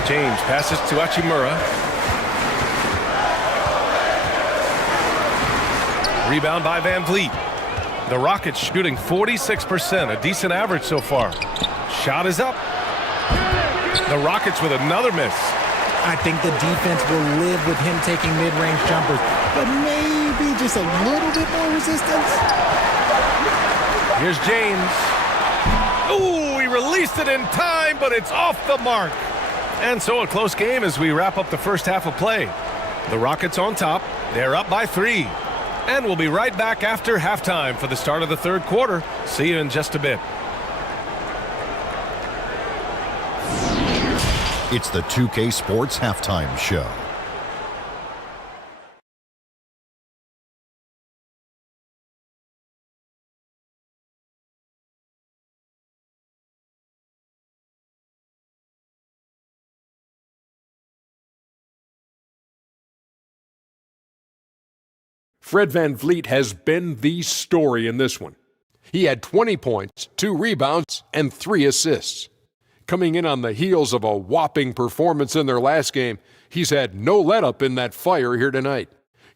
James passes to Hachimura. Rebound by Van Vliet. The Rockets shooting 46%, a decent average so far. Shot is up. The Rockets with another miss. I think the defense will live with him taking mid-range jumpers, but maybe just a little bit more resistance. Here's James. Ooh, he released it in time, but it's off the mark. And so a close game as we wrap up the first half of play. The Rockets on top. They're up by 3. And we'll be right back after halftime for the start of the third quarter. See you in just a bit. It's the 2K Sports Halftime Show. Fred VanVleet has been the story in this one. He had 20 points, 2 rebounds, and 3 assists. Coming in on the heels of a whopping performance in their last game, he's had no let-up in that fire here tonight.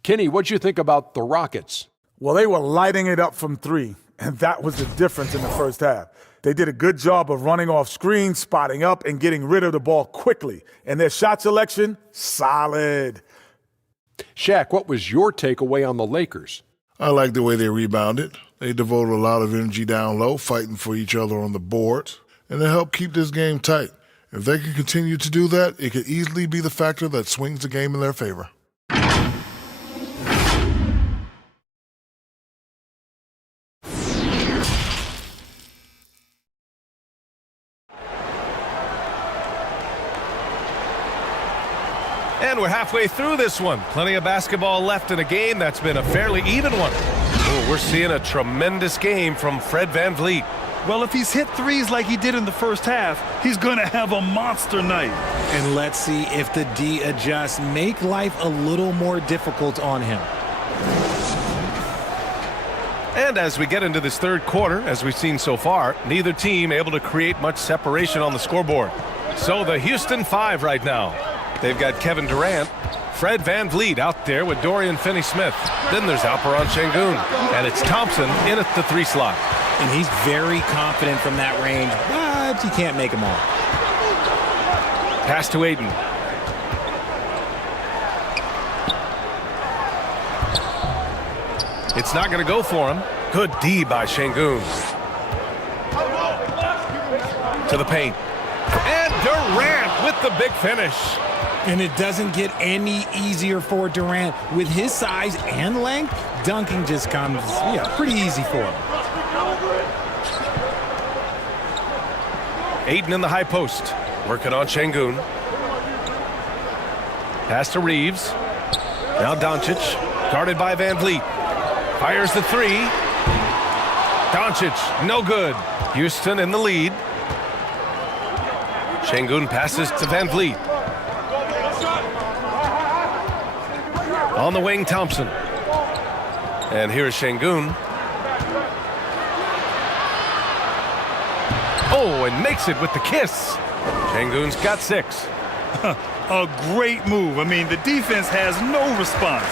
Kenny, what'd you think about the Rockets? Well, they were lighting it up from 3, and that was the difference in the first half. They did a good job of running off screens, spotting up, and getting rid of the ball quickly. And their shot selection, solid. Shaq, what was your takeaway on the Lakers? I like the way they rebounded. They devoted a lot of energy down low, fighting for each other on the boards, and they helped keep this game tight. If they can continue to do that, it could easily be the factor that swings the game in their favor. And we're halfway through this one. Plenty of basketball left in a game that's been a fairly even one. Oh, we're seeing a tremendous game from Fred VanVleet. Well, if he's hit threes like he did in the first half, he's going to have a monster night. And let's see if the D adjusts, make life a little more difficult on him. And as we get into this third quarter, as we've seen so far, neither team able to create much separation on the scoreboard. So the Houston 5 right now. They've got Kevin Durant, Fred VanVleet out there with Dorian Finney-Smith. Then there's Alperen Şengün, and it's Thompson in at the 3 slot. And he's very confident from that range, but you can't make them all. Pass to Aiden. It's not going to go for him. Good D by Şengün. To the paint. And Durant with the big finish. And it doesn't get any easier for Durant. With his size and length, dunking just comes pretty easy for him. Aiden in the high post. Working on Şengün. Pass to Reeves. Now Doncic. Guarded by VanVleet. Fires the 3. Doncic, no good. Houston in the lead. Şengün passes to VanVleet. On the wing, Thompson. And here's Şengün. Oh, and makes it with the kiss. Şengün's got 6. A great move. I mean, the defense has no response.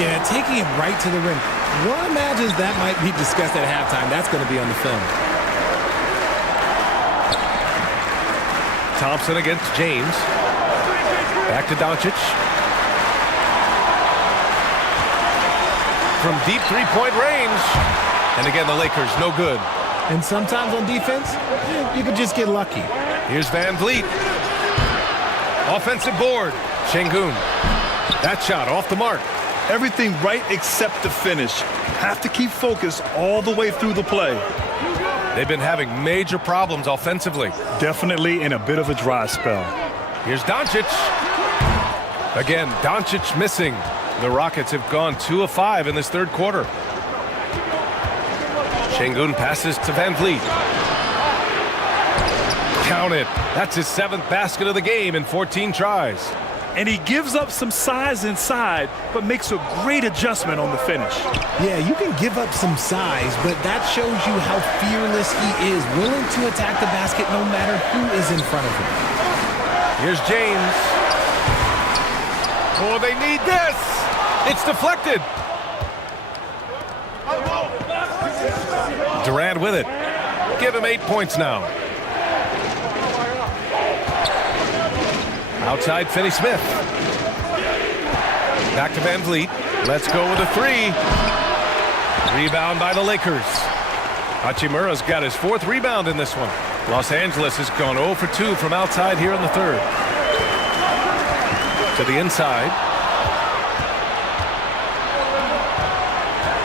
Yeah, taking it right to the rim. One imagines that might be discussed at halftime. That's going to be on the film. Thompson against James. Back to Doncic. From deep three-point range. And again, the Lakers, no good. And sometimes on defense, you can just get lucky. Here's VanVleet. Offensive board. Şengün. That shot off the mark. Everything right except the finish. Have to keep focused all the way through the play. They've been having major problems offensively. Definitely in a bit of a dry spell. Here's Doncic. Again, Doncic missing. The Rockets have gone 2 of 5 in this third quarter. Şengün passes to VanVleet. Count it. That's his 7th basket of the game in 14 tries. And he gives up some size inside, but makes a great adjustment on the finish. Yeah, you can give up some size, but that shows you how fearless he is, willing to attack the basket no matter who is in front of him. Here's James. Oh, they need this. It's deflected. Durant with it. Give him 8 points now. Outside, Finney Smith. Back to Van Vliet. Let's go with a three. Rebound by the Lakers. Hachimura's got his 4th rebound in this one. Los Angeles has gone 0 for 2 from outside here in the 3rd. To the inside.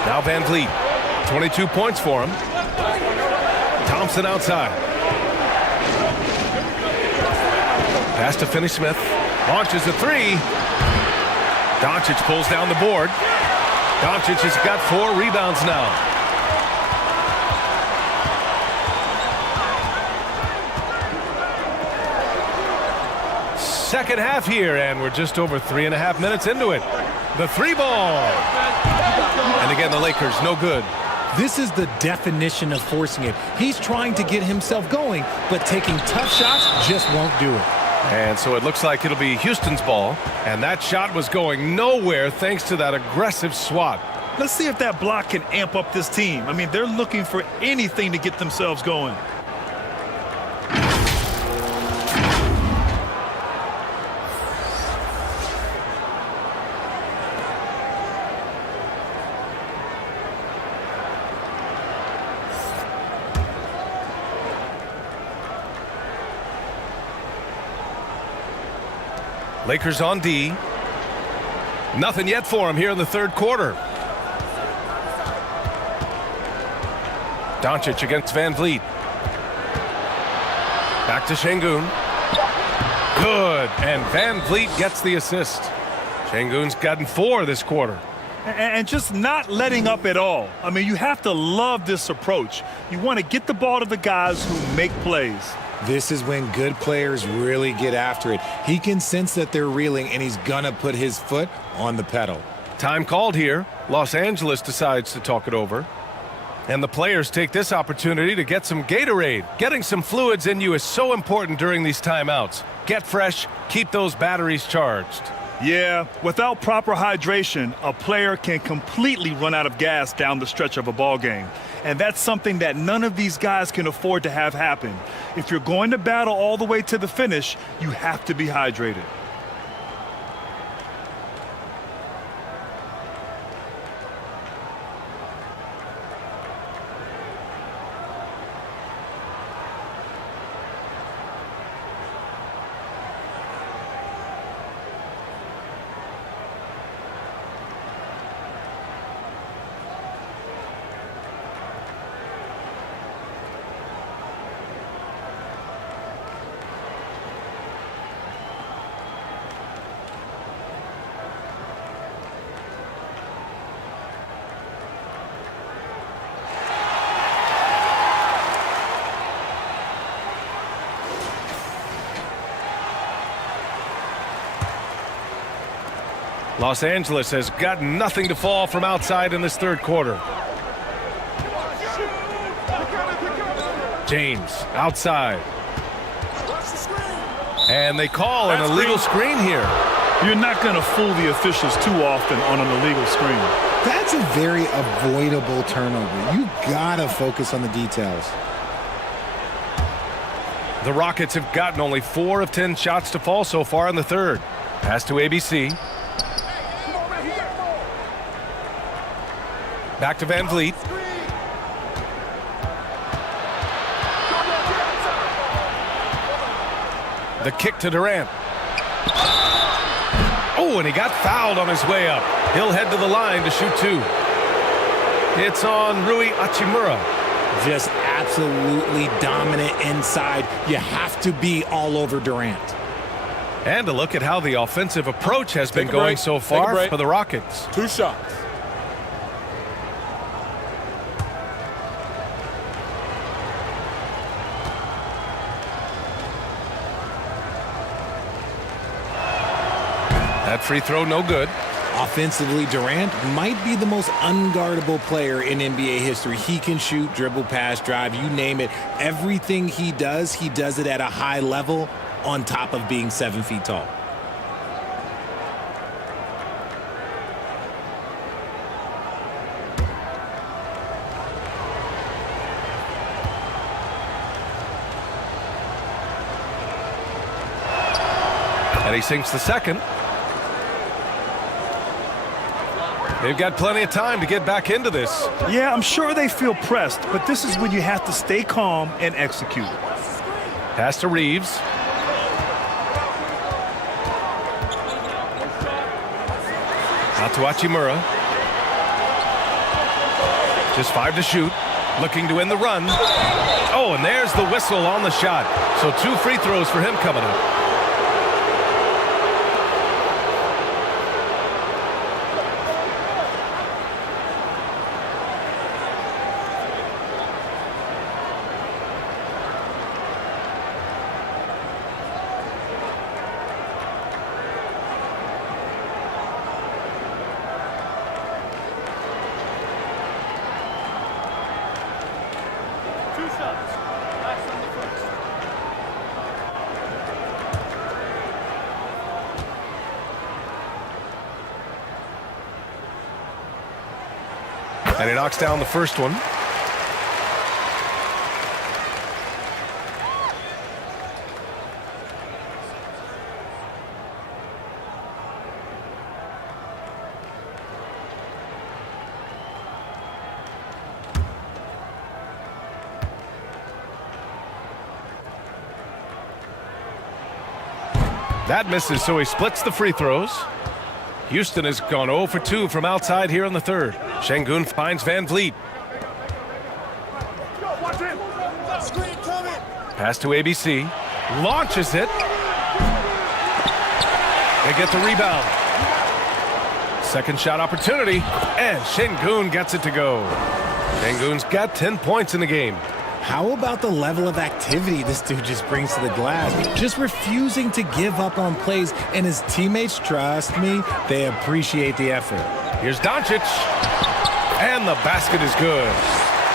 Now Van Vliet. 22 points for him. Thompson outside. Pass to Finney Smith. Launches a three. Doncic pulls down the board. Doncic has got 4 rebounds now. Second half here, and we're just over 3.5 minutes into it. The 3-ball. And again, the Lakers, no good. This is the definition of forcing it. He's trying to get himself going, but taking tough shots just won't do it. And so it looks like it'll be Houston's ball. And that shot was going nowhere thanks to that aggressive swat. Let's see if that block can amp up this team. I mean, they're looking for anything to get themselves going. Lakers on D. Nothing yet for him here in the 3rd quarter. Doncic against Van Vliet. Back to Şengün. Good. And Van Vliet gets the assist. Şengün's gotten 4 this quarter. And just not letting up at all. I mean, you have to love this approach. You want to get the ball to the guys who make plays. This is when good players really get after it. He can sense that they're reeling, and he's going to put his foot on the pedal. Time called here. Los Angeles decides to talk it over. And the players take this opportunity to get some Gatorade. Getting some fluids in you is so important during these timeouts. Get fresh, keep those batteries charged. Yeah, without proper hydration, a player can completely run out of gas down the stretch of a ball game. And that's something that none of these guys can afford to have happen. If you're going to battle all the way to the finish, you have to be hydrated. Los Angeles has got nothing to fall from outside in this 3rd quarter. James outside. And they call an illegal screen here. You're not going to fool the officials too often on an illegal screen. That's a very avoidable turnover. You got to focus on the details. The Rockets have gotten only 4 of 10 shots to fall so far in the 3rd. Pass to ABC. Back to Van Vliet. The kick to Durant. Oh, and he got fouled on his way up. He'll head to the line to shoot 2. It's on Rui Hachimura. Just absolutely dominant inside. You have to be all over Durant. And a look at how the offensive approach has been going so far for the Rockets. 2 shots. That free throw, no good. Offensively, Durant might be the most unguardable player in NBA history. He can shoot, dribble, pass, drive, you name it. Everything he does it at a high level on top of being 7 feet tall. And he sinks the second. They've got plenty of time to get back into this. Yeah, I'm sure they feel pressed, but this is when you have to stay calm and execute. Pass to Reeves. Out to Hachimura. Just 5 to shoot. Looking to win the run. Oh, and there's the whistle on the shot. So 2 free throws for him coming up. And he knocks down the first one. That misses, so he splits the free throws. Houston has gone 0 for 2 from outside here in the third. Şengün finds Van Vliet. Pass to ABC. Launches it. They get the rebound. Second shot opportunity. And Şengün gets it to go. Şengün's got 10 points in the game. How about the level of activity this dude just brings to the glass? Just refusing to give up on plays, and his teammates, trust me, they appreciate the effort. Here's Doncic, and the basket is good.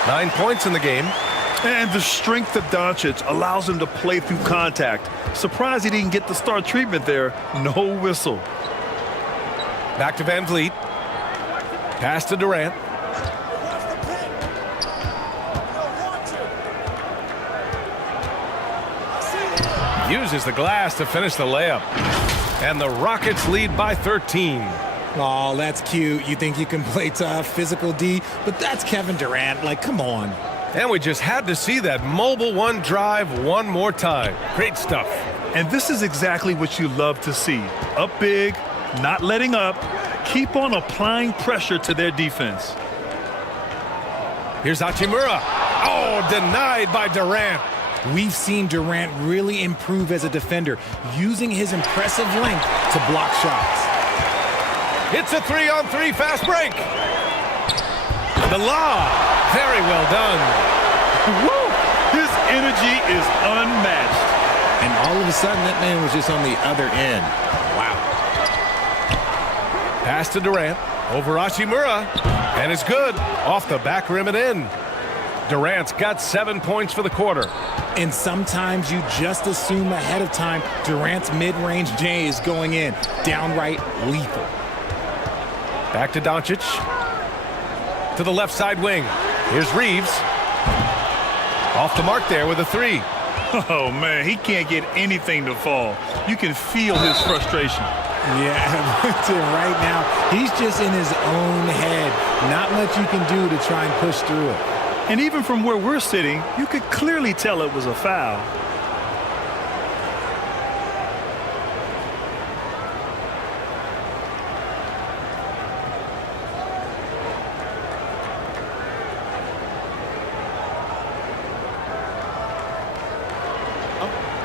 9 points in the game. And the strength of Doncic allows him to play through contact. Surprised he didn't get the star treatment there. No whistle. Back to Van Vliet. Pass to Durant. Uses the glass to finish the layup. And the Rockets lead by 13. Oh, that's cute. You think you can play tough, physical D, but that's Kevin Durant. Like, come on. And we just had to see that mobile one drive one more time. Great stuff. And this is exactly what you love to see. Up big, not letting up. Keep on applying pressure to their defense. Here's Hachimura. Oh, denied by Durant. We've seen Durant really improve as a defender, using his impressive length to block shots. It's a 3-on-3 fast break. The lob. Very well done. Woo! His energy is unmatched. And all of a sudden, that man was just on the other end. Wow. Pass to Durant. Over Hachimura. And it's good. Off the back rim and in. Durant's got 7 points for the quarter. And sometimes you just assume ahead of time Durant's mid-range J is going in. Downright lethal. Back to Doncic. To the left side wing. Here's Reeves. Off the mark there with a 3. Oh, man, he can't get anything to fall. You can feel his frustration. Yeah, right now, he's just in his own head. Not much you can do to try and push through it. And even from where we're sitting, you could clearly tell it was a foul.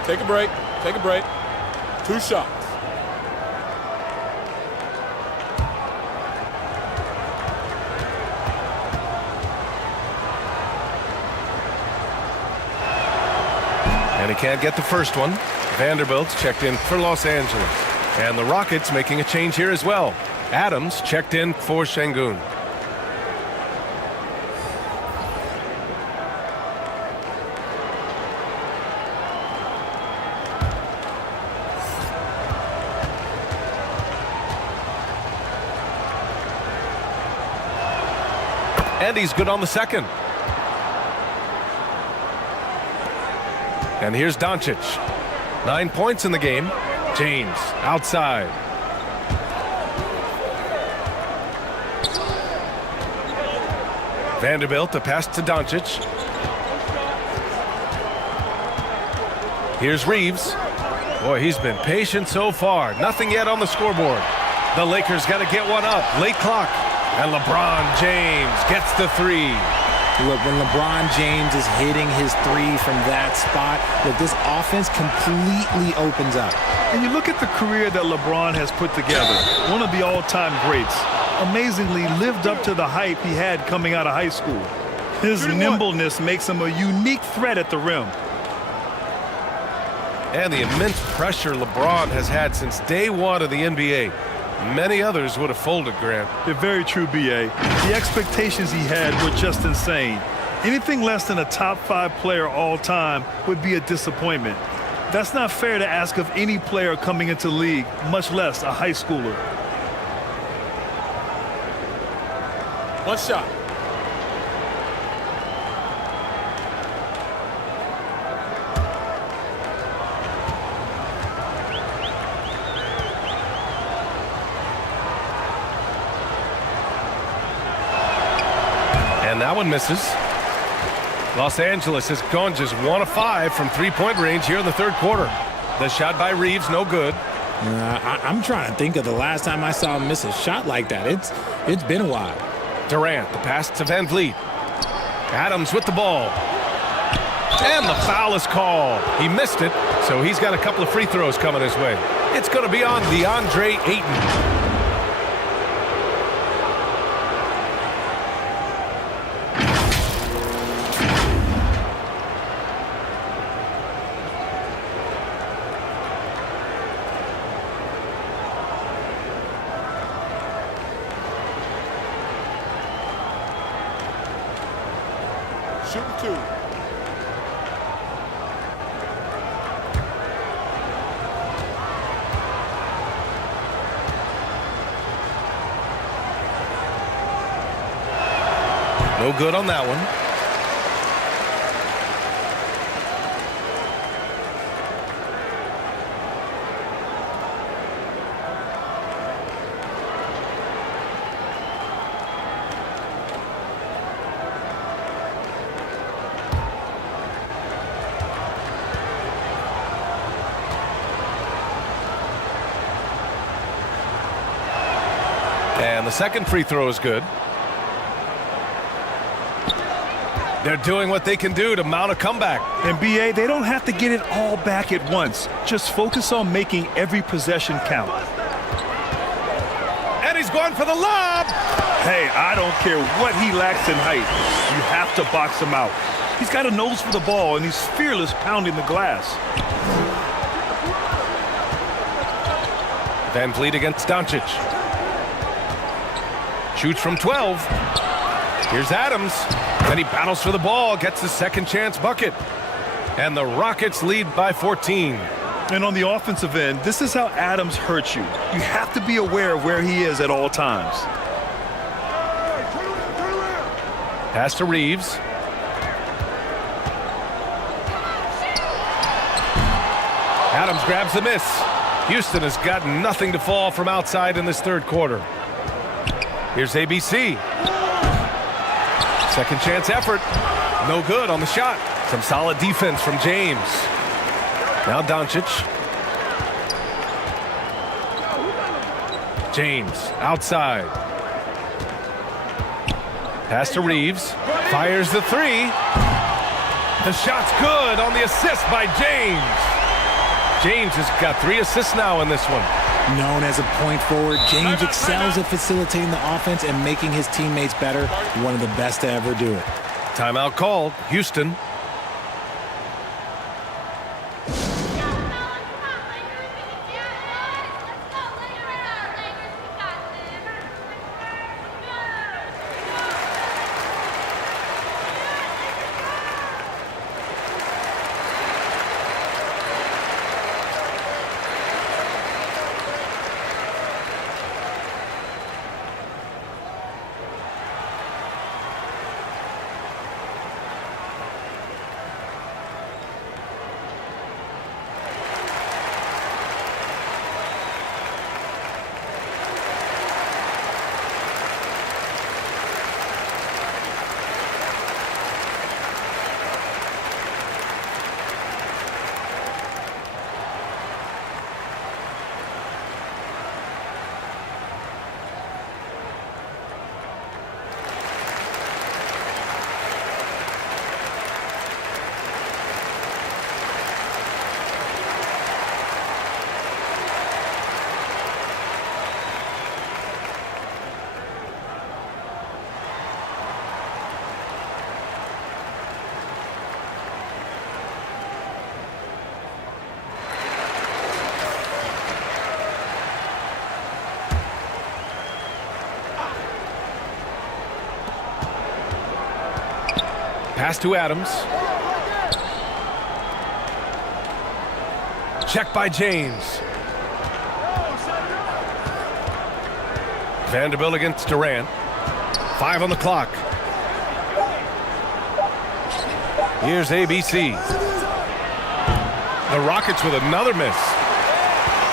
Take a break. Take a break. 2 shots. And he can't get the first one. Vanderbilt's checked in for Los Angeles. And the Rockets making a change here as well. Adams checked in for Şengün. And he's good on the second. And here's Doncic. 9 points in the game. James outside. Vanderbilt, a pass to Doncic. Here's Reeves. Boy, he's been patient so far. Nothing yet on the scoreboard. The Lakers got to get one up. Late clock. And LeBron James gets the three. Look, when LeBron James is hitting his three from that spot, look, this offense completely opens up. And you look at the career that LeBron has put together, one of the all-time greats. Amazingly lived up to the hype he had coming out of high school. His nimbleness makes him a unique threat at the rim. And the immense pressure LeBron has had since day one of the NBA. Many others would have folded, Grant. They're very true, B.A. The expectations he had were just insane. Anything less than a top 5 player all time would be a disappointment. That's not fair to ask of any player coming into the league, much less a high schooler. One shot. And that one misses. Los Angeles has gone just 1 of 5 from three-point range here in the third quarter. The shot by Reeves, no good. I'm trying to think of the last time I saw him miss a shot like that. It's been a while. Durant, the pass to Van Vliet. Adams with the ball. And the foul is called. He missed it, so he's got a couple of free throws coming his way. It's going to be on DeAndre Ayton. Shooting 2. No good on that one. And the second free throw is good. They're doing what they can do to mount a comeback. And B.A., they don't have to get it all back at once. Just focus on making every possession count. And he's going for the lob. Hey, I don't care what he lacks in height. You have to box him out. He's got a nose for the ball, and he's fearless pounding the glass. Van Vliet against Doncic. Shoots from 12. Here's Adams. Then he battles for the ball, gets his second chance bucket. And the Rockets lead by 14. And on the offensive end, this is how Adams hurts you. You have to be aware of where he is at all times. Pass to Reeves. Adams grabs the miss. Houston has got nothing to fall from outside in this third quarter. Here's ABC. Second chance effort. No good on the shot. Some solid defense from James. Now Doncic. James outside. Pass to Reeves. Fires the three. The shot's good on the assist by James. James has got 3 assists now in this one. Known as a point forward, James excels at facilitating the offense and making his teammates better. One of the best to ever do it. Timeout called. Houston. Pass to Adams. Check by James. Vanderbilt against Durant. 5 on the clock. Here's ABC. The Rockets with another miss.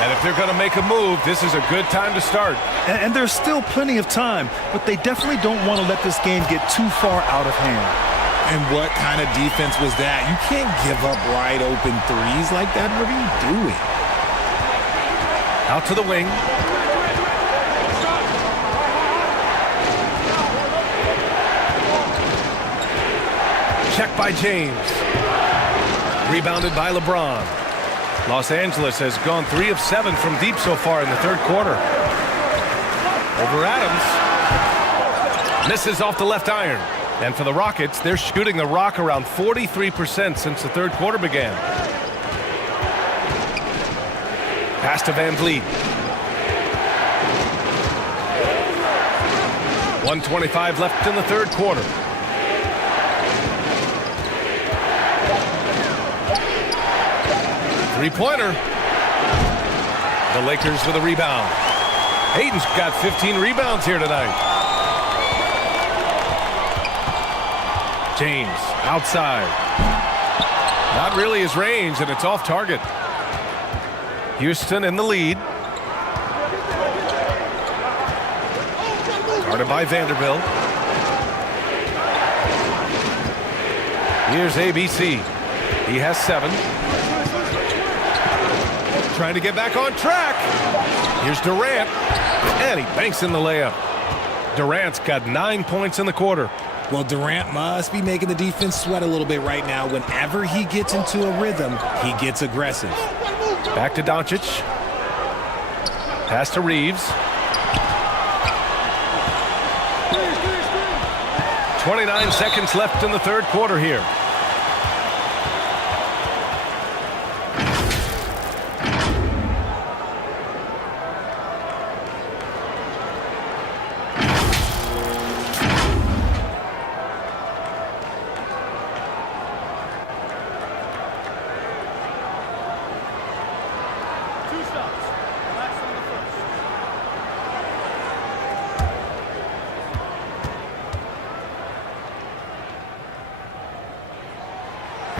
And if they're going to make a move, this is a good time to start. And there's still plenty of time, but they definitely don't want to let this game get too far out of hand. And what kind of defense was that? You can't give up wide open threes like that. What are you doing? Out to the wing. Check by James. Rebounded by LeBron. Los Angeles has gone 3 of 7 from deep so far in the third quarter. Over Adams. Misses off the left iron. And for the Rockets, they're shooting the rock around 43% since the third quarter began. Pass to Van Vliet. 1:25 left in the third quarter. Three-pointer. The Lakers with a rebound. Hayden's got 15 rebounds here tonight. James outside. Not really his range, and it's off target. Houston in the lead. Guarded by Vanderbilt. Here's ABC. He has 7. Trying to get back on track. Here's Durant. And he banks in the layup. Durant's got 9 points in the quarter. Well, Durant must be making the defense sweat a little bit right now. Whenever he gets into a rhythm, he gets aggressive. Back to Doncic. Pass to Reeves. 29 seconds left in the third quarter here.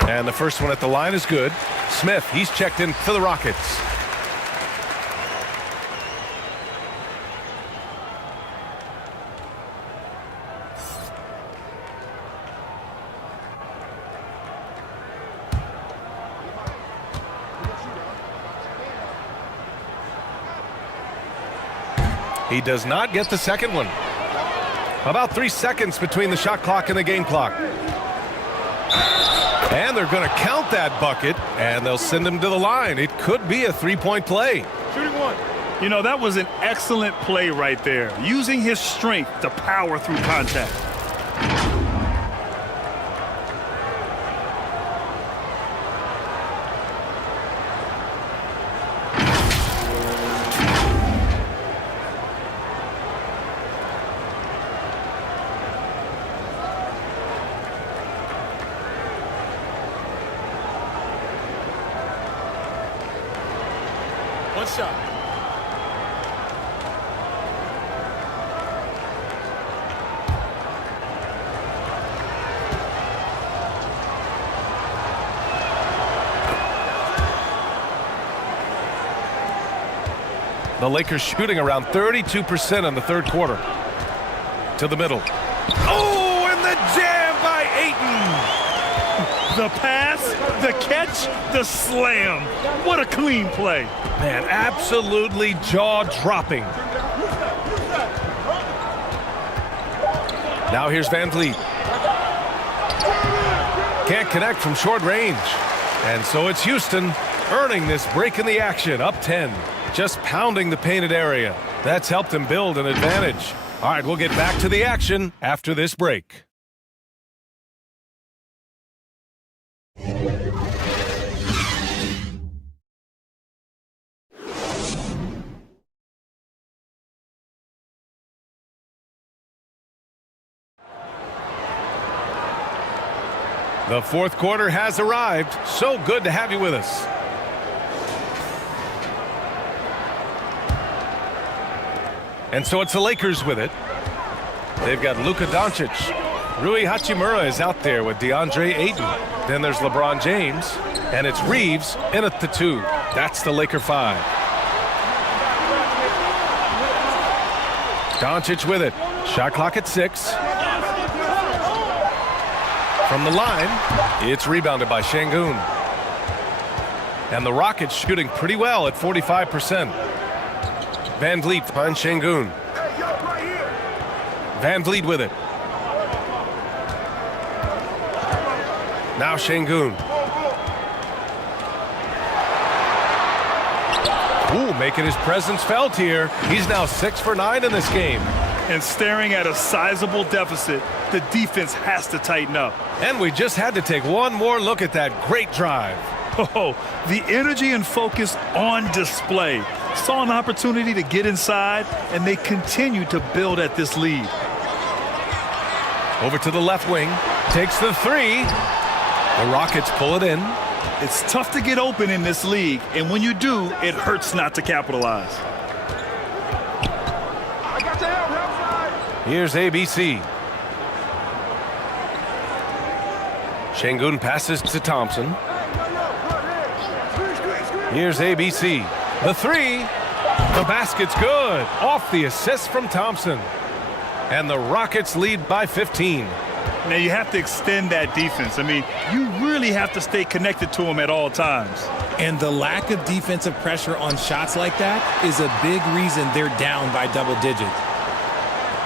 And the first one at the line is good. Smith, he's checked in for the Rockets. He does not get the second one. About 3 seconds between the shot clock and the game clock. And they're going to count that bucket, and they'll send him to the line. It could be a three-point play. Shooting one. You know, that was an excellent play right there, using his strength to power through contact. One shot. The Lakers shooting around 32% in the third quarter. To the middle. Oh, and the jam by Ayton. The pass, the catch, the slam. What a clean play. Man, absolutely jaw-dropping. Now here's Van Vliet. Can't connect from short range. And so it's Houston earning this break in the action, up 10. Just pounding the painted area. That's helped them build an advantage. All right, we'll get back to the action after this break. The fourth quarter has arrived. So good to have you with us. And so it's the Lakers with it. They've got Luka Doncic. Rui Hachimura is out there with DeAndre Ayton. Then there's LeBron James. And it's Reeves in at the 2. That's the Laker 5. Doncic with it. Shot clock at 6. From the line, it's rebounded by Şengün. And the Rockets shooting pretty well at 45%. Van Vliet finds Şengün. Van Vliet with it. Now Şengün. Ooh, making his presence felt here. He's now 6 for 9 in this game. And staring at a sizable deficit, the defense has to tighten up. And we just had to take one more look at that great drive. Oh, the energy and focus on display. Saw an opportunity to get inside, and they continue to build at this lead. Over to the left wing. Takes the 3. The Rockets pull it in. It's tough to get open in this league, and when you do, it hurts not to capitalize. Here's ABC. Şengün passes to Thompson. Here's ABC. The 3. The basket's good. Off the assist from Thompson. And the Rockets lead by 15. Now you have to extend that defense. I mean, you really have to stay connected to them at all times. And the lack of defensive pressure on shots like that is a big reason they're down by double digits.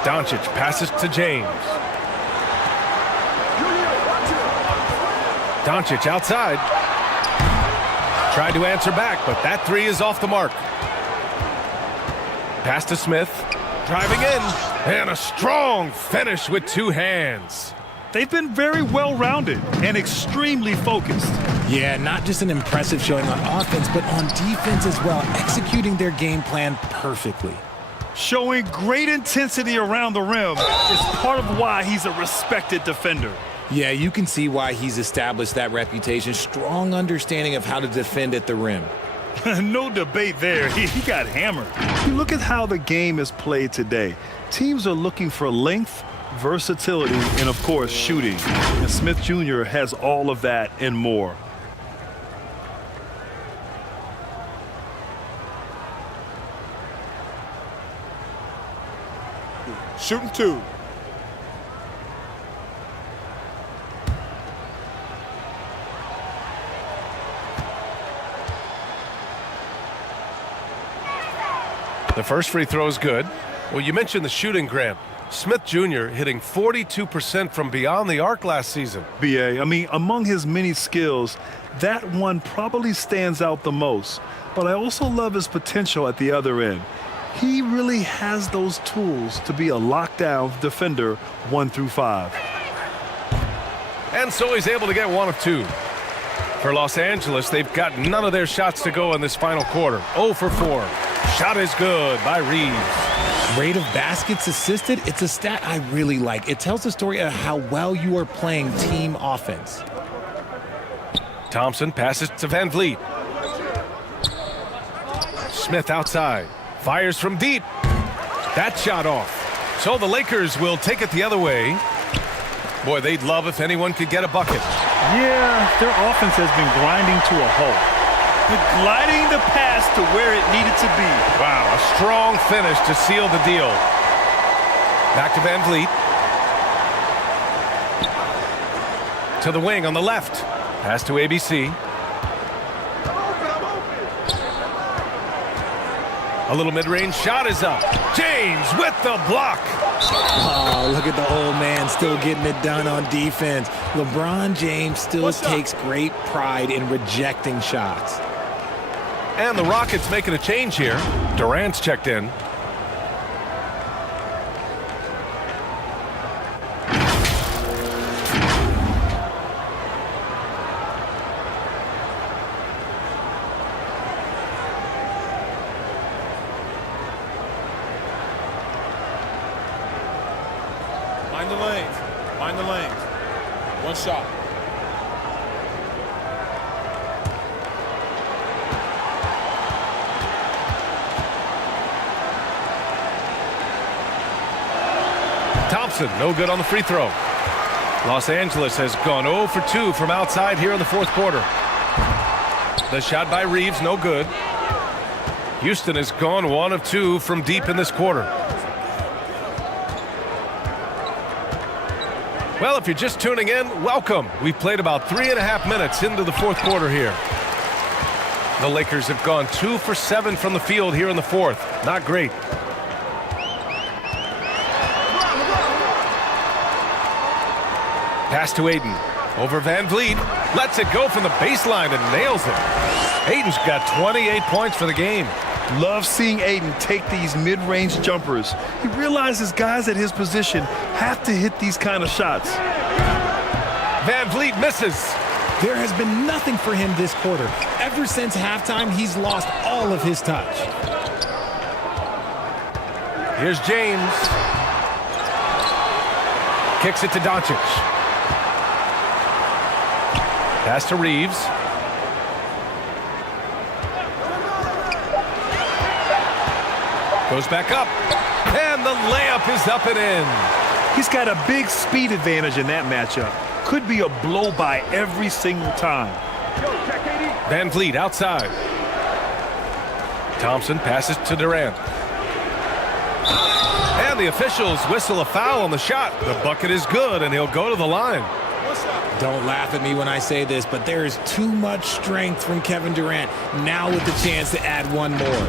Doncic passes to James. Doncic outside. Tried to answer back, but that 3 is off the mark. Pass to Smith. Driving in. And a strong finish with 2 hands. They've been very well-rounded and extremely focused. Yeah, not just an impressive showing on offense, but on defense as well, executing their game plan perfectly. Showing great intensity around the rim is part of why he's a respected defender. Yeah, you can see why he's established that reputation. Strong understanding of how to defend at the rim. No debate there. He got hammered. You look at how the game is played today. Teams are looking for length, versatility, and, of course, shooting. And Smith Jr. has all of that and more. Shooting 2. The first free throw is good. Well, you mentioned the shooting, Grant. Smith Jr. hitting 42% from beyond the arc last season. B.A., I mean, among his many skills, that one probably stands out the most. But I also love his potential at the other end. He really has those tools to be a lockdown defender 1 through 5. And so he's able to get 1 of 2. For Los Angeles, they've got none of their shots to go in this final quarter. 0 for 4. Shot is good by Reeves. Rate of baskets assisted, it's a stat I really like. It tells the story of how well you are playing team offense. Thompson passes to Van Vliet. Smith outside. Fires from deep. That shot off. So the Lakers will take it the other way. Boy, they'd love if anyone could get a bucket. Yeah, their offense has been grinding to a halt. But gliding the pass to where it needed to be. Wow, a strong finish to seal the deal. Back to Van Vliet. To the wing on the left. Pass to ABC. A little mid-range shot is up. James with the block. Oh, look at the old man still getting it done on defense. LeBron James still takes great pride in rejecting shots. And the Rockets making a change here. Durant's checked in. Mind the lanes. Mind the lanes. 1 shot. Thompson, no good on the free throw. Los Angeles has gone 0 for 2 from outside here in the fourth quarter. The shot by Reeves, no good. Houston has gone 1 of 2 from deep in this quarter. Well, if you're just tuning in, welcome. We've played about 3.5 minutes into the fourth quarter here. The Lakers have gone 2 for 7 from the field here in the fourth. Not great. Pass to Ayton. Over Van Vliet. Lets it go from the baseline and nails it. Ayton's got 28 points for the game. Love seeing Ayton take these mid-range jumpers. He realizes guys at his position have to hit these kind of shots. Van Vliet misses. There has been nothing for him this quarter. Ever since halftime, he's lost all of his touch. Here's James. Kicks it to Doncic. Pass to Reeves. Goes back up. And the layup is up and in. He's got a big speed advantage in that matchup. Could be a blow by every single time. Van Vliet outside. Thompson passes to Durant. And the officials whistle a foul on the shot. The bucket is good, and he'll go to the line. Don't laugh at me when I say this, but there is too much strength from Kevin Durant. Now with the chance to add one more.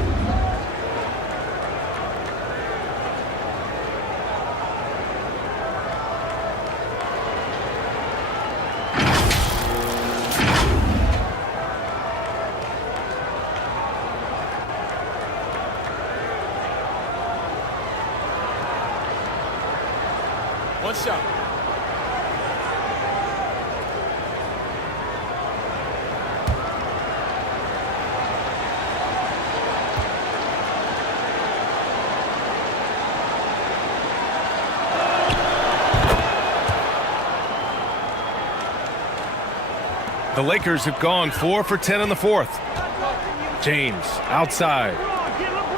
One shot. The Lakers have gone 4 for 10 in the fourth. James outside.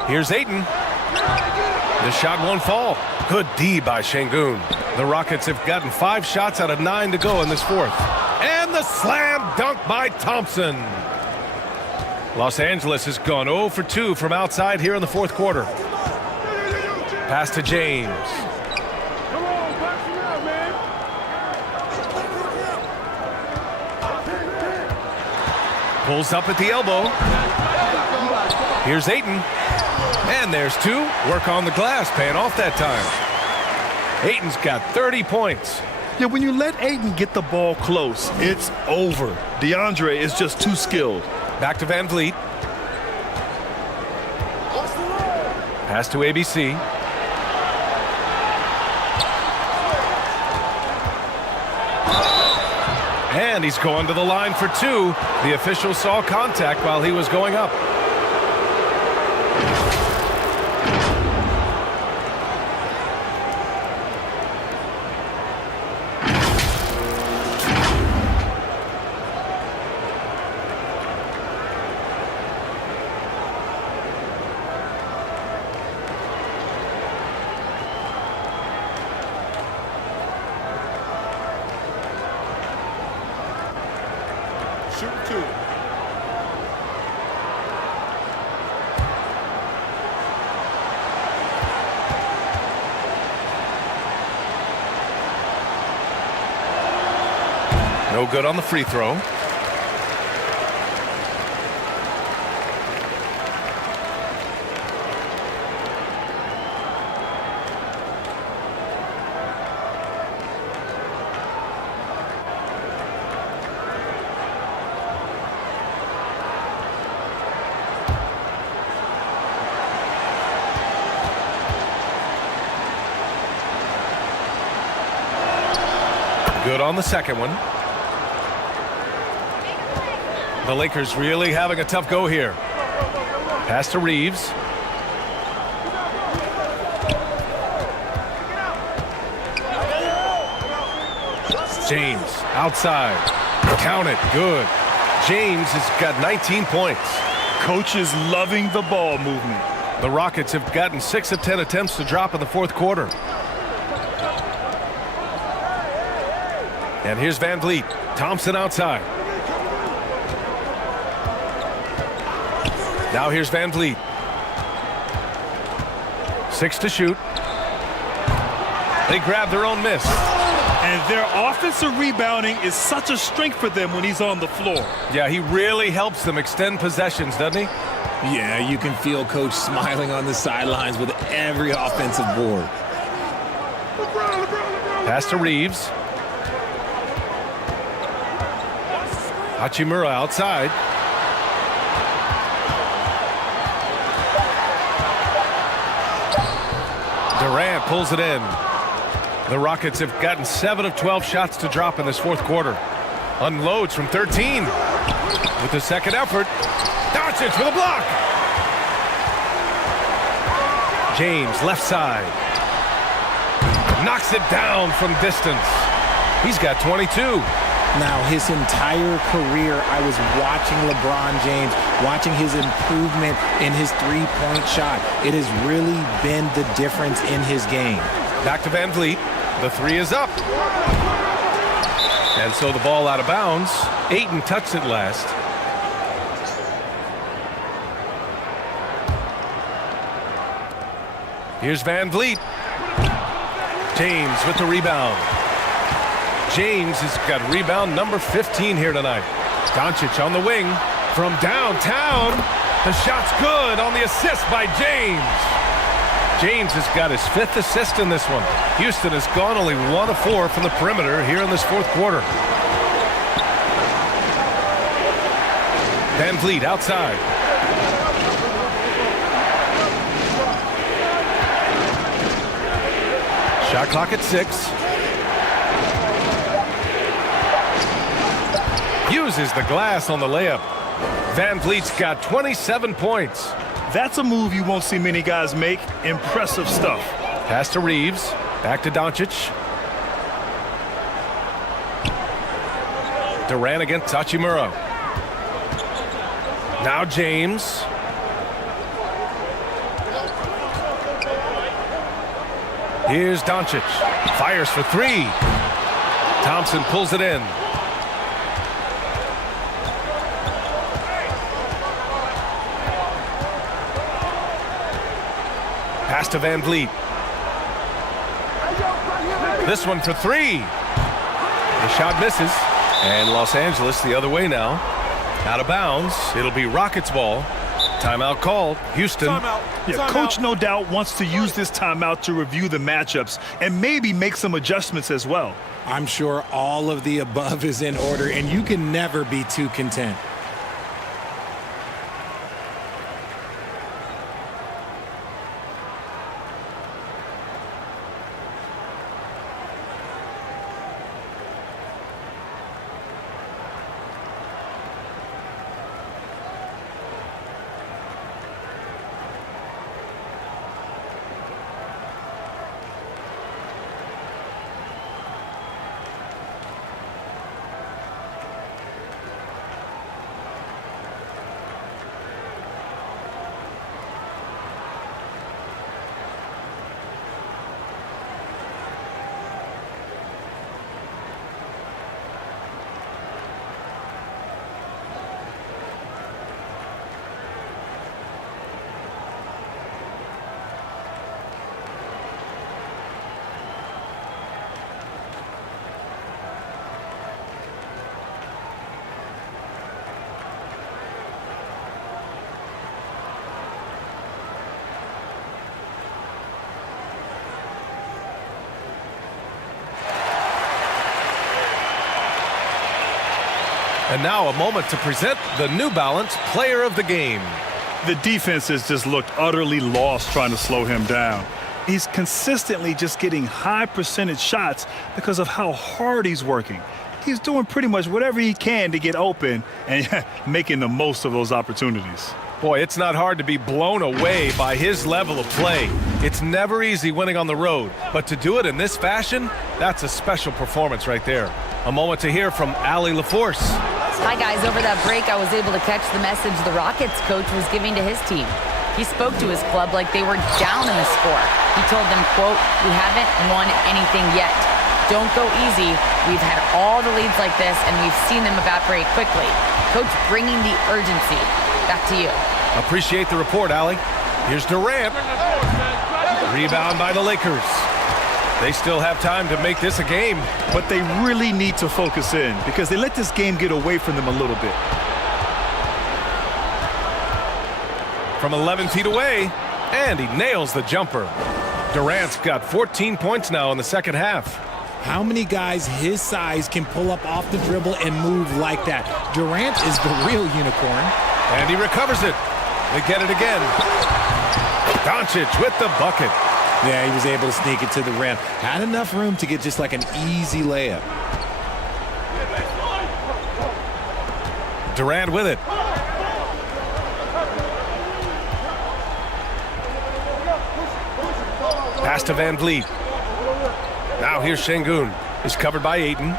Here's Ayton. The shot won't fall. Good D by Şengün. The Rockets have gotten 5 shots out of 9 to go in this fourth. And the slam dunk by Thompson. Los Angeles has gone 0 for 2 from outside here in the fourth quarter. Pass to James. Pulls up at the elbow. Here's Ayton. And there's 2. Work on the glass, paying off that time. Ayton's got 30 points. Yeah, when you let Ayton get the ball close, it's over. DeAndre is just too skilled. Back to Van Vliet. Pass to ABC. And he's going to the line for 2. The official saw contact while he was going up. Shoot 2. No good on the free throw. Good on the second one. The Lakers really having a tough go here. Pass to Reeves. James outside. Count it. Good. James has got 19 points. Coach is loving the ball movement. The Rockets have gotten 6 of 10 attempts to drop in the fourth quarter. And here's Van Vliet. Thompson outside. Now here's Van Vliet. 6 to shoot. They grab their own miss. And their offensive rebounding is such a strength for them when he's on the floor. Yeah, he really helps them extend possessions, doesn't he? Yeah, you can feel Coach smiling on the sidelines with every offensive board. Pass to Reeves. Hachimura outside. Durant pulls it in. The Rockets have gotten 7 of 12 shots to drop in this fourth quarter. Unloads from 13. With the second effort, Doncic for the block. James left side. Knocks it down from distance. He's got 22. Now, his entire career, I was watching LeBron James, watching his improvement in his three-point shot. It has really been the difference in his game. Back to Van Vliet. The three is up. And so the ball out of bounds. Ayton touched it last. Here's Van Vliet. James with the rebound. James has got rebound number 15 here tonight. Doncic on the wing from downtown. The shot's good on the assist by James. James has got his 5th assist in this one. Houston has gone only 1 of 4 from the perimeter here in this fourth quarter. Van Vliet outside. Shot clock at 6. Uses the glass on the layup. Van Vliet's got 27 points. That's a move you won't see many guys make. Impressive stuff. Pass to Reeves. Back to Doncic. Durant against Hachimura. Now James. Here's Doncic. Fires for 3. Thompson pulls it in. Pass to Van Vliet. This one for 3. The shot misses. And Los Angeles the other way now. Out of bounds. It'll be Rockets ball. Timeout called. Houston. Yeah, Coach no doubt wants to use this timeout to review the matchups and maybe make some adjustments as well. I'm sure all of the above is in order, and you can never be too content. And now a moment to present the New Balance Player of the Game. The defense has just looked utterly lost trying to slow him down. He's consistently just getting high percentage shots because of how hard he's working. He's doing pretty much whatever he can to get open and making the most of those opportunities. Boy, it's not hard to be blown away by his level of play. It's never easy winning on the road, but to do it in this fashion, that's a special performance right there. A moment to hear from Allie LaForce. Hi, guys. Over that break, I was able to catch the message the Rockets coach was giving to his team. He spoke to his club like they were down in the score. He told them, quote, "We haven't won anything yet." Don't go easy. We've had all the leads like this, and we've seen them evaporate quickly. Coach bringing the urgency. Back to you. Appreciate the report, Allie. Here's Durant. Rebound by the Lakers. They still have time to make this a game. But they really need to focus in because they let this game get away from them a little bit. From 11 feet away, and he nails the jumper. Durant's got 14 points now in the second half. How many guys his size can pull up off the dribble and move like that? Durant is the real unicorn. And he recovers it. They get it again. Doncic with the bucket. Yeah, he was able to sneak it to the rim. Had enough room to get just like an easy layup. Durant with it. Pass to Van Vliet. Now here's Şengün. Is covered by Ayton.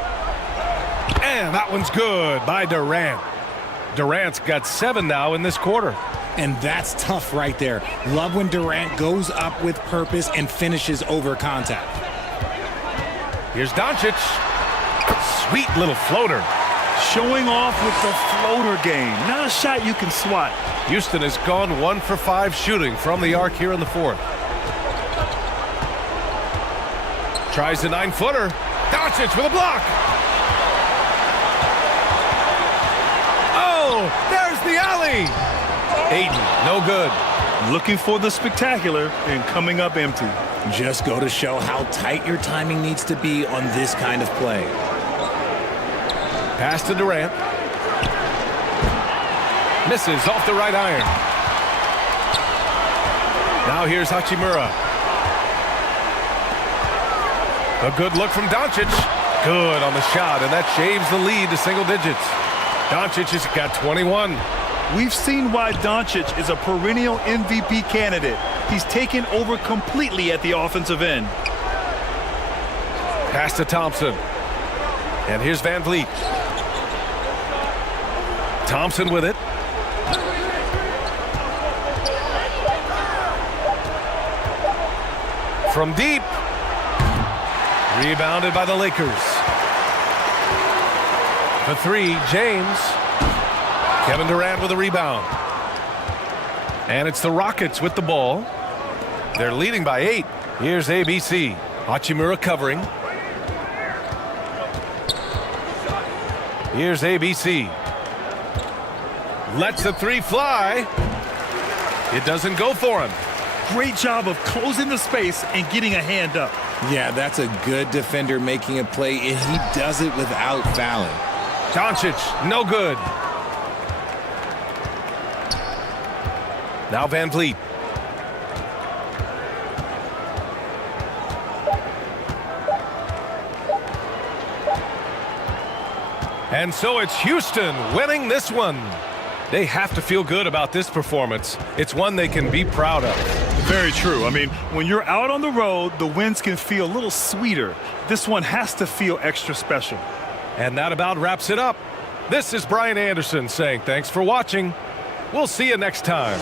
And that one's good by Durant. Durant's got 7 now in this quarter. And that's tough right there. Love when Durant goes up with purpose and finishes over contact. Here's Doncic. Sweet little floater. Showing off with the floater game. Not a shot you can swat. Houston has gone 1 for 5 shooting from the arc here in the fourth. Tries the 9-footer. Doncic with a block. Oh, there's the alley. Ayton, no good. Looking for the spectacular and coming up empty. Just go to show how tight your timing needs to be on this kind of play. Pass to Durant. Misses off the right iron. Now here's Hachimura. A good look from Doncic. Good on the shot, and that shaves the lead to single digits. Doncic has got 21. We've seen why Doncic is a perennial MVP candidate. He's taken over completely at the offensive end. Pass to Thompson. And here's Van Vliet. Thompson with it. From deep. Rebounded by the Lakers. The 3, James. Kevin Durant with a rebound. And it's the Rockets with the ball. They're leading by 8. Here's ABC. Hachimura covering. Here's ABC. Lets the 3 fly. It doesn't go for him. Great job of closing the space and getting a hand up. Yeah, that's a good defender making a play, and he does it without fouling. Doncic, no good. Now Van Vliet. And so it's Houston winning this one. They have to feel good about this performance. It's one they can be proud of. Very true. I mean, when you're out on the road, the wins can feel a little sweeter. This one has to feel extra special. And that about wraps it up. This is Brian Anderson saying thanks for watching. We'll see you next time.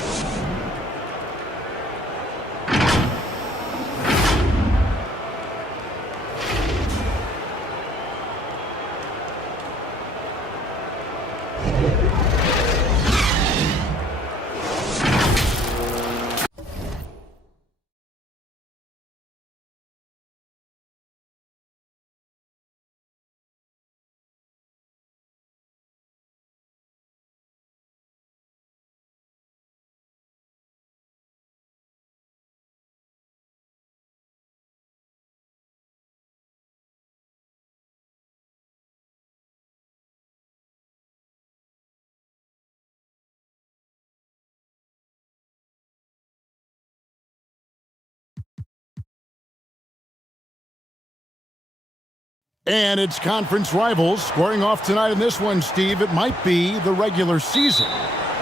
And it's conference rivals squaring off tonight in this one, Steve. It might be the regular season,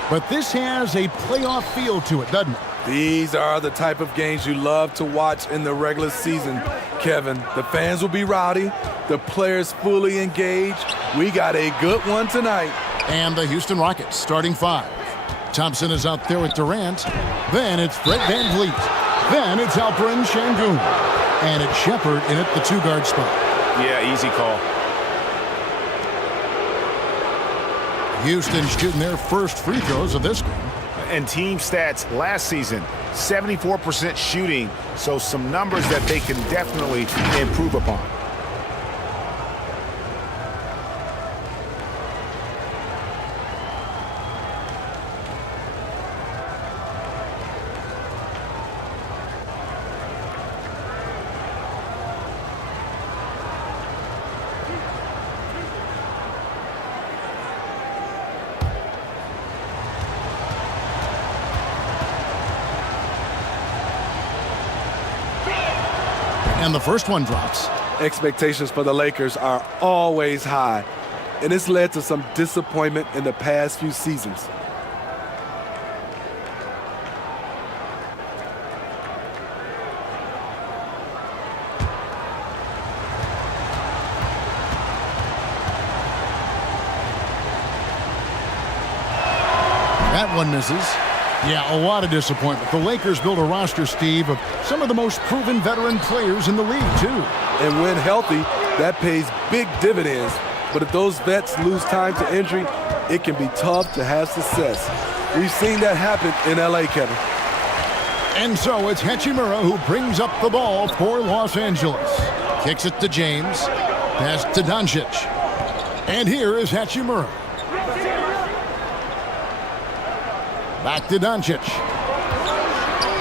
but this has a playoff feel to it, doesn't it? These are the type of games you love to watch in the regular season, Kevin. The fans will be rowdy, the players fully engaged. We got a good one tonight. And the Houston Rockets starting 5. Thompson is out there with Durant. Then it's Fred Van Vliet. Then it's Alperen Şengün. And it's Shepherd in at the 2-guard spot. Yeah, easy call. Houston shooting their first free throws of this game. And team stats last season, 74% shooting, so some numbers that they can definitely improve upon. And the first one drops. Expectations for the Lakers are always high, and it's led to some disappointment in the past few seasons. That one misses. Yeah, a lot of disappointment. The Lakers built a roster, Steve, of some of the most proven veteran players in the league, too. And when healthy, that pays big dividends. But if those vets lose time to injury, it can be tough to have success. We've seen that happen in LA, Kevin. And so it's Hachimura who brings up the ball for Los Angeles. Kicks it to James. Pass to Doncic. And here is Hachimura. Back to Doncic.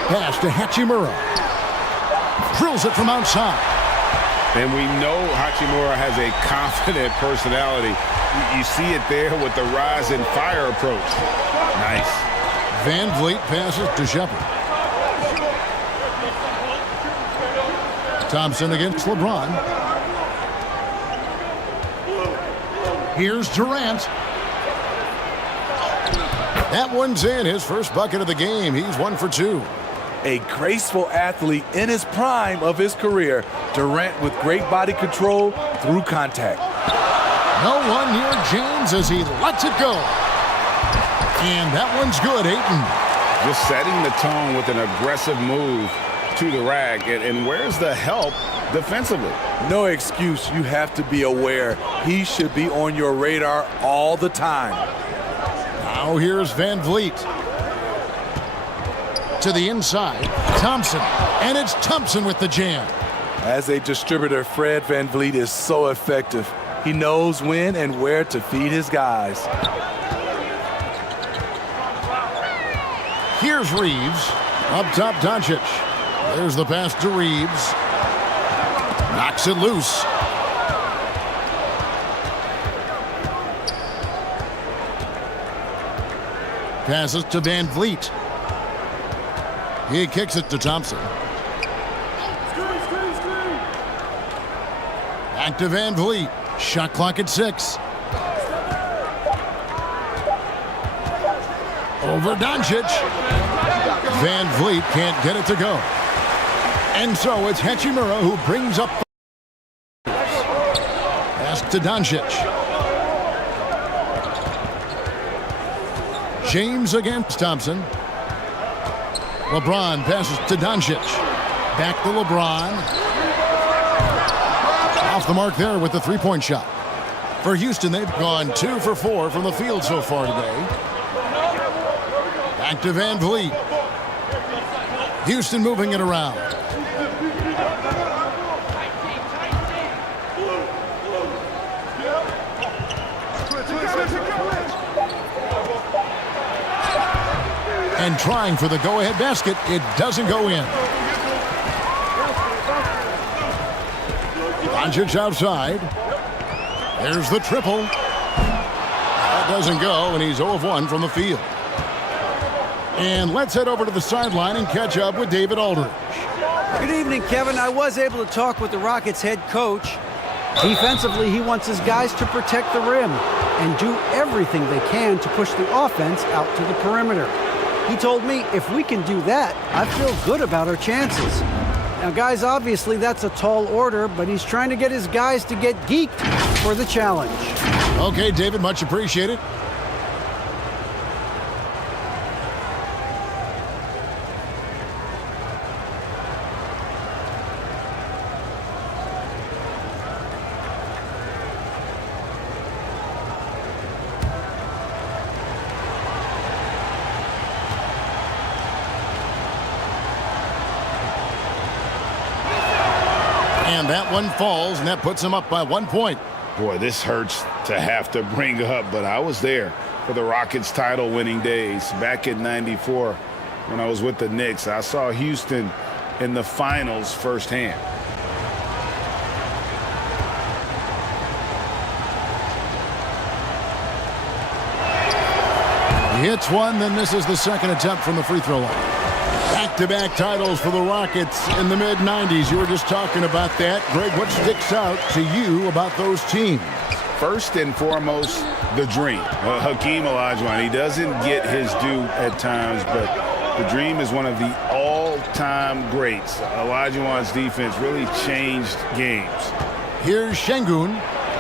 Pass to Hachimura. Drills it from outside. And we know Hachimura has a confident personality. You see it there with the rise and fire approach. Nice. Van Vliet passes to Shepard. Thompson against LeBron. Here's Durant. That one's in, his first bucket of the game. He's 1 for 2. A graceful athlete in his prime of his career. Durant with great body control through contact. No one near James as he lets it go. And that one's good, Ayton. Just setting the tone with an aggressive move to the rack. And where's the help defensively? No excuse. You have to be aware. He should be on your radar all the time. Now here's Van Vliet. To the inside, Thompson. And it's Thompson with the jam. As a distributor, Fred Van Vliet is so effective. He knows when and where to feed his guys. Here's Reeves. Up top, Doncic. There's the pass to Reeves. Knocks it loose. Passes to Van Vliet. He kicks it to Thompson. Back to Van Vliet. Shot clock at 6. Over Doncic. Van Vliet can't get it to go. And so it's Hachimura who brings up the pass to Doncic. James against Thompson. LeBron passes to Doncic. Back to LeBron. Off the mark there with the three-point shot. For Houston, they've gone 2 for 4 from the field so far today. Back to Van Vliet. Houston moving it around. And trying for the go-ahead basket. It doesn't go in. Doncic outside. There's the triple. That doesn't go, and he's 0 of 1 from the field. And let's head over to the sideline and catch up with David Aldridge. Good evening, Kevin. I was able to talk with the Rockets head coach. Defensively, he wants his guys to protect the rim and do everything they can to push the offense out to the perimeter. He told me if we can do that, I feel good about our chances. Now, guys, obviously that's a tall order, but he's trying to get his guys to get geeked for the challenge. Okay, David, much appreciated. that one falls, and that puts them up by 1 point. Boy, this hurts to have to bring up, but I was there for the Rockets title-winning days back in '94 when I was with the Knicks. I saw Houston in the finals firsthand. He hits one, then misses the second attempt from the free throw line. Back-to-back titles for the Rockets in the mid-'90s. You were just talking about that. Greg, what sticks out to you about those teams? First and foremost, the dream. Hakeem Olajuwon, he doesn't get his due at times, but the dream is one of the all-time greats. Olajuwon's defense really changed games. Here's Şengün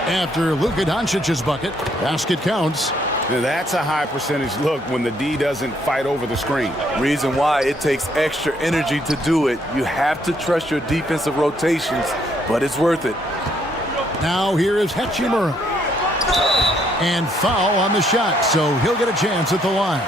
after Luka Doncic's bucket. Basket counts. That's a high percentage look when the D doesn't fight over the screen. Reason why it takes extra energy to do it. You have to trust your defensive rotations, but it's worth it. Now here is Hachimura. And foul on the shot, so he'll get a chance at the line.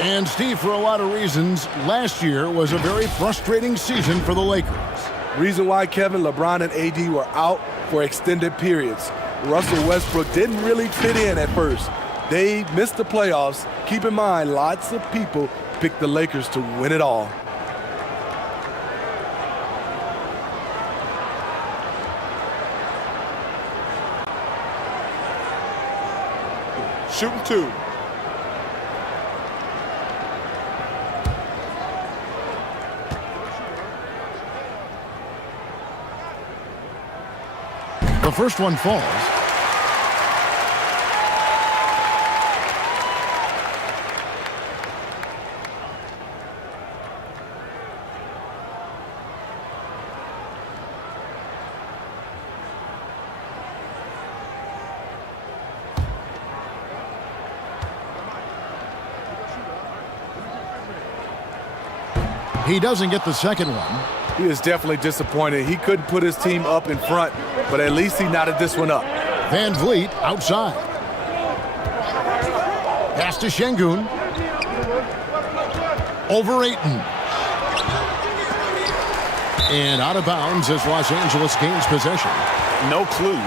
And Steve, for a lot of reasons, last year was a very frustrating season for the Lakers. Reason why, Kevin, LeBron and AD were out for extended periods. Russell Westbrook didn't really fit in at first. They missed the playoffs. Keep in mind, lots of people picked the Lakers to win it all. Shooting two. The first one falls. He doesn't get the second one. He is definitely disappointed. He couldn't put his team up in front, but at least he knotted this one up. Van Vliet outside. Pass to Şengün. Over Ayton. And out of bounds as Los Angeles gains possession. No clue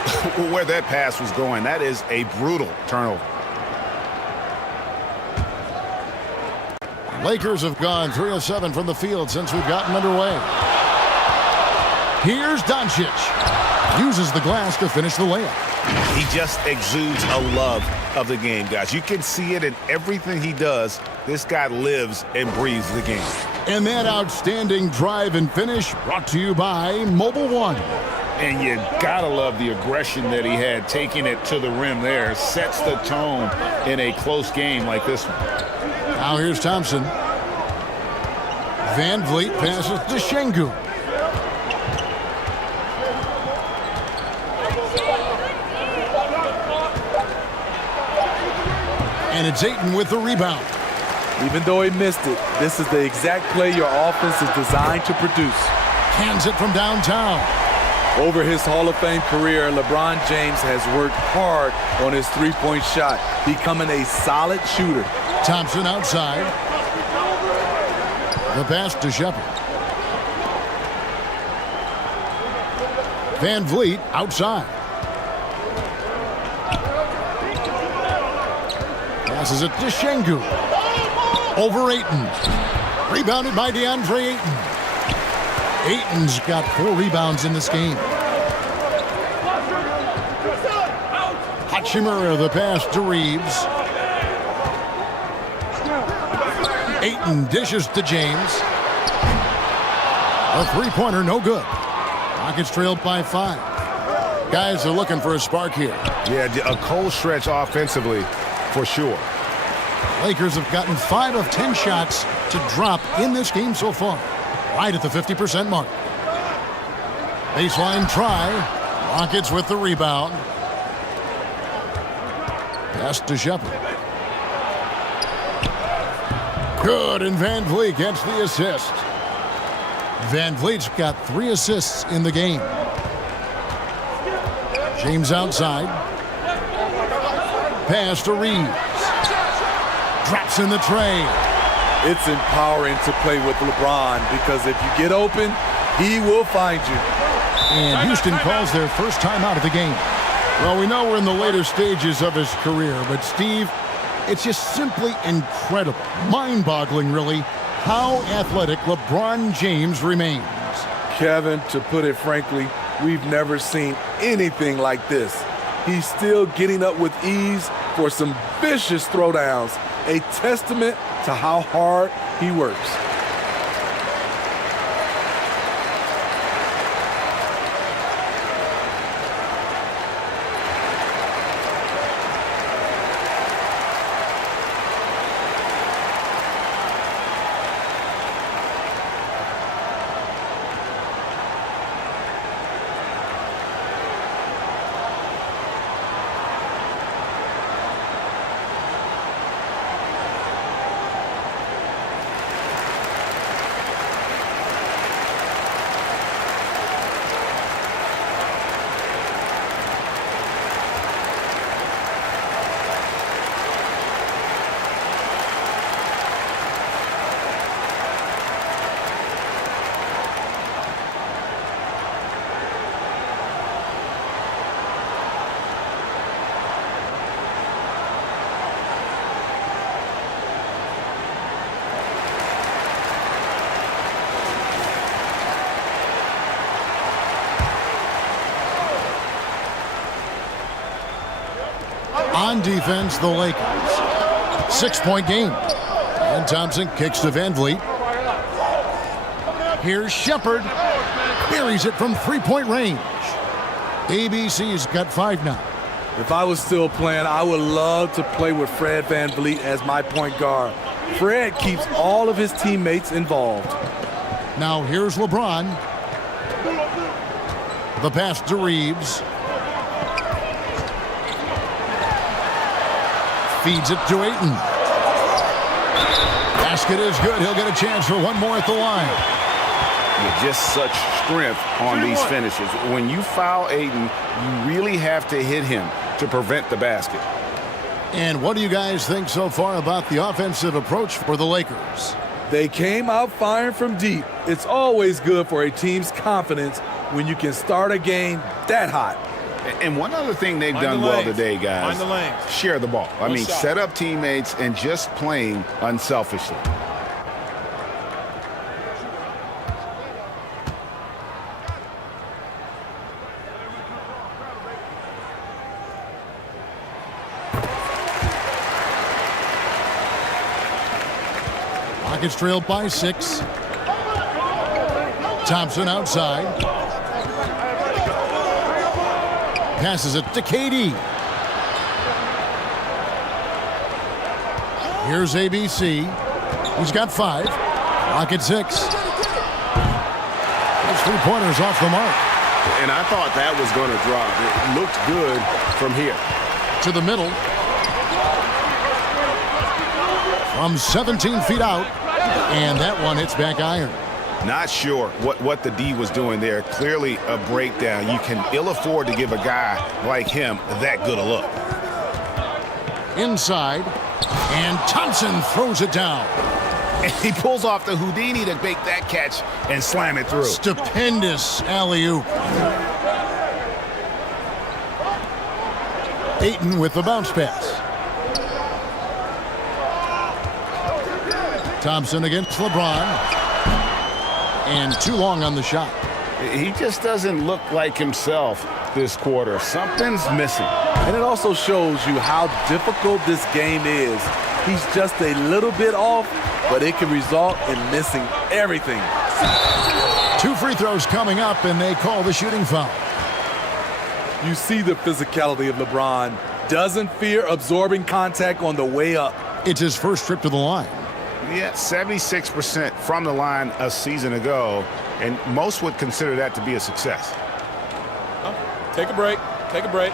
where that pass was going. That is a brutal turnover. Lakers have gone 3 of 7 from the field since we've gotten underway. Here's Doncic. Uses the glass to finish the layup. He just exudes a love of the game, guys. You can see it in everything he does. This guy lives and breathes the game. And that outstanding drive and finish brought to you by Mobile One. And you gotta love the aggression that he had taking it to the rim there. Sets the tone in a close game like this one. Now here's Thompson. Van Vliet passes to Şengün. And it's Ayton with the rebound. Even though he missed it, this is the exact play your offense is designed to produce. Hands it from downtown. Over his Hall of Fame career, LeBron James has worked hard on his three-point shot, becoming a solid shooter. Thompson outside. The pass to Shepard. Van Vliet outside. Passes it to Şengün. Over Ayton. Rebounded by DeAndre Ayton. Ayton's got 4 rebounds in this game. Hachimura the pass to Reeves. Ayton dishes to James. A three-pointer, no good. Rockets trailed by 5. Guys are looking for a spark here. Yeah, a cold stretch offensively, for sure. Lakers have gotten 5 of 10 shots to drop in this game so far. Right at the 50% mark. Baseline try. Rockets with the rebound. Pass to Shepard. Good, and Van Vliet gets the assist. Van Vliet's got 3 assists in the game. James outside. Pass to Reeves. Drops in the tray. It's empowering to play with LeBron because if you get open, he will find you. And Houston calls their first timeout of the game. Well, we know we're in the later stages of his career, but Steve, it's just simply incredible, mind-boggling really, how athletic LeBron James remains. Kevin, to put it frankly, we've never seen anything like this. He's still getting up with ease for some vicious throwdowns, a testament to how hard he works. On defense, the Lakers. 6-point game. And Thompson kicks to Van Vliet. Here's Shepard. Buries it from three-point range. ABC's got 5 now. If I was still playing, I would love to play with Fred Van Vliet as my point guard. Fred keeps all of his teammates involved. Now here's LeBron. The pass to Reeves. Feeds it to Ayton. Basket is good. He'll get a chance for one more at the line. Just such strength on these finishes. When you foul Ayton, you really have to hit him to prevent the basket. And what do you guys think so far about the offensive approach for the Lakers? They came out firing from deep. It's always good for a team's confidence when you can start a game that hot. And one other thing they've done well today, guys, share the ball. I mean, set up teammates and just playing unselfishly. Rockets trailed by 6. Thompson outside. Passes it to KD. Here's ABC. He's got 5. Rocket 6. Those 3-pointers off the mark. And I thought that was going to drop. It looked good from here. To the middle. From 17 feet out. And that one hits back iron. Not sure what the D was doing there. Clearly a breakdown. You can ill afford to give a guy like him that good a look. Inside. And Thompson throws it down. And he pulls off the Houdini to make that catch and slam it through. Stupendous alley-oop. Ayton with the bounce pass. Thompson against LeBron. And too long on the shot. He just doesn't look like himself this quarter. Something's missing. And it also shows you how difficult this game is. He's just a little bit off, but it can result in missing everything. 2 free throws coming up, and they call the shooting foul. You see the physicality of LeBron. Doesn't fear absorbing contact on the way up. It's his first trip to the line. Yeah, 76% from the line a season ago, and most would consider that to be a success. Take a break. Take a break.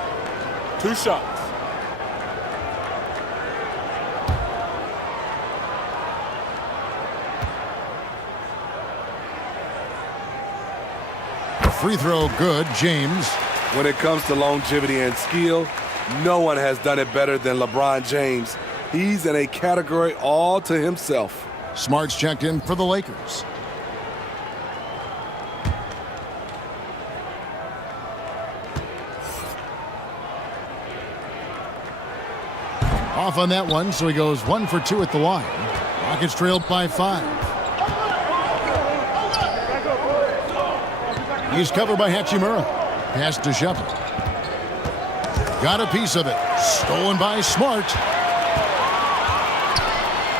2 shots. Free throw good, James. When it comes to longevity and skill, no one has done it better than LeBron James. He's in a category all to himself. Smart's checked in for the Lakers. Off on that one, so he goes 1 for 2 at the line. Rockets trailed by 5. He's covered by Hachimura. Pass to Shepard. Got a piece of it. Stolen by Smart.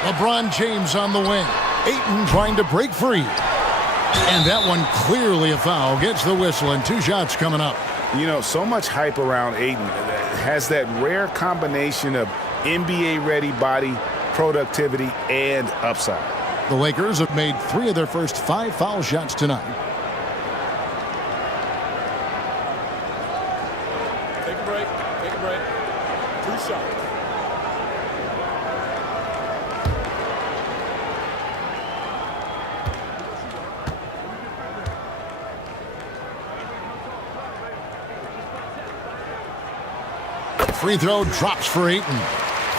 LeBron James on the wing. Ayton trying to break free. And that one clearly a foul. Gets the whistle and 2 shots coming up. You know, so much hype around Ayton. Has that rare combination of NBA-ready body, productivity, and upside. The Lakers have made 3 of their first 5 foul shots tonight. Take a break. Take a break. 2 shots. Free throw drops for Ayton.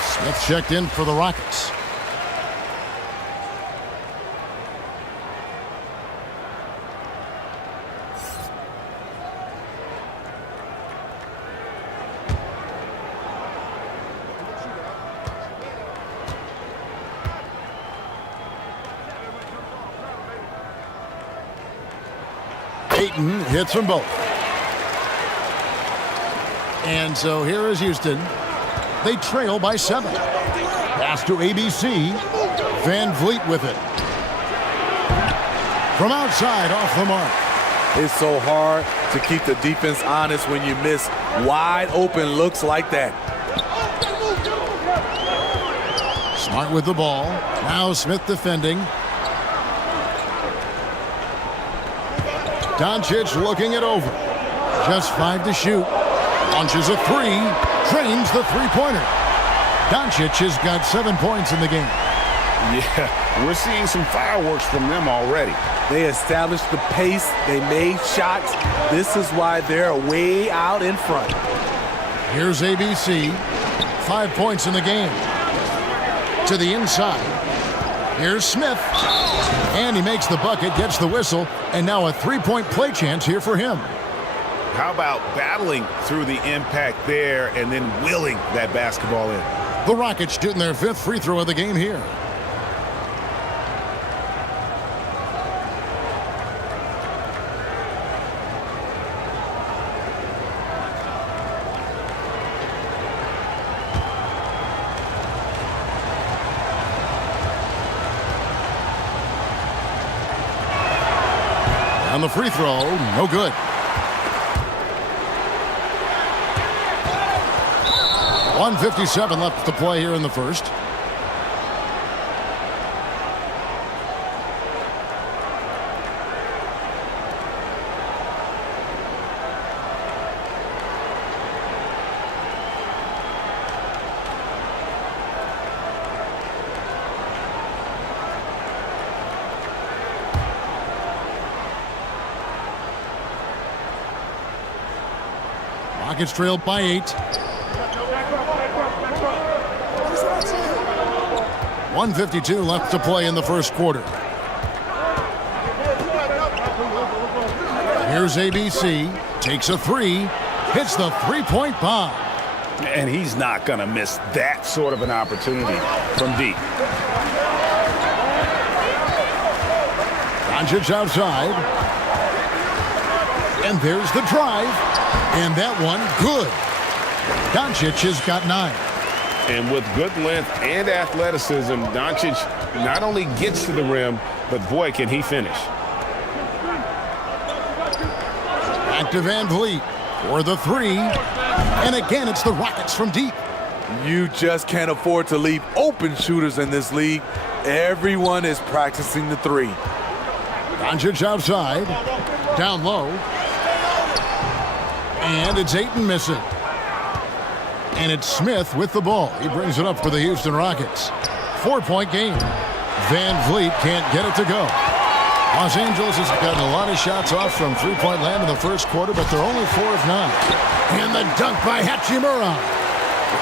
Smith checked in for the Rockets. Ayton hits them both. And so here is Houston. They trail by 7. Pass to ABC. Van Vliet with it. From outside, off the mark. It's so hard to keep the defense honest when you miss wide open looks like that. Smart with the ball. Now Smith defending. Doncic looking it over. Just 5 to shoot. Launches a 3, drains the three-pointer. Doncic has got 7 points in the game. Yeah, we're seeing some fireworks from them already. They established the pace. They made shots. This is why they're way out in front. Here's ABC. 5 points in the game. To the inside. Here's Smith. And he makes the bucket, gets the whistle, and now a 3-point play chance here for him. How about battling through the impact there and then willing that basketball in? The Rockets shooting their 5th free throw of the game here. On the free throw, no good. .157 left to play here in the first. Rockets trailed by 8. 1:52 left to play in the first quarter. Here's ABC. Takes a 3. Hits the three-point bomb. And he's not going to miss that sort of an opportunity from deep. Doncic outside. And there's the drive. And that one, good. Doncic has got 9. And with good length and athleticism, Doncic not only gets to the rim, but boy, can he finish. Back to Van Vliet for the 3. And again, it's the Rockets from deep. You just can't afford to leave open shooters in this league. Everyone is practicing the 3. Doncic outside. Down low. And it's Ayton missing. And it's Smith with the ball. He brings it up for the Houston Rockets. 4-point game. Van Vliet can't get it to go. Los Angeles has gotten a lot of shots off from three-point land in the first quarter, but they're only 4 of 9. And the dunk by Hachimura.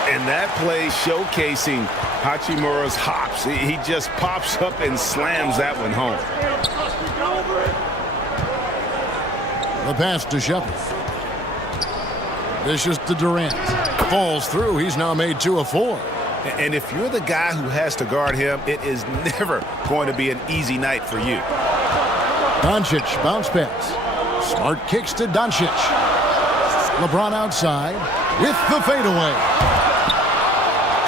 And that play showcasing Hachimura's hops. He just pops up and slams that one home. The pass to Shepard. Dishes to Durant. Falls through. He's now made 2 of 4. And if you're the guy who has to guard him, it is never going to be an easy night for you. Doncic, bounce pass. Smart kicks to Doncic. LeBron outside with the fadeaway.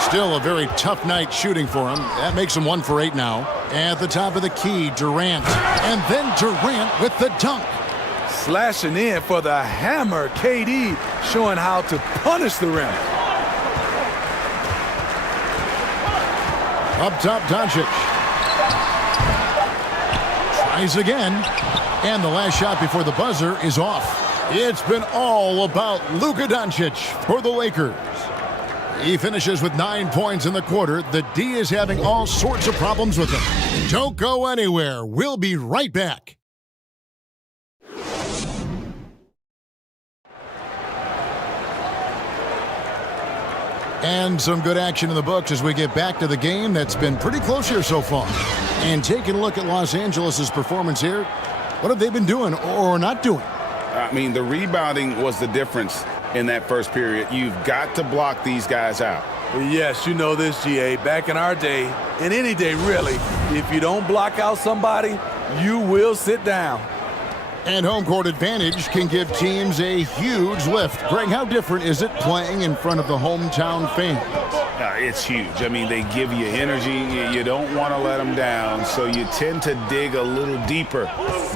Still a very tough night shooting for him. That makes him 1 for 8 now. At the top of the key, Durant. And then Durant with the dunk. Slashing in for the hammer. KD showing how to punish the rim. Up top, Doncic. Tries again. And the last shot before the buzzer is off. It's been all about Luka Doncic for the Lakers. He finishes with 9 points in the quarter. The D is having all sorts of problems with him. Don't go anywhere. We'll be right back. And some good action in the books as we get back to the game that's been pretty close here so far. And taking a look at Los Angeles' performance here, what have they been doing or not doing? I mean, the rebounding was the difference in that first period. You've got to block these guys out. Yes, you know this, GA. Back in our day, and any day really, if you don't block out somebody, you will sit down. And home court advantage can give teams a huge lift. Greg, how different is it playing in front of the hometown fans? It's huge. I mean, they give you energy. You don't want to let them down, so you tend to dig a little deeper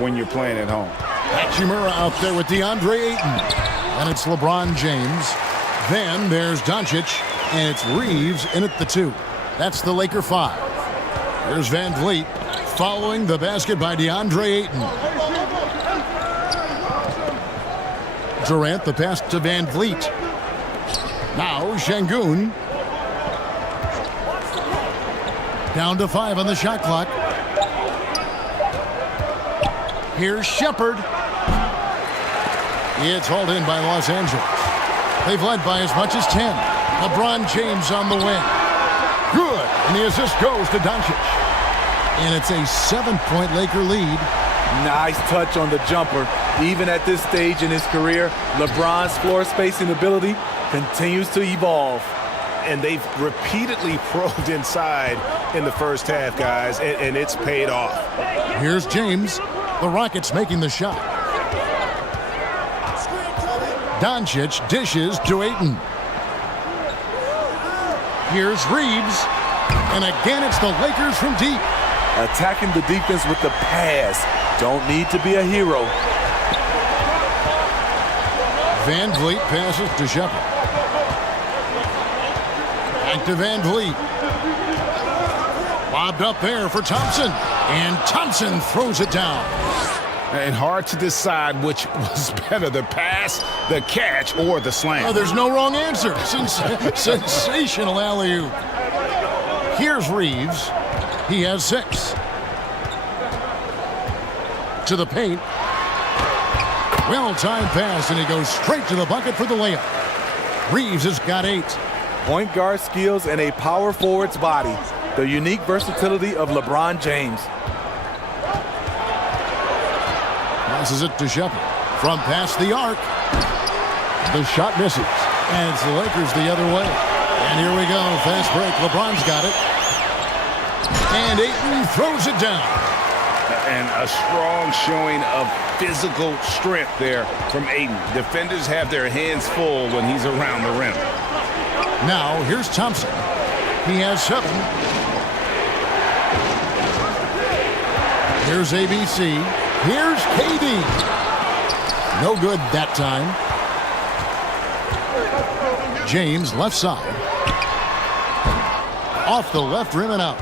when you're playing at home. Hachimura out there with DeAndre Ayton. And it's LeBron James. Then there's Doncic, and it's Reeves in at the 2. That's the Laker 5. Here's Van Vliet following the basket by DeAndre Ayton. Durant, the pass to Van Vliet. Now Şengün. Down to 5 on the shot clock. Here's Shepherd. It's hauled in by Los Angeles. They've led by as much as 10. LeBron James on the wing. Good. And the assist goes to Doncic. And it's a 7-point Laker lead. Nice touch on the jumper. Even at this stage in his career, LeBron's floor spacing ability continues to evolve. And they've repeatedly probed inside in the first half, guys, and it's paid off. Here's James. The Rockets making the shot. Doncic dishes to Ayton. Here's Reeves. And again, it's the Lakers from deep. Attacking the defense with the pass. Don't need to be a hero. Van Vliet passes to Shepherd. Back to Van Vliet. Lobbed up there for Thompson. And Thompson throws it down. And hard to decide which was better, the pass, the catch, or the slam. Oh, there's no wrong answer. Sensational alley-oop. Here's Reeves. He has 6. To the paint. Well-timed pass, and he goes straight to the bucket for the layup. Reeves has got 8. Point guard skills and a power forward's body. The unique versatility of LeBron James. Passes it to Shepherd. From past the arc. The shot misses. And it's the Lakers the other way. And here we go. Fast break. LeBron's got it. And Ayton throws it down. And a strong showing of physical strength there from Ayton. Defenders have their hands full when he's around the rim. Now, here's Thompson. He has 7. Here's ABC. Here's KD. No good that time. James, left side. Off the left rim and out.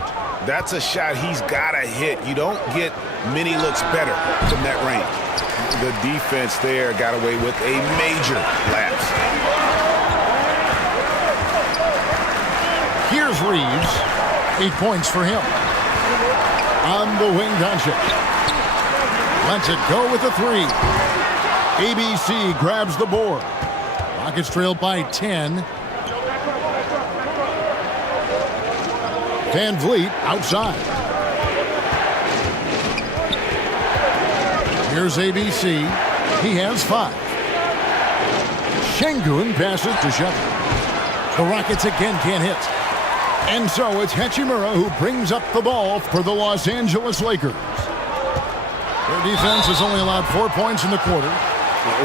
That's a shot he's got to hit. You don't get many looks better from that range. The defense there got away with a major lapse. Here's Reeves. 8 points for him. On the wing, Doncic. Lets it go with a 3. ABC grabs the board. Rockets trail by 10. Van Vliet outside. Here's ABC. He has 5. Şengün passes to Shepherd. The Rockets again can't hit. And so it's Hachimura who brings up the ball for the Los Angeles Lakers. Their defense has only allowed 4 points in the quarter.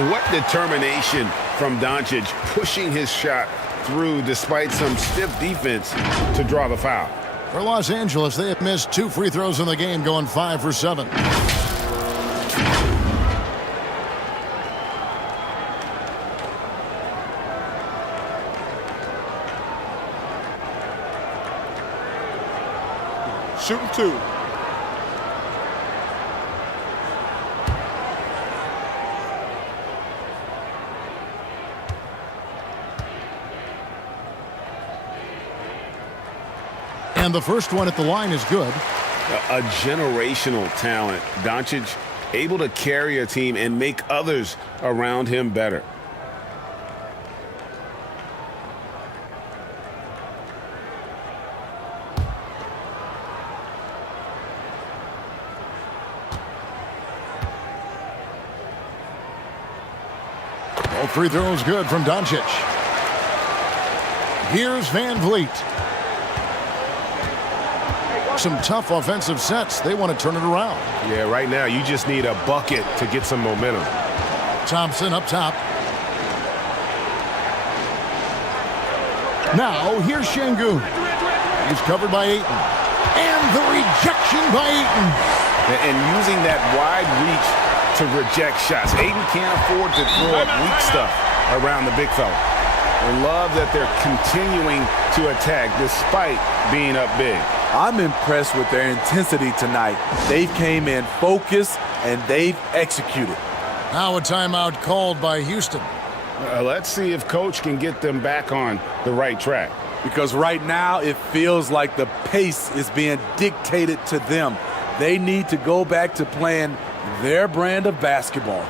What determination from Doncic, pushing his shot through despite some stiff defense to draw the foul. For Los Angeles, they have missed 2 free throws in the game, going 5 for 7. Shooting 2. And the first one at the line is good. A generational talent. Doncic able to carry a team and make others around him better. All free throws good from Doncic. Here's Van Vliet. Some tough offensive sets. They want to turn it around. Yeah, right now you just need a bucket to get some momentum. Thompson up top. Now here's Şengün. He's covered by Ayton. And the rejection by Ayton. And using that wide reach to reject shots. Ayton can't afford to throw up weak stuff around the big fella. I love that they're continuing to attack despite being up big. I'm impressed with their intensity tonight. They came in focused and they've executed. Now a timeout called by Houston. Let's see if Coach can get them back on the right track. Because right now it feels like the pace is being dictated to them. They need to go back to playing their brand of basketball.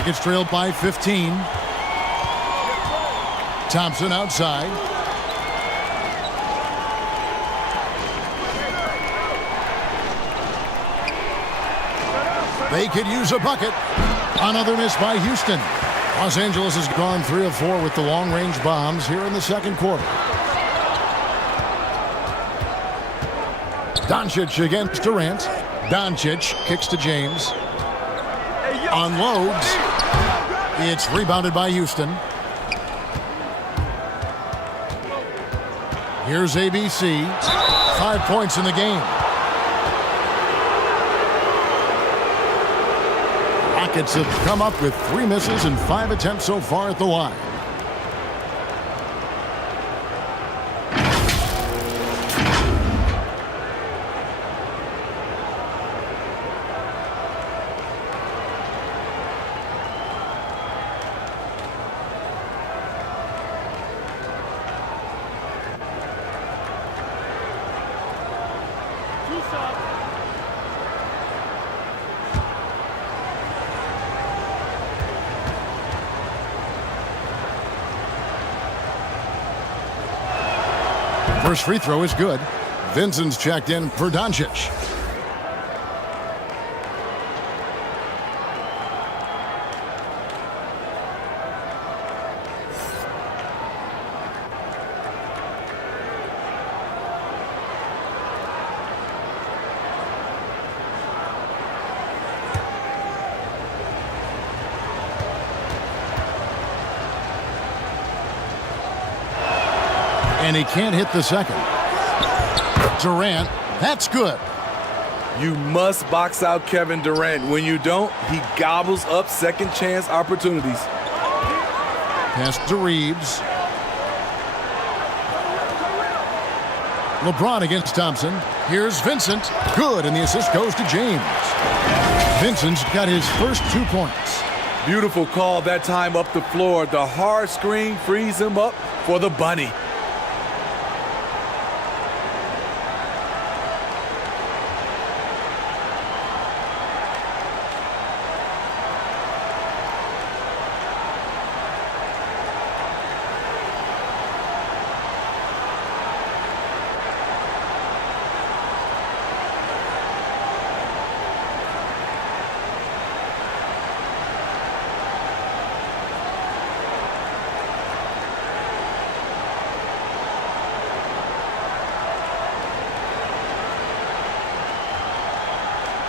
Rockets trailed by 15. Thompson outside. They could use a bucket. Another miss by Houston. Los Angeles has gone 3 of 4 with the long-range bombs here in the second quarter. Doncic against Durant. Doncic kicks to James. Unloads. It's rebounded by Houston. Here's ABC. 5 points in the game. Rockets have come up with 3 misses and 5 attempts so far at the line. First free throw is good. Vincent's checked in for Doncic. And he can't hit the second. Durant, that's good. You must box out Kevin Durant. When you don't, he gobbles up second chance opportunities. Pass to Reeves. LeBron against Thompson. Here's Vincent. Good, and the assist goes to James. Vincent's got his first 2 points. Beautiful call that time up the floor. The hard screen frees him up for the bunny.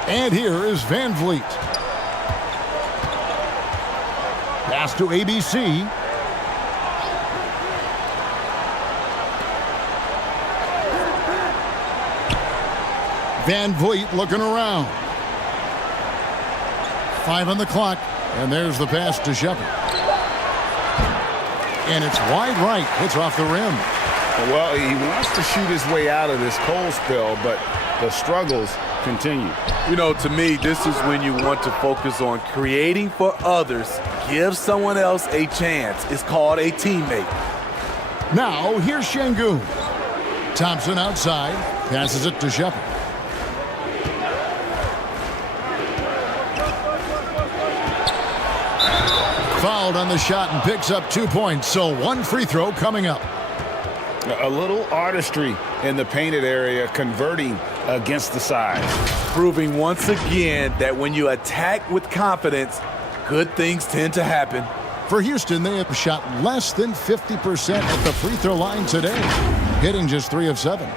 And here is Van Vliet. Pass to ABC. Van Vliet looking around. 5 on the clock. And there's the pass to Shepard. And it's wide right. Hits off the rim. Well, he wants to shoot his way out of this cold spell, but the struggles continue. You know, to me, this is when you want to focus on creating for others. Give someone else a chance. It's called a teammate. Now, here's Şengün. Thompson outside. Passes it to Shepard. Fouled on the shot and picks up 2 points. So 1 free throw coming up. A little artistry in the painted area, converting against the size. Proving once again that when you attack with confidence, good things tend to happen. For Houston, they have shot less than 50% at the free throw line today, hitting just 3 of 7.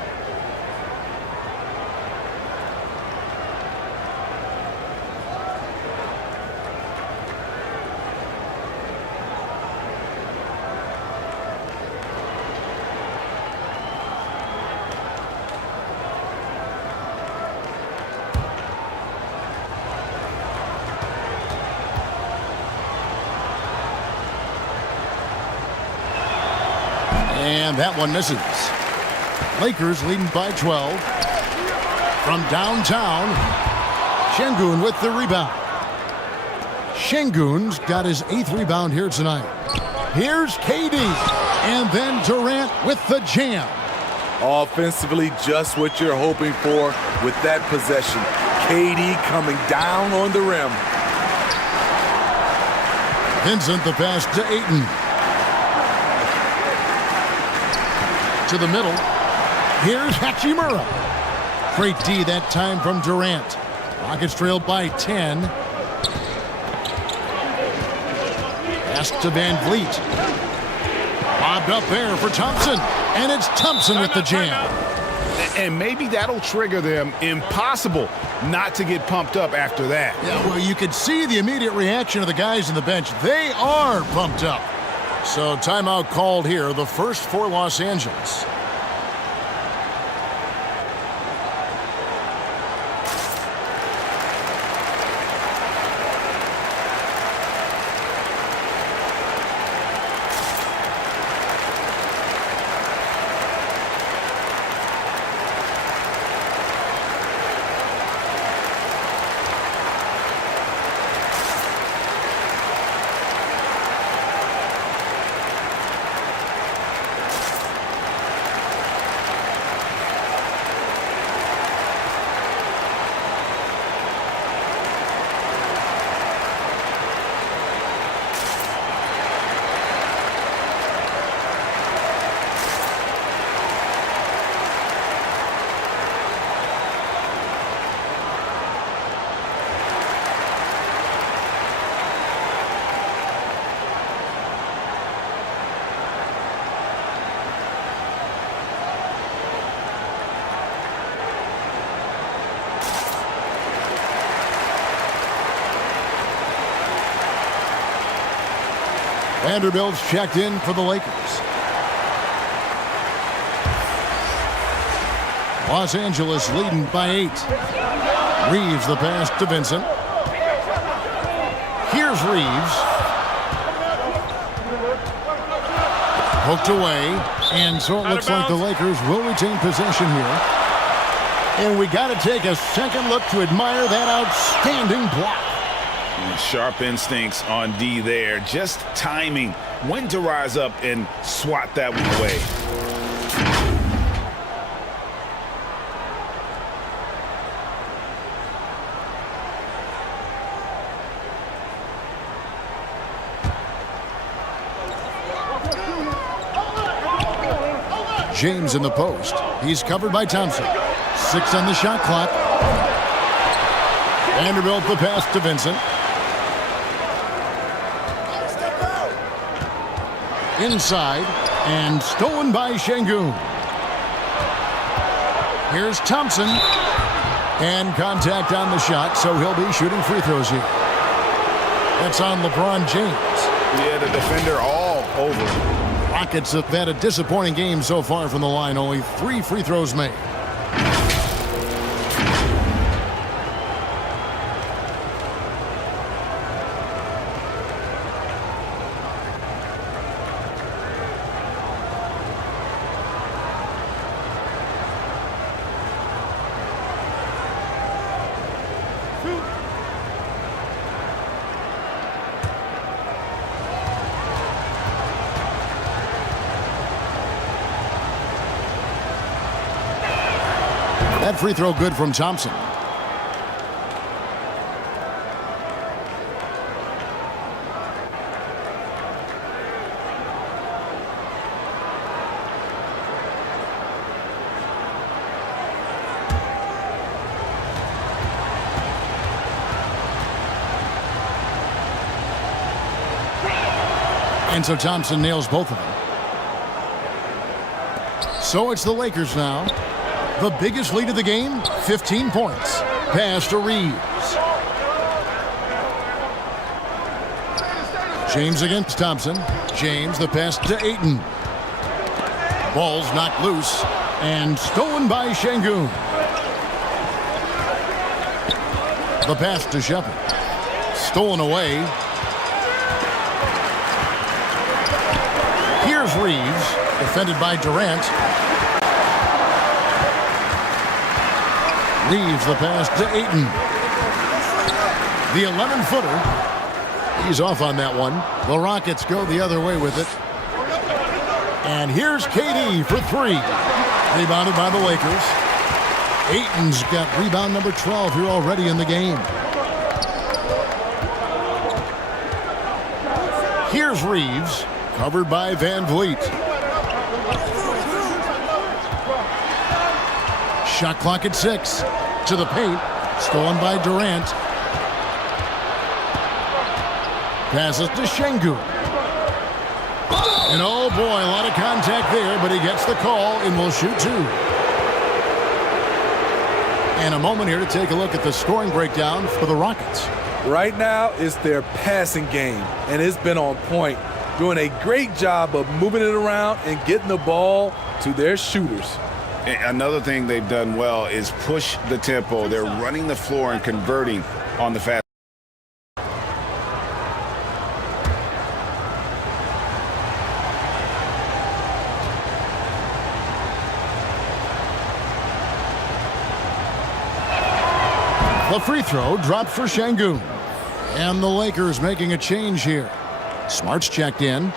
And that one misses. Lakers leading by 12. From downtown, Şengün with the rebound. Şengün's got his 8th rebound here tonight. Here's KD. And then Durant with the jam. Offensively, just what you're hoping for with that possession. KD coming down on the rim. Vincent the pass to Ayton. To the middle. Here's Hachimura. Great D that time from Durant. Rockets trailed by 10. Pass to Van Vliet. Bobbed up there for Thompson. And it's Thompson with the jam. And maybe that'll trigger them. Impossible not to get pumped up after that. Yeah, well, you could see the immediate reaction of the guys on the bench. They are pumped up. So timeout called here, the first for Los Angeles. Vanderbilt's checked in for the Lakers. Los Angeles leading by 8. Reeves the pass to Vincent. Here's Reeves. Hooked away. And so it looks like the Lakers will retain possession here. And we got to take a second look to admire that outstanding block. Sharp instincts on D there. Just timing when to rise up and swat that one away. James in the post. He's covered by Thompson. 6 on the shot clock. Vanderbilt the pass to Vincent. Inside and stolen by Şengün. Here's Thompson. And contact on the shot, so he'll be shooting free throws here. That's on LeBron James. Yeah, the defender all over. Rockets have had a disappointing game so far from the line. Only 3 free throws made. That free throw good from Thompson. And so Thompson nails both of them. So it's the Lakers now. The biggest lead of the game, 15 points. Pass to Reeves. James against Thompson. James the pass to Ayton. Ball's knocked loose and stolen by Şengün. The pass to Shepard. Stolen away. Here's Reeves, defended by Durant. Reeves the pass to Ayton. The 11-footer. He's off on that one. The Rockets go the other way with it. And here's KD for 3. Rebounded by the Lakers. Ayton's got rebound number 12 here already in the game. Here's Reeves, covered by Van Vliet. Shot clock at 6. To the paint. Stolen by Durant. Passes to Şengün. And oh boy, a lot of contact there, but he gets the call and will shoot 2. And a moment here to take a look at the scoring breakdown for the Rockets. Right now, it's their passing game, and it's been on point, doing a great job of moving it around and getting the ball to their shooters. Another thing they've done well is push the tempo. They're running the floor and converting on the fast. The free throw dropped for Şengün. And the Lakers making a change here. Smart's checked in.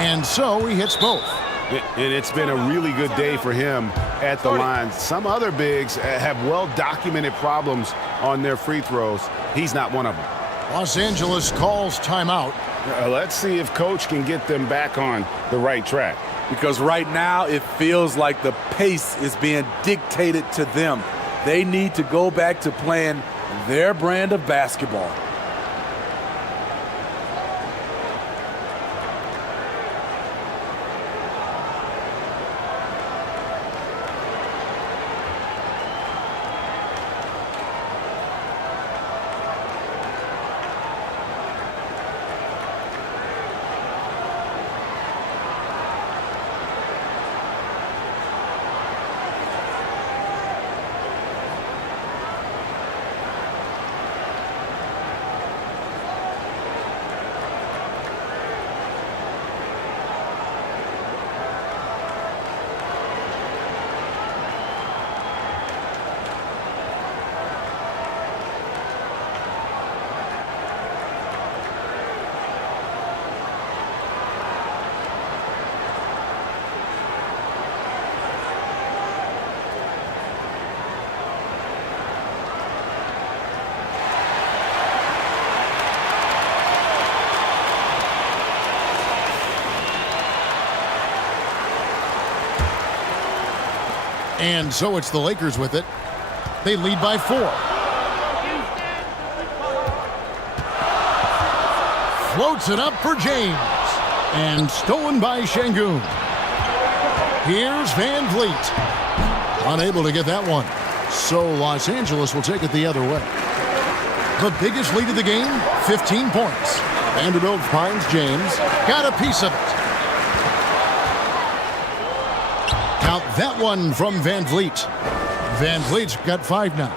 And so he hits both. And it's been a really good day for him at the line. Some other bigs have well-documented problems on their free throws. He's not one of them. Los Angeles calls timeout. Let's see if Coach can get them back on the right track. Because right now it feels like the pace is being dictated to them. They need to go back to playing their brand of basketball. And so it's the Lakers with it. They lead by 4. Floats it up for James. And stolen by Şengün. Here's Van Vliet. Unable to get that one. So Los Angeles will take it the other way. The biggest lead of the game, 15 points. Vanderbilt finds James. Got a piece of it. Count that one from Van Vliet. Van Vliet's got 5 now.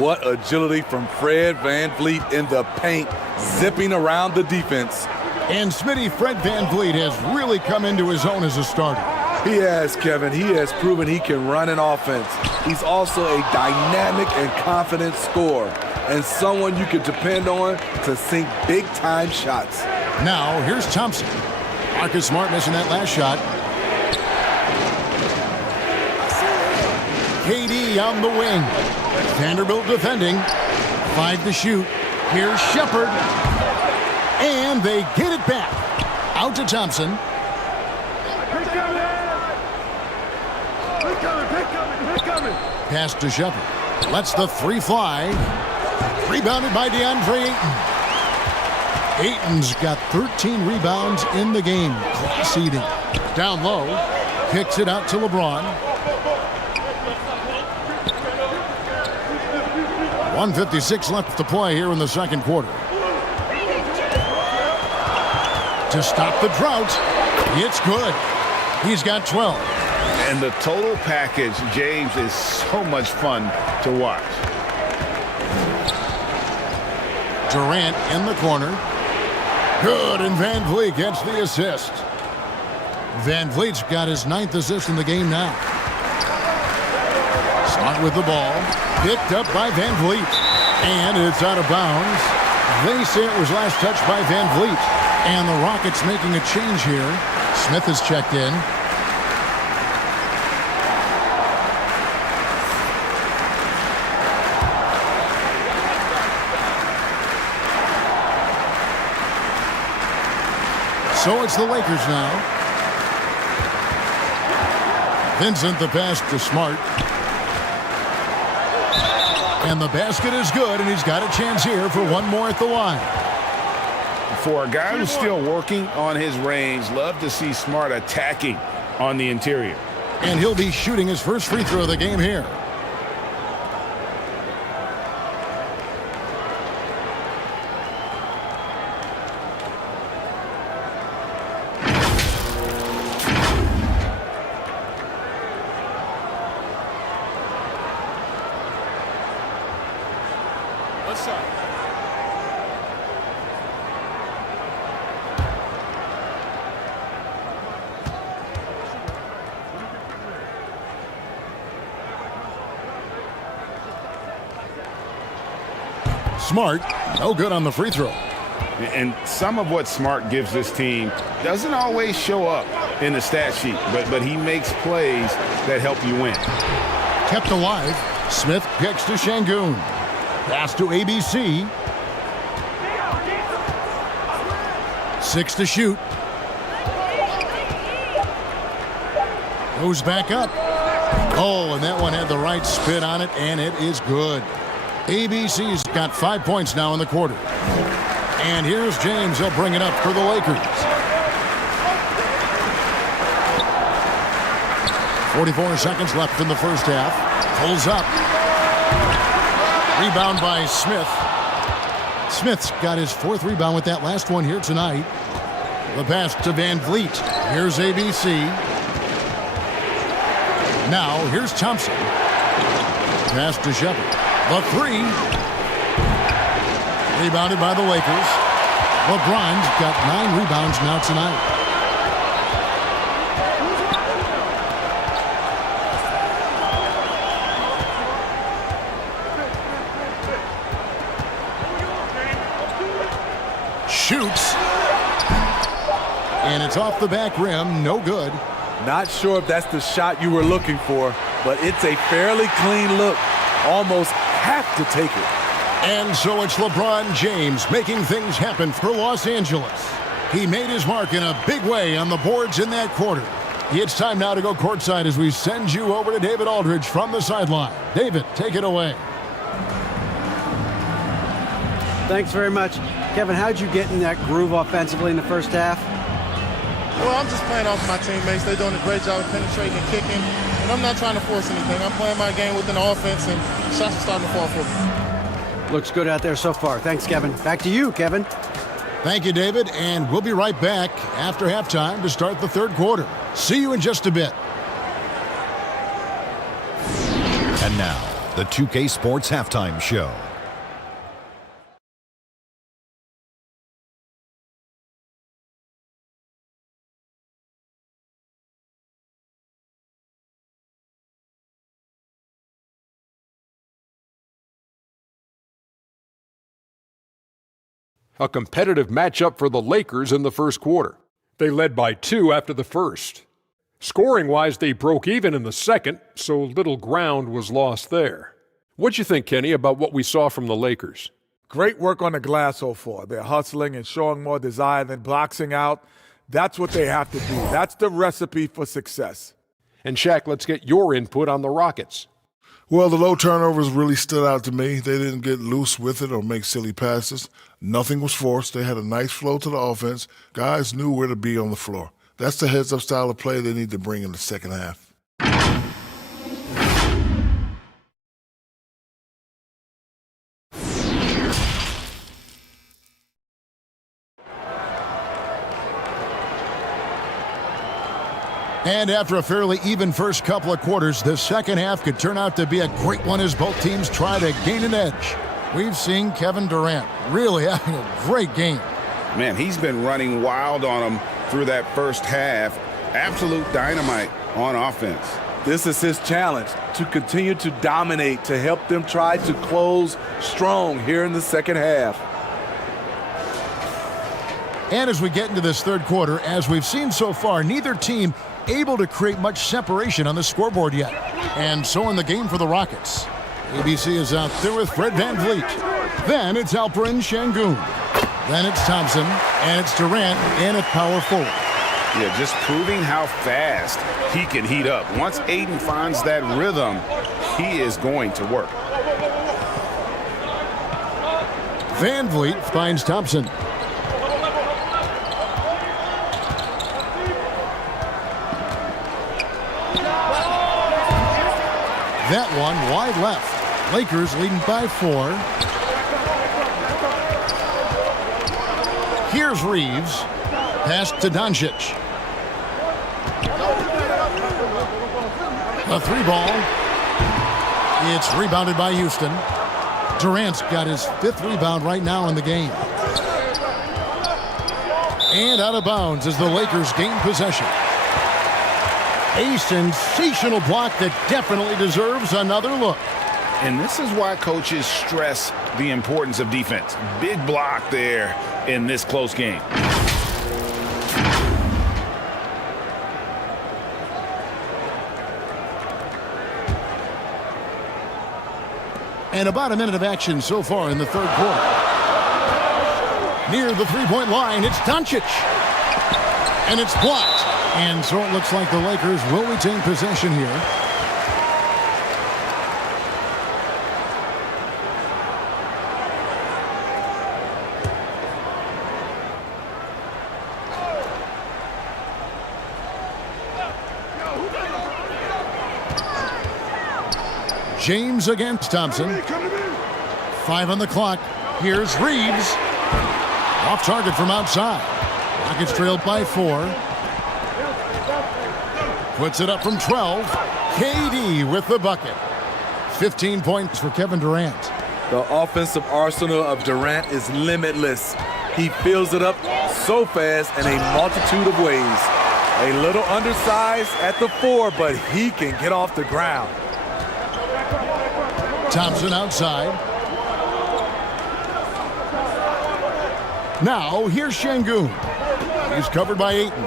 What agility from Fred Van Vliet in the paint, zipping around the defense. And Smitty, Fred Van Vliet has really come into his own as a starter. He has, Kevin. He has proven he can run an offense. He's also a dynamic and confident scorer, and someone you can depend on to sink big-time shots. Now, here's Thompson. Marcus Smart missing that last shot. KD on the wing. Vanderbilt defending. 5 to shoot. Here's Shepard. And they get it back. Out to Thompson. Pass to Shepard. Lets the 3 fly. Rebounded by DeAndre Ayton. Ayton's got 13 rebounds in the game. Class eating. Down low. Kicks it out to LeBron. 1:56 left to play here in the second quarter. To stop the drought. It's good. He's got 12. And the total package, James, is so much fun to watch. Durant in the corner. Good, and Van Vliet gets the assist. Van Vliet's got his 9th assist in the game now. Smart with the ball. Picked up by Van Vliet. And it's out of bounds. They say it was last touched by Van Vliet. And the Rockets making a change here. Smith has checked in. So it's the Lakers now. Vincent the pass to Smart. And the basket is good, and he's got a chance here for one more at the line. For a guy who's still working on his range, love to see Smart attacking on the interior. And he'll be shooting his first free throw of the game here. Smart, no good on the free throw. And some of what Smart gives this team doesn't always show up in the stat sheet, but he makes plays that help you win. Kept alive. Smith kicks to Şengün. Pass to ABC. 6 to shoot. Goes back up. Oh, and that one had the right spin on it, and it is good. ABC's got 5 points now in the quarter. And here's James. He'll bring it up for the Lakers. 44 seconds left in the first half. Pulls up. Rebound by Smith. Smith's got his 4th rebound with that last one here tonight. The pass to Van Vliet. Here's ABC. Now here's Thompson. Pass to Shepard. The 3. Rebounded by the Lakers. LeBron's got 9 rebounds now tonight. Shoots. And it's off the back rim. No good. Not sure if that's the shot you were looking for, but it's a fairly clean look. Almost have to take it. And so it's LeBron James making things happen for Los Angeles. He made his mark in a big way on the boards in that quarter. It's time now to go courtside as we send you over to David Aldridge from the sideline. David, take it away. Thanks very much. Kevin, how'd you get in that groove offensively in the first half? Well, I'm just playing off my teammates. They're doing a great job of penetrating and kicking, and I'm not trying to force anything. I'm playing my game within the offense, and shots are starting to fall for me. Looks good out there so far. Thanks, Kevin. Back to you, Kevin. Thank you, David, and we'll be right back after halftime to start the third quarter. See you in just a bit. And now, the 2K Sports Halftime Show. A competitive matchup for the Lakers in the first quarter. They led by 2 after the first. Scoring-wise, they broke even in the second, so little ground was lost there. What'd you think, Kenny, about what we saw from the Lakers? Great work on the glass so far. They're hustling and showing more desire than boxing out. That's what they have to do. That's the recipe for success. And Shaq, let's get your input on the Rockets. Well, the low turnovers really stood out to me. They didn't get loose with it or make silly passes. Nothing was forced. They had a nice flow to the offense. Guys knew where to be on the floor. That's the heads-up style of play they need to bring in the second half. And after a fairly even first couple of quarters, the second half could turn out to be a great one as both teams try to gain an edge. We've seen Kevin Durant really having a great game. Man, he's been running wild on them through that first half. Absolute dynamite on offense. This is his challenge, to continue to dominate, to help them try to close strong here in the second half. And as we get into this third quarter, as we've seen so far, neither team able to create much separation on the scoreboard yet. And so in the game for the Rockets. ABC is out there with Fred VanVleet. Then it's Alperen Şengün. Then it's Thompson, and it's Durant in at power forward. Yeah, just proving how fast he can heat up. Once Aiden finds that rhythm, he is going to work. VanVleet finds Thompson. That one wide left. Lakers leading by 4. Here's Reeves. Pass to Doncic. A 3-ball. It's rebounded by Houston. Durant's got his 5th rebound right now in the game. And out of bounds as the Lakers gain possession. A sensational block that definitely deserves another look. And this is why coaches stress the importance of defense. Big block there in this close game. And about a minute of action so far in the third quarter. Near the three-point line, it's Doncic. And it's blocked. And so it looks like the Lakers will retain possession here. James against Thompson. 5 on the clock. Here's Reeves. Off target from outside. Rockets trailed by 4. Puts it up from 12. KD with the bucket. 15 points for Kevin Durant. The offensive arsenal of Durant is limitless. He fills it up so fast in a multitude of ways. A little undersized at the 4, but he can get off the ground. Thompson outside. Now here's Şengün. He's covered by Ayton.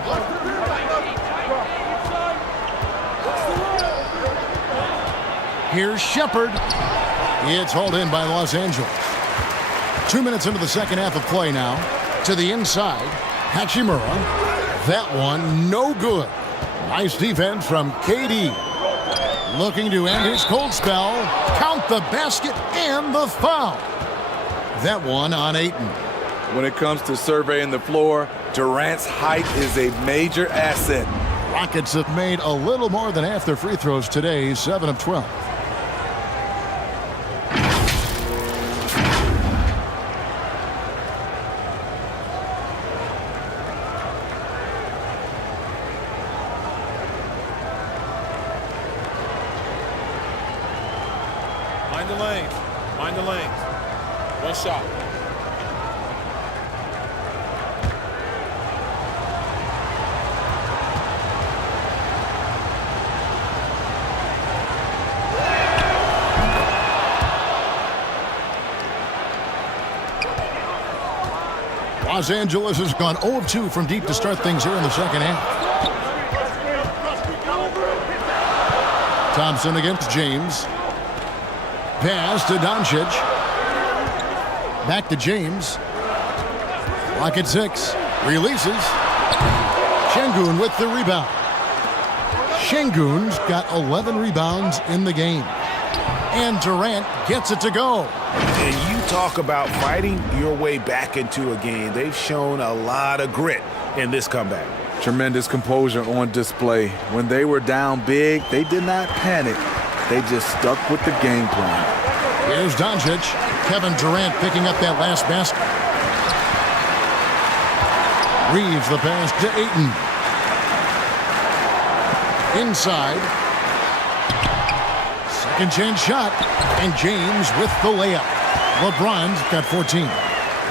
Here's Shepherd. It's hauled in by Los Angeles. 2 minutes into the second half of play now. To the inside. Hachimura. That one no good. Nice defense from KD. Looking to end his cold spell. Count the basket and the foul. That one on Ayton. When it comes to surveying the floor, Durant's height is a major asset. Rockets have made a little more than half their free throws today, 7 of 12. Mind the lanes. Mind the lanes. One shot. Los Angeles has gone 0 of 2 from deep to start things here in the second half. Thompson against James. Pass to Doncic. Back to James. Lock at 6. Releases. Şengün with the rebound. Şengün's got 11 rebounds in the game. And Durant gets it to go. And you talk about fighting your way back into a game. They've shown a lot of grit in this comeback. Tremendous composure on display. When they were down big, they did not panic. They just stuck with the game plan. Here's Doncic. Kevin Durant picking up that last basket. Reeves the pass to Ayton. Inside. Second chance shot. And James with the layup. LeBron's got 14.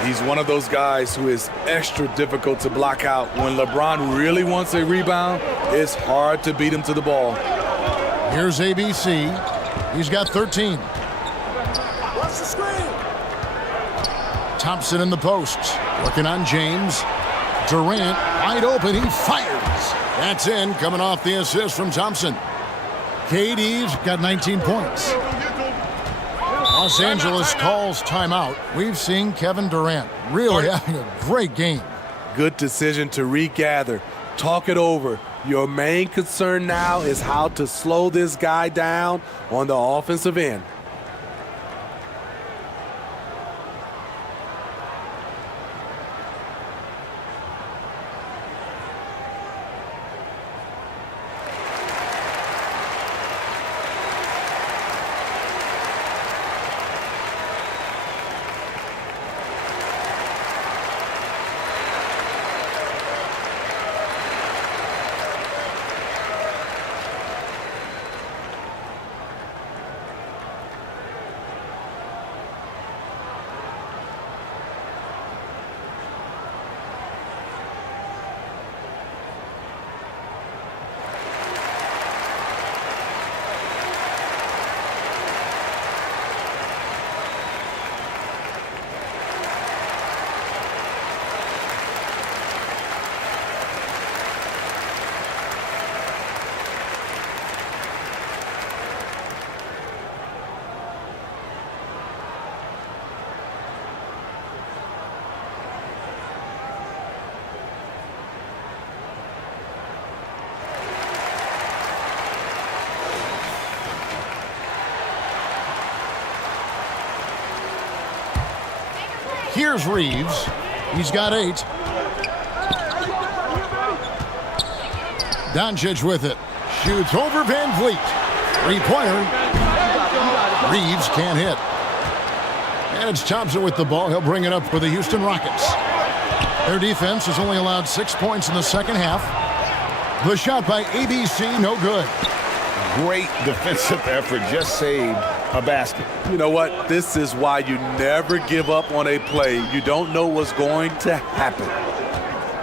He's one of those guys who is extra difficult to block out. When LeBron really wants a rebound, it's hard to beat him to the ball. Here's ABC. He's got 13. Watch the screen. Thompson in the post. Working on James. Durant wide open. He fires. That's in. Coming off the assist from Thompson. KD's got 19 points. Los Angeles calls timeout. We've seen Kevin Durant really having a great game. Good decision to regather. Talk it over. Your main concern now is how to slow this guy down on the offensive end. Here's Reeves. He's got 8. Doncic with it. Shoots over Van Vliet. Three-pointer. Reeves can't hit. And it's Thompson with the ball. He'll bring it up for the Houston Rockets. Their defense has only allowed 6 points in the second half. The shot by ABC, no good. Great defensive effort. Just saved a basket. You know what? This is why you never give up on a play. You don't know what's going to happen.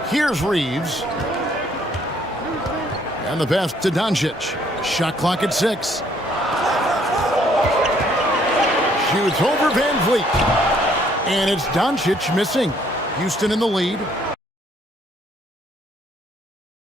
Here's Reeves. And the pass to Doncic. Shot clock at 6. Shoots over Van Vliet. And it's Doncic missing. Houston in the lead.